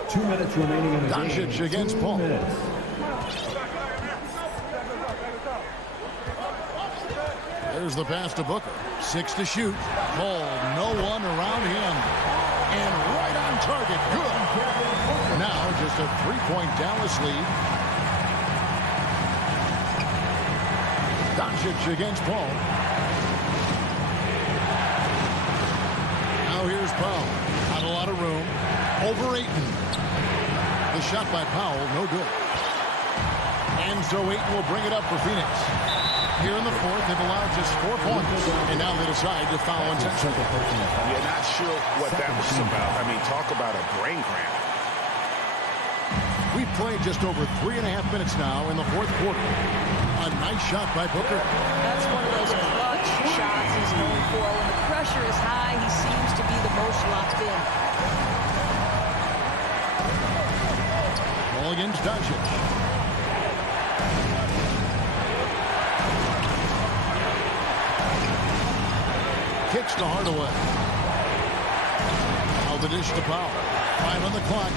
Two minutes remaining in the game. Doncic against Paul. There's the pass to Booker. 6 to shoot. Paul, no one around him. And right on target. Good. Now just a 3-point Dallas lead. Doncic against Paul. Now here's Powell. Not a lot of room. Over Ayton. The shot by Powell, no good. And so Ayton will bring it up for Phoenix. Here in the fourth, they've allowed just 4 points. And now they decide to foul intentionally. You're not sure what that was about. I mean, talk about a brain cramp. We've played just over 3.5 minutes now in the fourth quarter. A nice shot by Booker. That's one of those clutch shots he's known for. When the pressure is high, he seems to be the most locked in. Ball against Doncic. Kicks to Hardaway. Now the dish to Powell. 5 on the clock.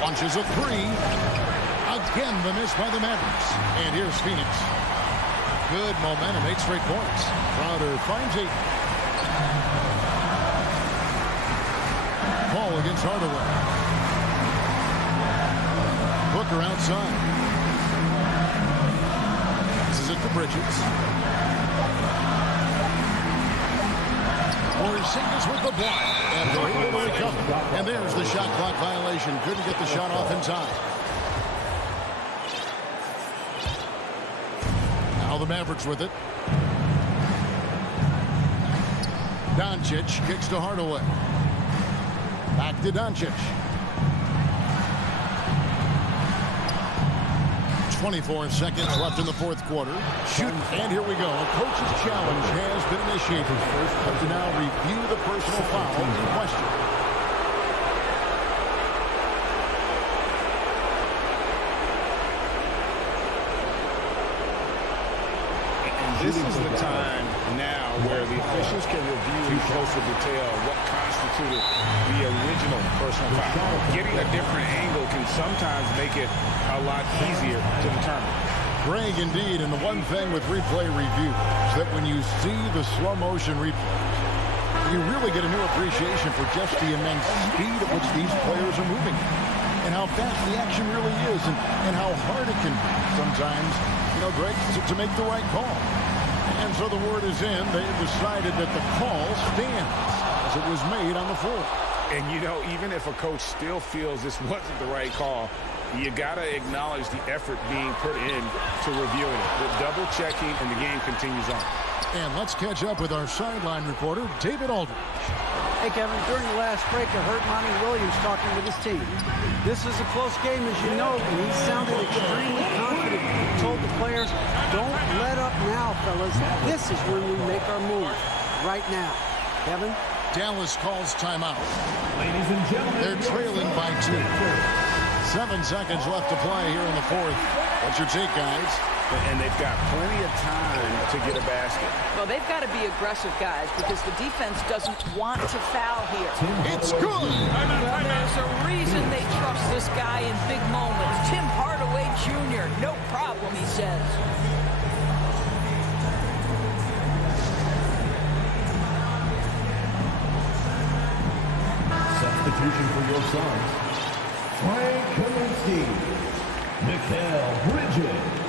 Launches a 3. Again, the miss by the Mavericks. And here's Phoenix. Good momentum, 8 straight points. Crowder finds 8. Paul against Hardaway. Booker outside. This is it for Bridges. Porzingis with the block. And they're able to recover. And there's the shot clock violation. Couldn't get the shot off in time. Now the Mavericks with it. Doncic kicks to Hardaway. Back to Doncic. 24 seconds left in the fourth quarter. Shoot, and here we go. A coach's challenge has been initiated. Have to now review the personal foul in question. This is the time now where the officials can review in closer detail what constituted the original personal foul. Getting a different angle can sometimes make it a lot easier to determine. Greg, indeed, and the one thing with replay review is that when you see the slow motion replays, You really get a new appreciation for just the immense speed at which these players are moving. And how fast the action really is, and how hard it can be sometimes, Greg, to make the right call. And so the word is in. They have decided that the call stands as it was made on the floor. And, even if a coach still feels this wasn't the right call, you got to acknowledge the effort being put in to reviewing it. The double checking, and the game continues on. And let's catch up with our sideline reporter, David Aldridge. Hey, Kevin, during the last break, I heard Monty Williams talking with his team. This is a close game, as you know, and he sounded extremely confident. He told the players, don't let up now, fellas. This is when we make our move, right now. Kevin? Dallas calls timeout. Ladies and gentlemen, they're trailing by 2. 7 seconds left to play here in the fourth. What's your take, guys? And they've got plenty of time to get a basket. Well, they've got to be aggressive, guys, because the defense doesn't want to foul here. It's good! Well, there's a reason they trust this guy in big moments. Tim Hardaway Jr., no problem, he says. Substitution for your sons. Frank Kaminsky. Mikal Bridges.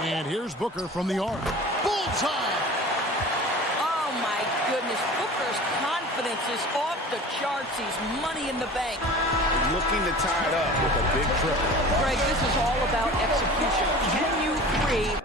And here's Booker from the arc. Bullseye! Oh, my goodness. Booker's confidence is off the charts. He's money in the bank. Looking to tie it up with a big triple. Greg, this is all about execution. Can you create...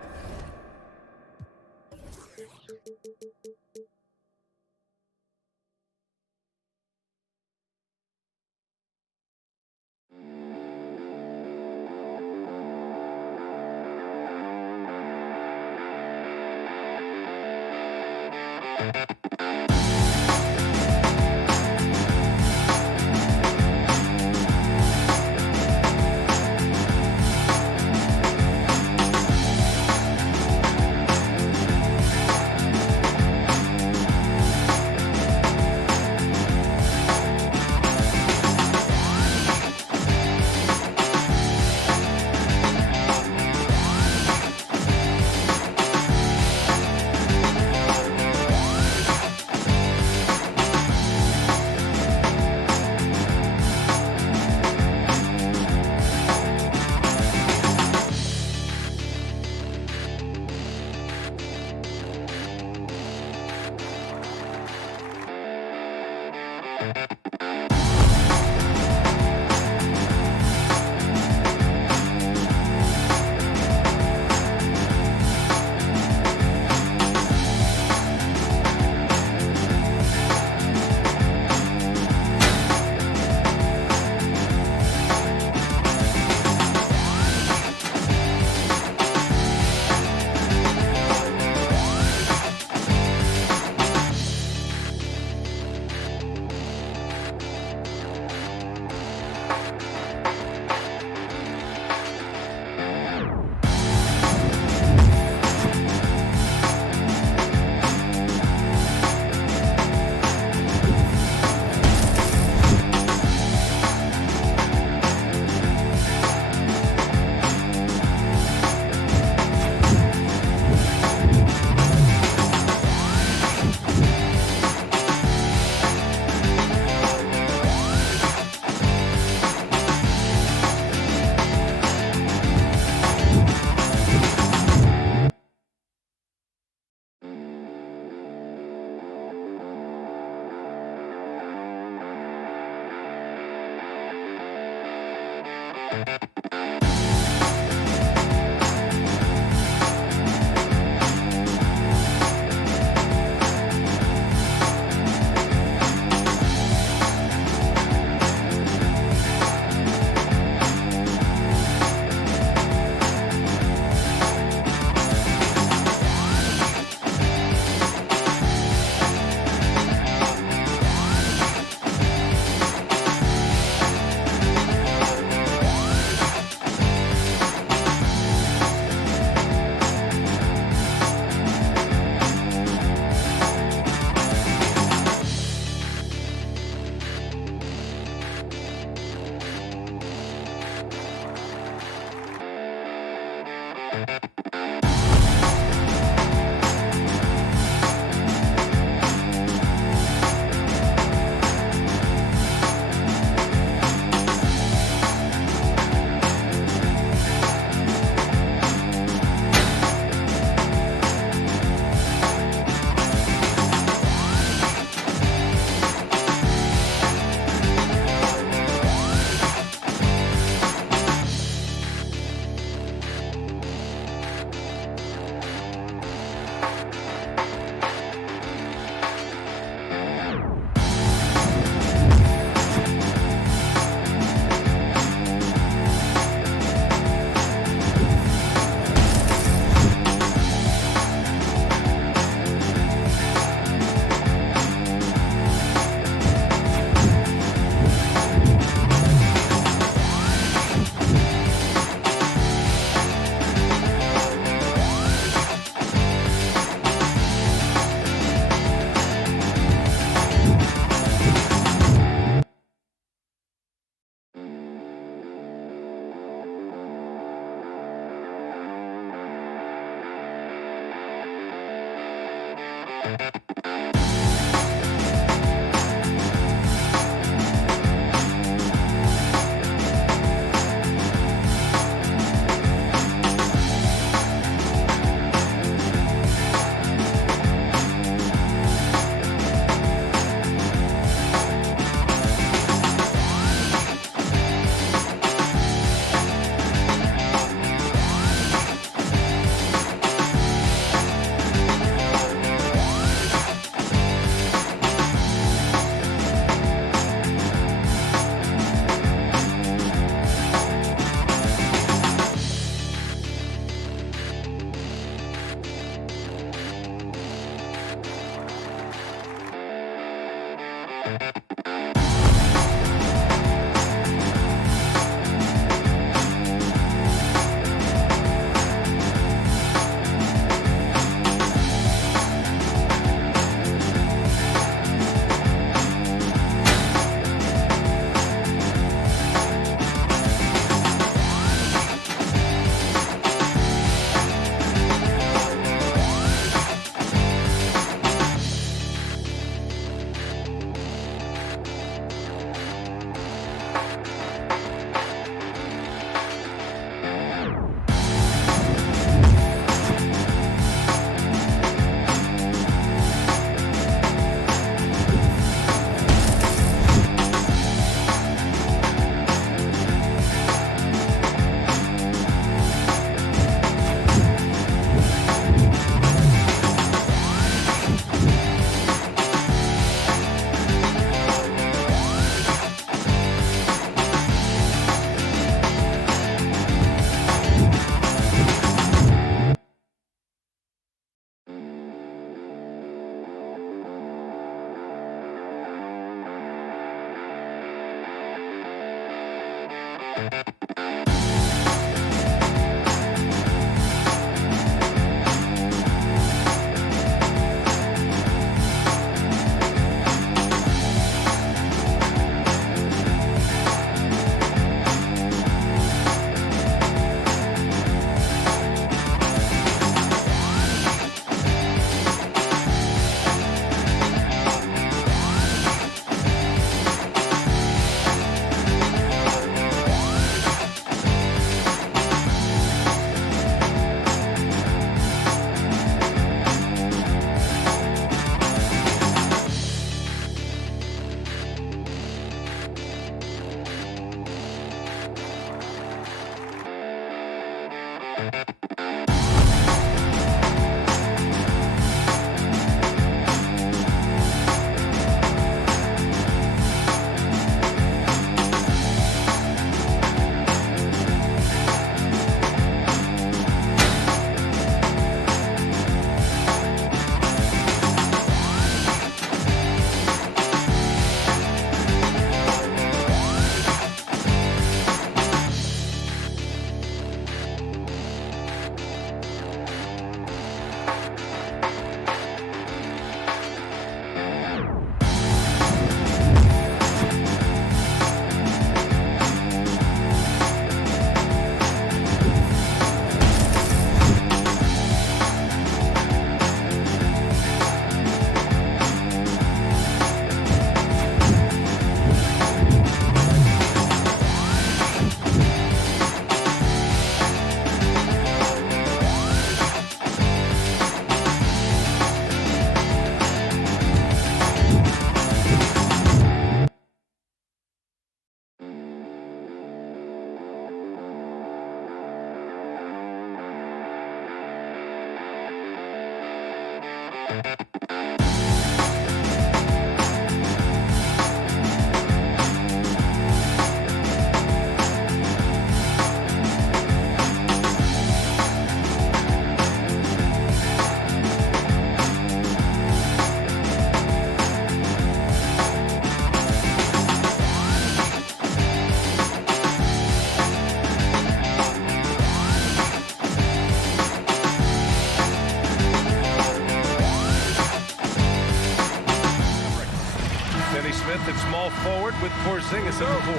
Smith at small forward with Porzingis at the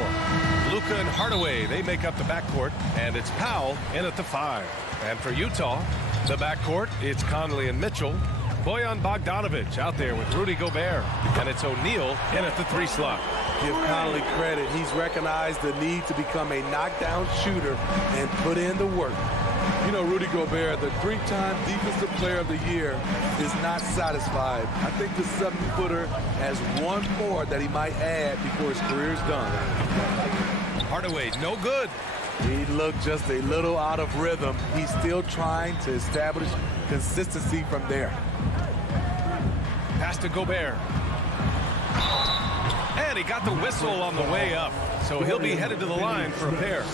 4. Luka and Hardaway, they make up the backcourt, and it's Powell in at the 5. And for Utah, the backcourt, it's Conley and Mitchell. Bojan Bogdanovic out there with Rudy Gobert, and it's O'Neal in at the 3 slot. Give Conley credit. He's recognized the need to become a knockdown shooter and put in the work. You know, Rudy Gobert, the 3-time Defensive Player of the Year, is not satisfied. I think the 7-footer has one more that he might add before his career's done. Hardaway, no good. He looked just a little out of rhythm. He's still trying to establish consistency from there. Pass to Gobert. And he got the whistle on the way up. So he'll be headed to the line for a pair.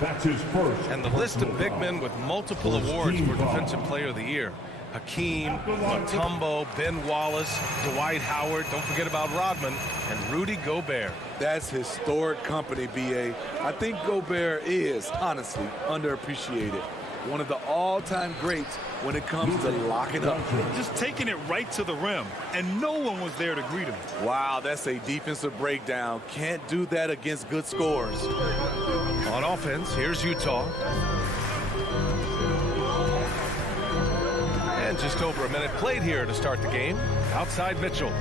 That's his first. And the list of big men with multiple awards for Defensive Player of the Year. Hakeem, Mutombo, Ben Wallace, Dwight Howard, don't forget about Rodman, and Rudy Gobert. That's historic company, B.A. I think Gobert is, honestly, underappreciated. One of the all-time greats when it comes to locking up. Just taking it right to the rim, and no one was there to greet him. Wow, that's a defensive breakdown. Can't do that against good scorers. On offense, here's Utah. And just over a minute played here to start the game. Outside Mitchell.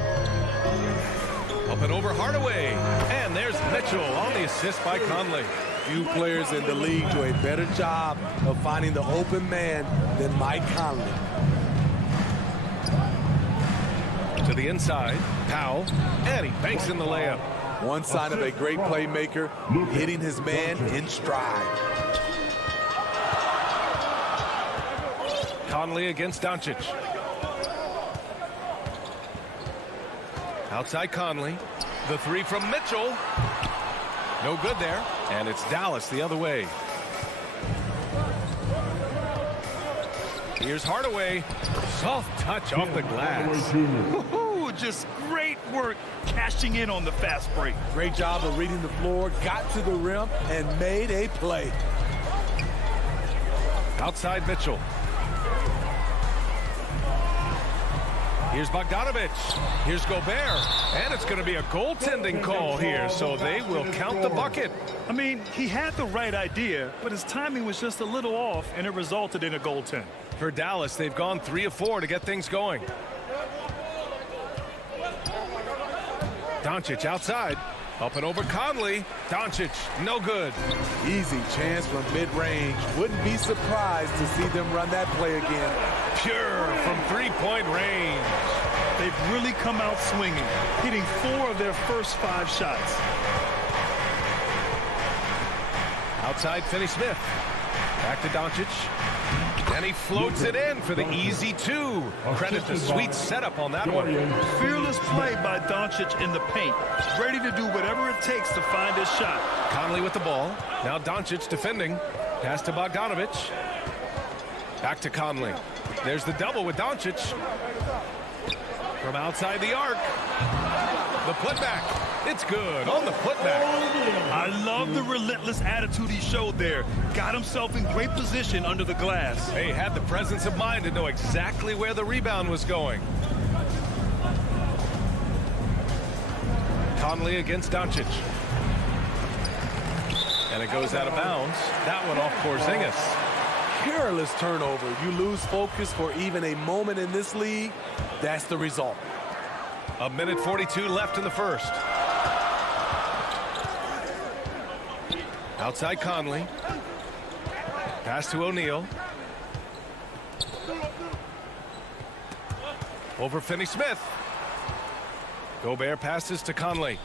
Up and over Hardaway. And there's Mitchell on the assist by Conley. Few players in the league do a better job of finding the open man than Mike Conley. To the inside, Powell, and he banks in the layup. One sign of a great playmaker, hitting his man in stride. Conley against Doncic. Outside Conley. The three from Mitchell. No good there. And it's Dallas the other way. Here's Hardaway. Soft touch off the glass. Ooh, just great work cashing in on the fast break. Great job of reading the floor, got to the rim, and made a play. Outside Mitchell. Here's Bogdanovich. Here's Gobert. And it's going to be a goaltending call here, so they will count the bucket. I mean, he had the right idea, but his timing was just a little off, and it resulted in a goaltend. For Dallas, they've gone 3 of 4 to get things going. Doncic outside. Up and over Conley. Doncic, no good. Easy chance from mid-range. Wouldn't be surprised to see them run that play again. Pure from three-point range. They've really come out swinging, hitting 4 of their first 5 shots. Outside Finney-Smith. Back to Doncic. And he floats it in for the easy 2. Credit the sweet setup on that one. Fearless play by Doncic in the paint. Ready to do whatever it takes to find his shot. Conley with the ball. Now Doncic defending. Pass to Bogdanovich. Back to Conley. There's the double with Doncic. From outside the arc. The putback. It's good on the putback. I love the relentless attitude he showed there. Got himself in great position under the glass. He had the presence of mind to know exactly where the rebound was going. Conley against Doncic. And it goes out of bounds. That one off Porzingis. Careless turnover. You lose focus for even a moment in this league. That's the result. A minute 42 left in the first. Outside Conley. Pass to O'Neal. Over Finney-Smith. Gobert passes to Conley.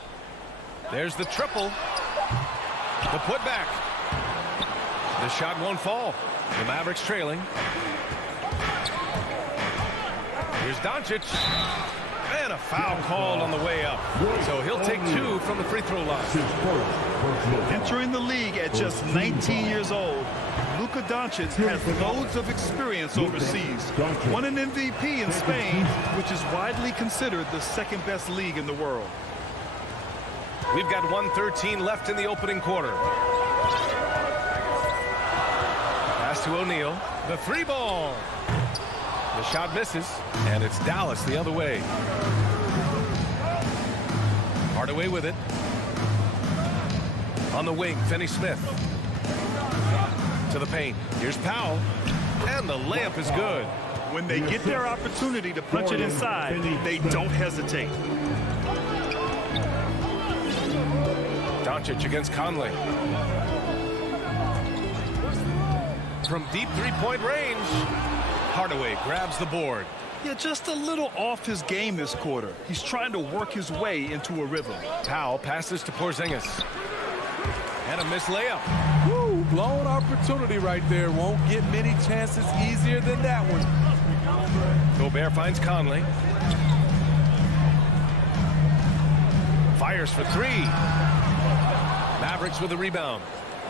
There's the triple. The putback. The shot won't fall. The Mavericks trailing. Here's Doncic. And a foul called on the way up. So he'll take 2 from the free throw line. Entering the league at just 19 years old, Luka Doncic has loads of experience overseas. Won an MVP in Spain, which is widely considered the second best league in the world. We've got 1:13 left in the opening quarter. Pass to O'Neal. The 3-ball. The shot misses, and it's Dallas the other way. Hardaway with it. On the wing, Finney-Smith. To the paint. Here's Powell. And the layup is good. When they get their opportunity to punch it inside, they don't hesitate. Doncic against Conley. From deep three-point range, Hardaway grabs the board. Yeah, just a little off his game this quarter. He's trying to work his way into a rhythm. Powell passes to Porzingis. And a missed layup. Woo, blown opportunity right there. Won't get many chances easier than that one. Gobert finds Conley. Fires for 3. Mavericks with a rebound.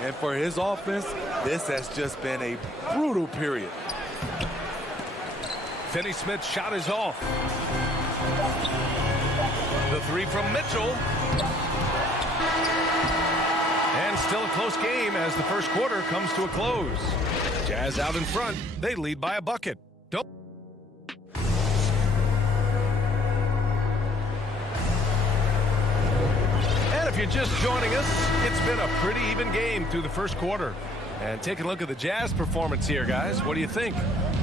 And for his offense, this has just been a brutal period. Finney-Smith's shot is off. The three from Mitchell. And still a close game as the first quarter comes to a close. Jazz out in front. They lead by a bucket. Don't. And if you're just joining us, it's been a pretty even game through the first quarter. And taking a look at the Jazz performance here, guys. What do you think?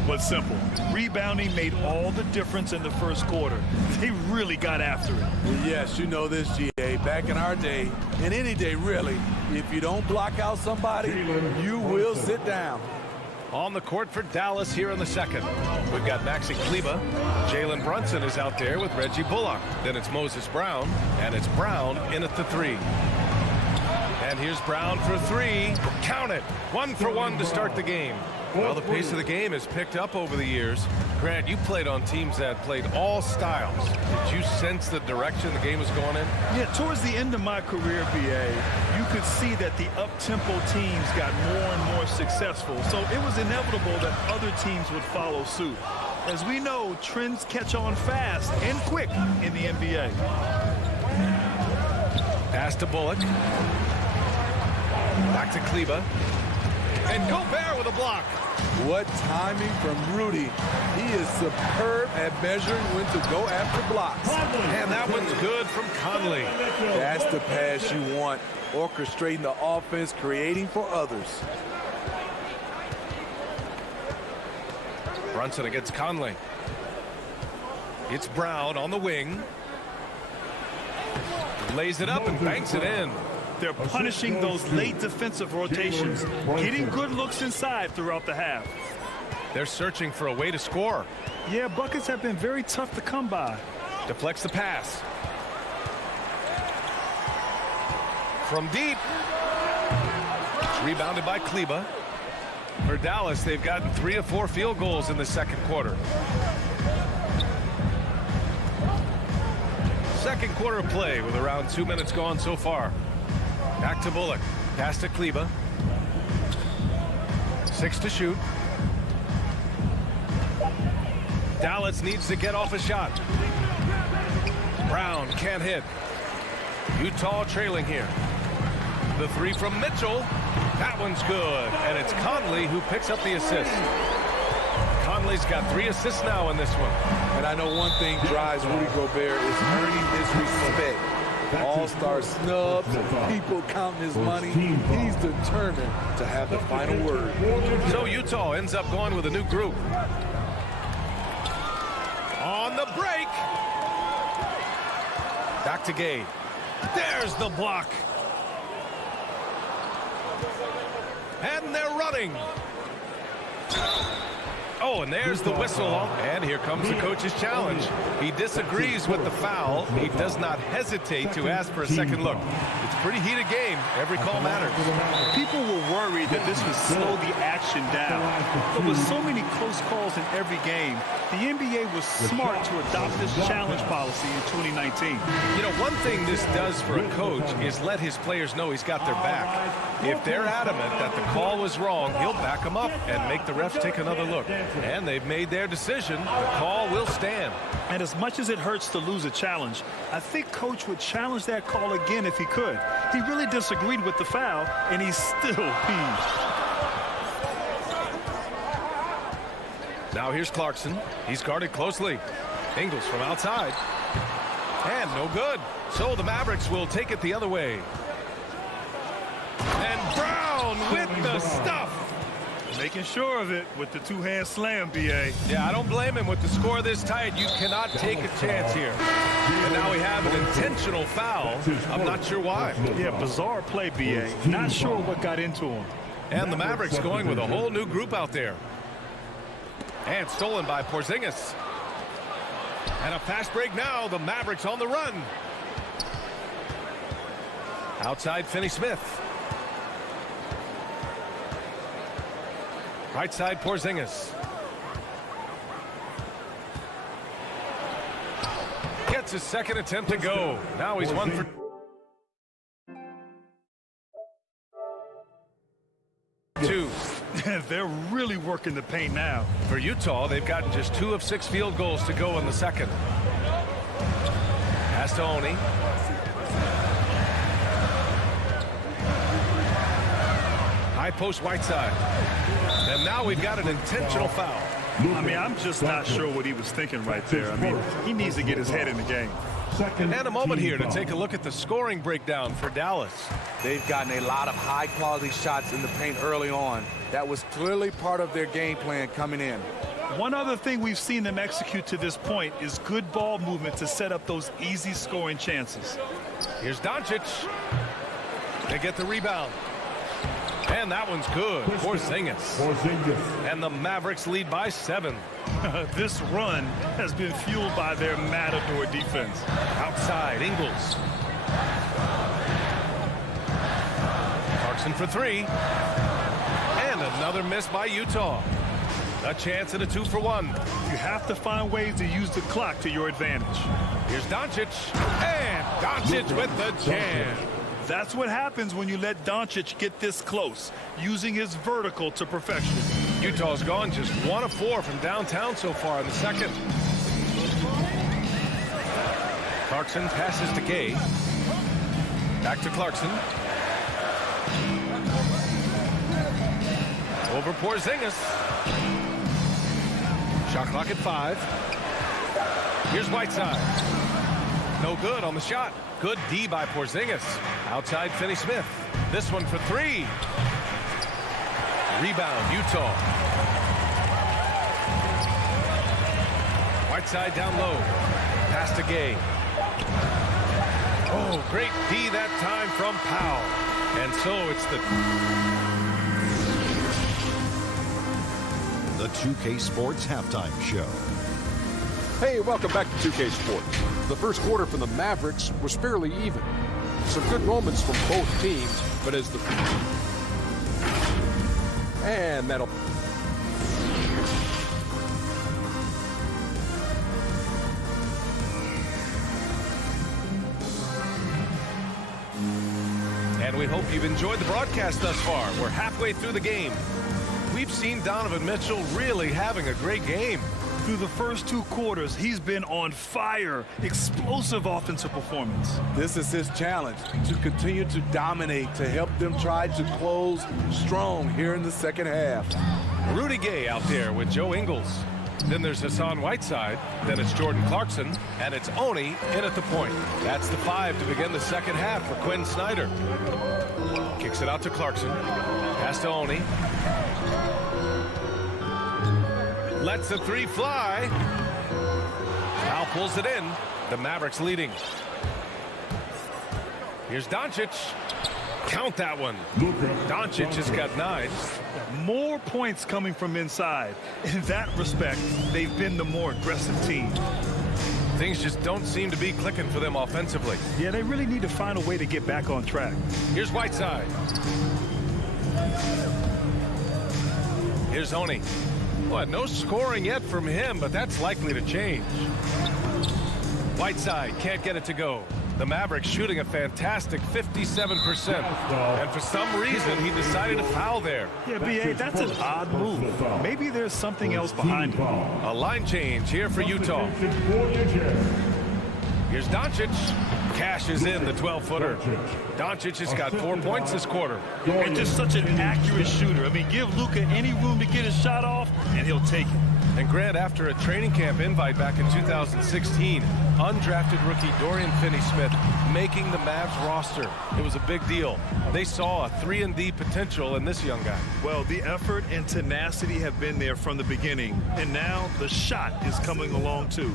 Well, it's simple. Rebounding made all the difference in the first quarter. They really got after it. Well, yes, you know this, GA. Back in our day, and any day really, if you don't block out somebody, you will sit down. On the court for Dallas here in the second. We've got Maxi Kleber. Jalen Brunson is out there with Reggie Bullock. Then it's Moses Brown, and it's Brown in at the three. And here's Brown for three. Count it. 1 for 1 to start the game. Well, the pace of the game has picked up over the years. Grant, you played on teams that played all styles. Did you sense the direction the game was going in? Yeah, towards the end of my career, BA, you could see that the up-tempo teams got more and more successful. So it was inevitable that other teams would follow suit. As we know, trends catch on fast and quick in the NBA. Pass to Bullock. Back to Kleber. And Gobert with a block. What timing from Rudy. He is superb at measuring when to go after blocks. And that one's good from Conley. That's the pass you want. Orchestrating the offense, creating for others. Brunson against Conley. It's Brown on the wing. Lays it up and banks it in. They're punishing those late defensive rotations, getting good looks inside throughout the half. They're searching for a way to score. Yeah, buckets have been very tough to come by. Deflects the pass. From deep. It's rebounded by Kleber. For Dallas, they've gotten 3 of 4 field goals in the second quarter. Second quarter of play with around 2 minutes gone so far. Back to Bullock. Pass to Kleber. 6 to shoot. Dallas needs to get off a shot. Brown can't hit. Utah trailing here. The three from Mitchell. That one's good. And it's Conley who picks up the assist. Conley's got 3 assists now in this one. And I know one thing drives Rudy Gobert is earning his respect. All-star snubs, people counting his money. He's determined to have the final word. So Utah ends up going with a new group. On the break. Back to Gay. There's the block. And they're running. Oh, and there's the whistle. And here comes the coach's challenge. He disagrees with the foul. He does not hesitate to ask for a second look. It's a pretty heated game. Every call matters. People were worried that this would slow the action down. But with so many close calls in every game, the NBA was smart to adopt this challenge policy in 2019. You know, one thing this does for a coach is let his players know he's got their back. If they're adamant that the call was wrong, he'll back them up and make the refs take another look. And they've made their decision. The call will stand. And as much as it hurts to lose a challenge, I think Coach would challenge that call again if he could. He really disagreed with the foul, and he's still peeved. Now here's Clarkson. He's guarded closely. Ingles from outside. And no good. So the Mavericks will take it the other way. And Brown with the stuff. Making sure of it with the two-hand slam, BA. Yeah, I don't blame him with the score this tight. You cannot take a chance here. And now we have an intentional foul. I'm not sure why. Yeah, bizarre play, BA. Not sure what got into him. And the Mavericks going with a whole new group out there. And stolen by Porzingis. And a fast break now. The Mavericks on the run. Outside Finney-Smith. Right side Porzingis. Gets his second attempt to go. Now he's 1 for 2. They're really working the paint now. For Utah, they've gotten just 2 of 6 field goals to go in the second. Pass to Oni. High post Whiteside. And now we've got an intentional foul. I mean, I'm just not sure what he was thinking right there. I mean, he needs to get his head in the game. And a moment here to take a look at the scoring breakdown for Dallas. They've gotten a lot of high-quality shots in the paint early on. That was clearly part of their game plan coming in. One other thing we've seen them execute to this point is good ball movement to set up those easy scoring chances. Here's Doncic. They get the rebound. And that one's good. Porzingis. And the Mavericks lead by 7. This run has been fueled by their matador defense. Outside, Ingles. Clarkson for 3. And another miss by Utah. A chance at a 2-for-1. You have to find ways to use the clock to your advantage. Here's Doncic. And Doncic with the jam. That's what happens when you let Doncic get this close, using his vertical to perfection. Utah's gone just 1 of 4 from downtown so far in the second. Clarkson passes to Gay. Back to Clarkson. Over Porzingis. Shot clock at 5. Here's Whiteside. No good on the shot. Good D by Porzingis. Outside Finney-Smith. This one for 3. Rebound, Utah. Whiteside down low. Pass to Gay. Oh, great D that time from Powell. And so it's the 2K Sports Halftime Show. Hey, welcome back to 2K Sports. The first quarter for the Mavericks was fairly even. Some good moments from both teams, but as the... And that'll... And we hope you've enjoyed the broadcast thus far. We're halfway through the game. We've seen Donovan Mitchell really having a great game. Through the first 2 quarters, he's been on fire. Explosive offensive performance. This is his challenge, to continue to dominate, to help them try to close strong here in the second half. Rudy Gay out there with Joe Ingles. Then there's Hassan Whiteside. Then it's Jordan Clarkson. And it's Oni in at the point. That's the 5 to begin the second half for Quinn Snyder. Kicks it out to Clarkson. Pass to Oni. Lets the 3 fly. Now pulls it in. The Mavericks leading. Here's Doncic. Count that one. Doncic has got 9. More points coming from inside. In that respect, they've been the more aggressive team. Things just don't seem to be clicking for them offensively. Yeah, they really need to find a way to get back on track. Here's Whiteside. Here's Oni. Well, no scoring yet from him, but that's likely to change. Whiteside can't get it to go. The Mavericks shooting a fantastic 57%. And for some reason, he decided to foul there. Yeah, B.A., that's an odd move. Maybe there's something else behind it. A line change here for Utah. Here's Doncic. Cashes in the 12-footer. Doncic has got 4 points this quarter. And just such an accurate shooter. I mean, give Luka any room to get his shot off, and he'll take it. And Grant, after a training camp invite back in 2016, undrafted rookie Dorian Finney-Smith making the Mavs roster. It was a big deal. They saw a 3-and-D potential in this young guy. Well, the effort and tenacity have been there from the beginning, and now the shot is coming along too.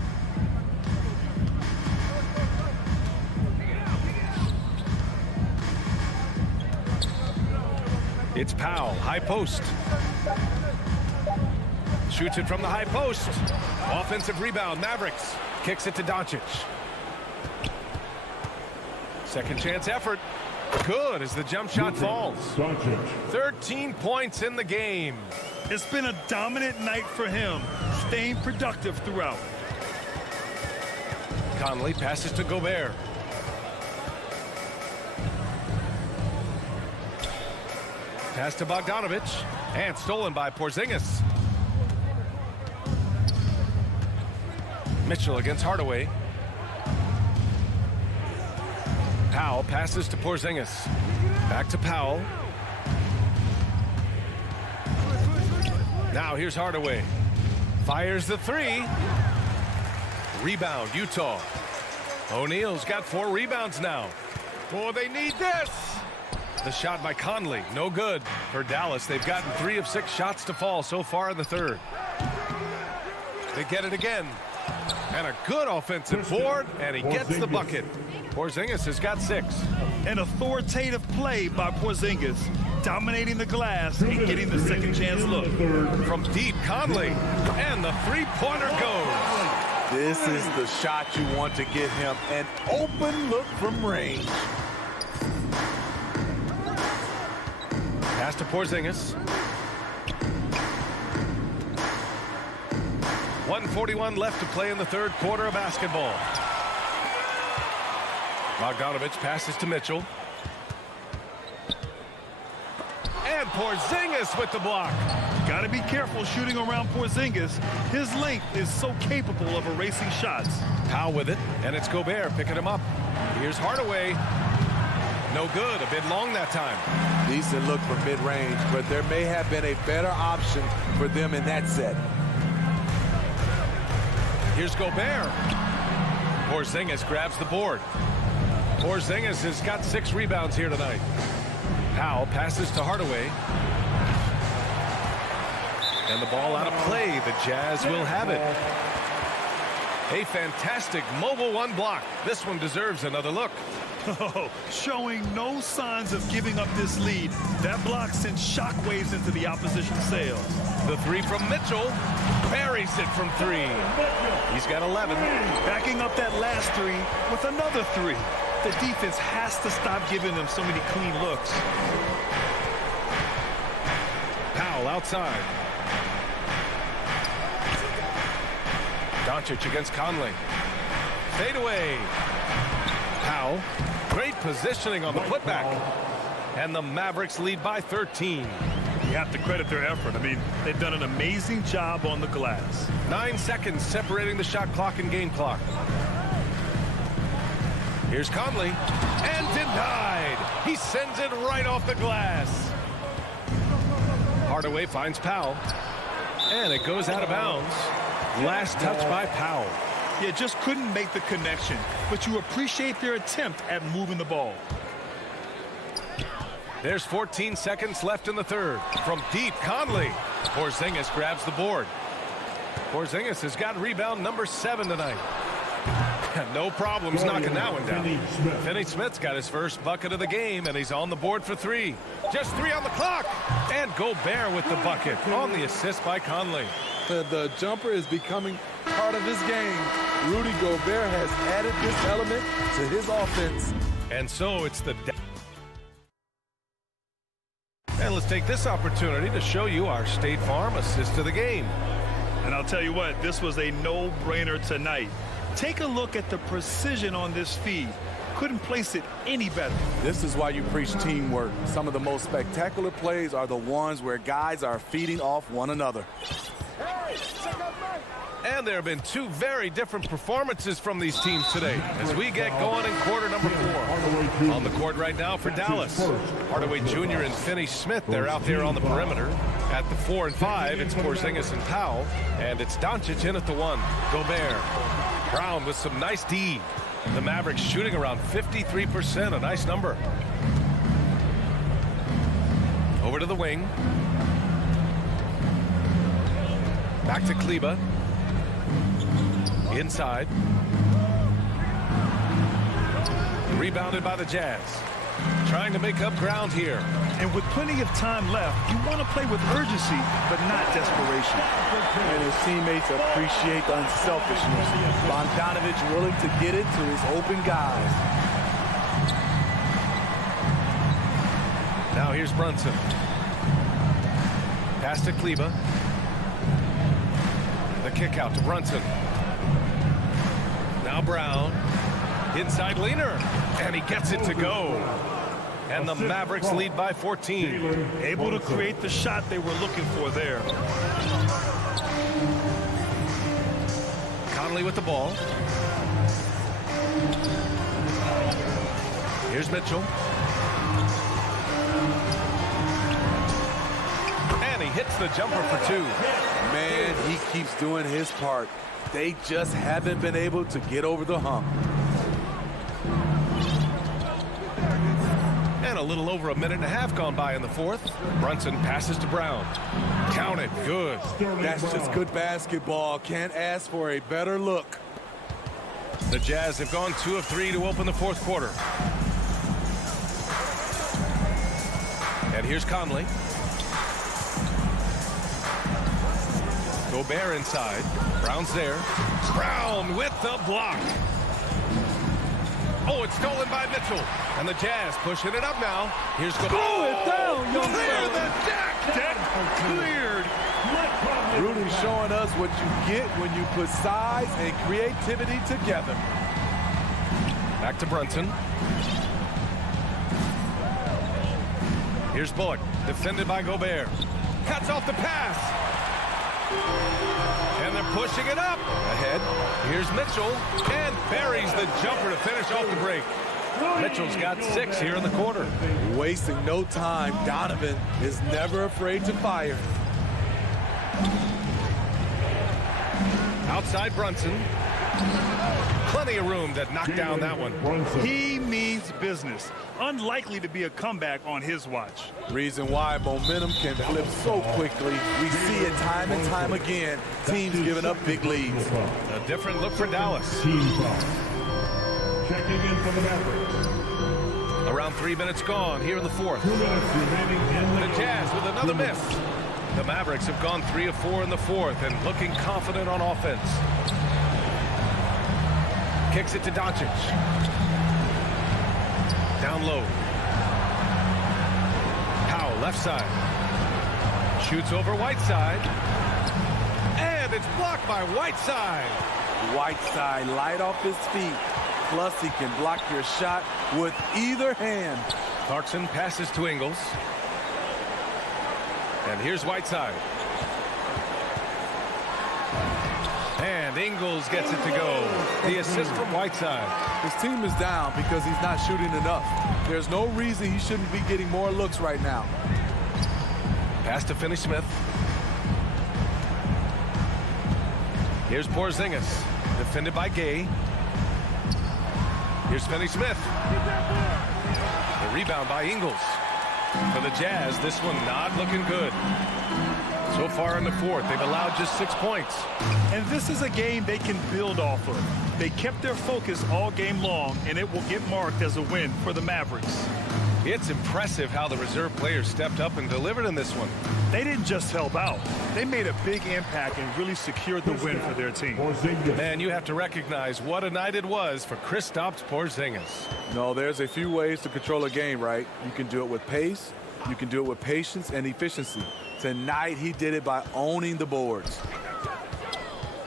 It's Powell, high post. Shoots it from the high post. Offensive rebound, Mavericks. Kicks it to Doncic. Second chance effort. Good as the jump shot falls. 13 points in the game. It's been a dominant night for him, staying productive throughout. Conley passes to Gobert. Pass to Bogdanovich. And stolen by Porzingis. Mitchell against Hardaway. Powell passes to Porzingis. Back to Powell. Now here's Hardaway. Fires the three. Rebound, Utah. O'Neal's got 4 rebounds now. Oh, they need this. The shot by Conley, no good. For Dallas, they've gotten 3 of 6 shots to fall so far in the third. They get it again. And a good offensive board, and he gets the bucket. Porzingis has got 6. An authoritative play by Porzingis, dominating the glass and getting the second chance look. From deep, Conley, and the three-pointer goes. This is the shot you want to get him. An open look from range. Pass to Porzingis. 1:41 left to play in the third quarter of basketball. Bogdanovich passes to Mitchell. And Porzingis with the block. Got to be careful shooting around Porzingis. His length is so capable of erasing shots. Powell with it, and it's Gobert picking him up. Here's Hardaway. No good, a bit long that time. Decent look from mid-range, but there may have been a better option for them in that set. Here's Gobert. Porzingis grabs the board. Porzingis has got 6 rebounds here tonight. Powell passes to Hardaway. And the ball out of play. The Jazz will have it. A fantastic mobile 1 block. This one deserves another look. Oh, showing no signs of giving up this lead. That block sends shockwaves into the opposition sails. The 3 from Mitchell. Buries it from 3. He's got 11. Backing up that last 3 with another 3. The defense has to stop giving them so many clean looks. Powell outside. Doncic against Conley. Fade away. Powell. Great positioning on the putback. And the Mavericks lead by 13. You have to credit their effort. I mean, they've done an amazing job on the glass. 9 seconds separating the shot clock and game clock. Here's Conley. And denied. He sends it right off the glass. Hardaway finds Powell. And it goes out of bounds. Last touch by Powell. Yeah, just couldn't make the connection. But you appreciate their attempt at moving the ball. There's 14 seconds left in the third. From deep, Conley. Porzingis grabs the board. Porzingis has got rebound number 7 tonight. No problems knocking that one down. Finney-Smith's got his first bucket of the game, and he's on the board for 3. Just 3 on the clock. And Gobert with the bucket on the assist by Conley. The jumper is becoming part of his game. Rudy Gobert has added this element to his offense. And so it's the... And let's take this opportunity to show you our State Farm assist of the game. And I'll tell you what, this was a no-brainer tonight. Take a look at the precision on this feed. Couldn't place it any better. This is why you preach teamwork. Some of the most spectacular plays are the ones where guys are feeding off one another. And there have been 2 very different performances from these teams today as we get going in quarter number 4. On the court right now for Dallas, Hardaway Jr. and Finney-Smith, they're out there on the perimeter. At the 4 and 5, it's Porzingis and Powell, and it's Doncic in at the 1. Gobert. Brown with some nice D. The Mavericks shooting around 53%, a nice number. Over to the wing. Back to Kleba. Inside. Rebounded by the Jazz. Trying to make up ground here. And with plenty of time left, you want to play with urgency, but not desperation. And his teammates appreciate the unselfishness. Bogdanovich willing to get it to his open guys. Now here's Brunson. Pass to Kleba. The kick out to Brunson. Now Brown. Inside leaner. And he gets it to go. And the Mavericks lead by 14. Able to create the shot they were looking for there. Conley with the ball. Here's Mitchell. And he hits the jumper for two. Man, he keeps doing his part. They just haven't been able to get over the hump. And a little over a minute and a half gone by in the fourth. Brunson passes to Brown. Count it. Good. That's just good basketball. Can't ask for a better look. The Jazz have gone 2 of 3 to open the fourth quarter. And here's Conley. Gobert inside. Brown's there. Brown with the block. Oh, it's stolen by Mitchell. And the Jazz pushing it up now. Here's Gobert. Slow it down, young Clear fella. the deck. Deck cleared. Rudy showing us what you get when you put size and creativity together. Back to Brunson. Here's Bullock, defended by Gobert. Cuts off the pass. And they're pushing it up. Ahead. Here's Mitchell. And buries the jumper to finish off the break. Mitchell's got 6 here in the quarter. Wasting no time. Donovan is never afraid to fire. Outside Brunson. Plenty of room to knock down that one. He means business. Unlikely to be a comeback on his watch. Reason why momentum can flip so quickly. We see it time and time again. Teams giving up big leads. A different look for Dallas. Checking in for the Mavericks. Around 3 minutes gone here in the fourth. 2 minutes remaining in The Jazz with another miss. The Mavericks have gone 3 of 4 in the fourth and looking confident on offense. Kicks it to Doncic. Down low. Powell left side. Shoots over Whiteside. And it's blocked by Whiteside. Whiteside light off his feet. Plus he can block your shot with either hand. Clarkson passes to Ingles. And here's Whiteside. And Ingles gets it to go. The assist from Whiteside. His team is down because he's not shooting enough. There's no reason he shouldn't be getting more looks right now. Pass to Finney-Smith. Here's Porzingis. Defended by Gay. Here's Finney-Smith. The rebound by Ingles. For the Jazz, this one not looking good. So far in the fourth, they've allowed just 6 points. And this is a game they can build off of. They kept their focus all game long, and it will get marked as a win for the Mavericks. It's impressive how the reserve players stepped up and delivered in this one. They didn't just help out. They made a big impact and really secured the win for their team. Man, you have to recognize what a night it was for Kristaps Porzingis. No, there's a few ways to control a game, right? You can do it with pace, you can do it with patience and efficiency. Tonight, he did it by owning the boards.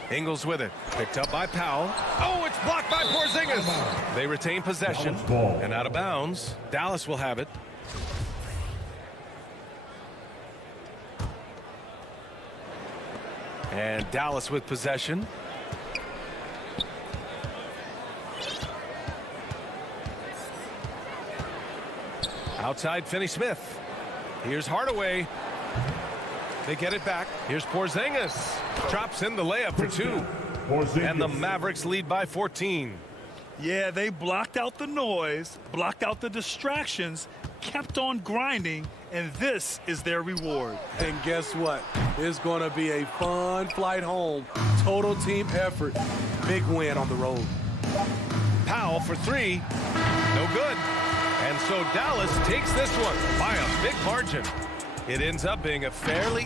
Ingles with it. Picked up by Powell. Oh, it's blocked by Porzingis. They retain possession. And out of bounds. Dallas will have it. And Dallas with possession. Outside Finney-Smith. Here's Hardaway. They get it back. Here's Porzingis. Drops in the layup for 2. And the Mavericks lead by 14. Yeah, they blocked out the noise, blocked out the distractions, kept on grinding, and this is their reward. And guess what? It's going to be a fun flight home. Total team effort. Big win on the road. Powell for 3. No good. And so Dallas takes this one by a big margin. It ends up being a fairly...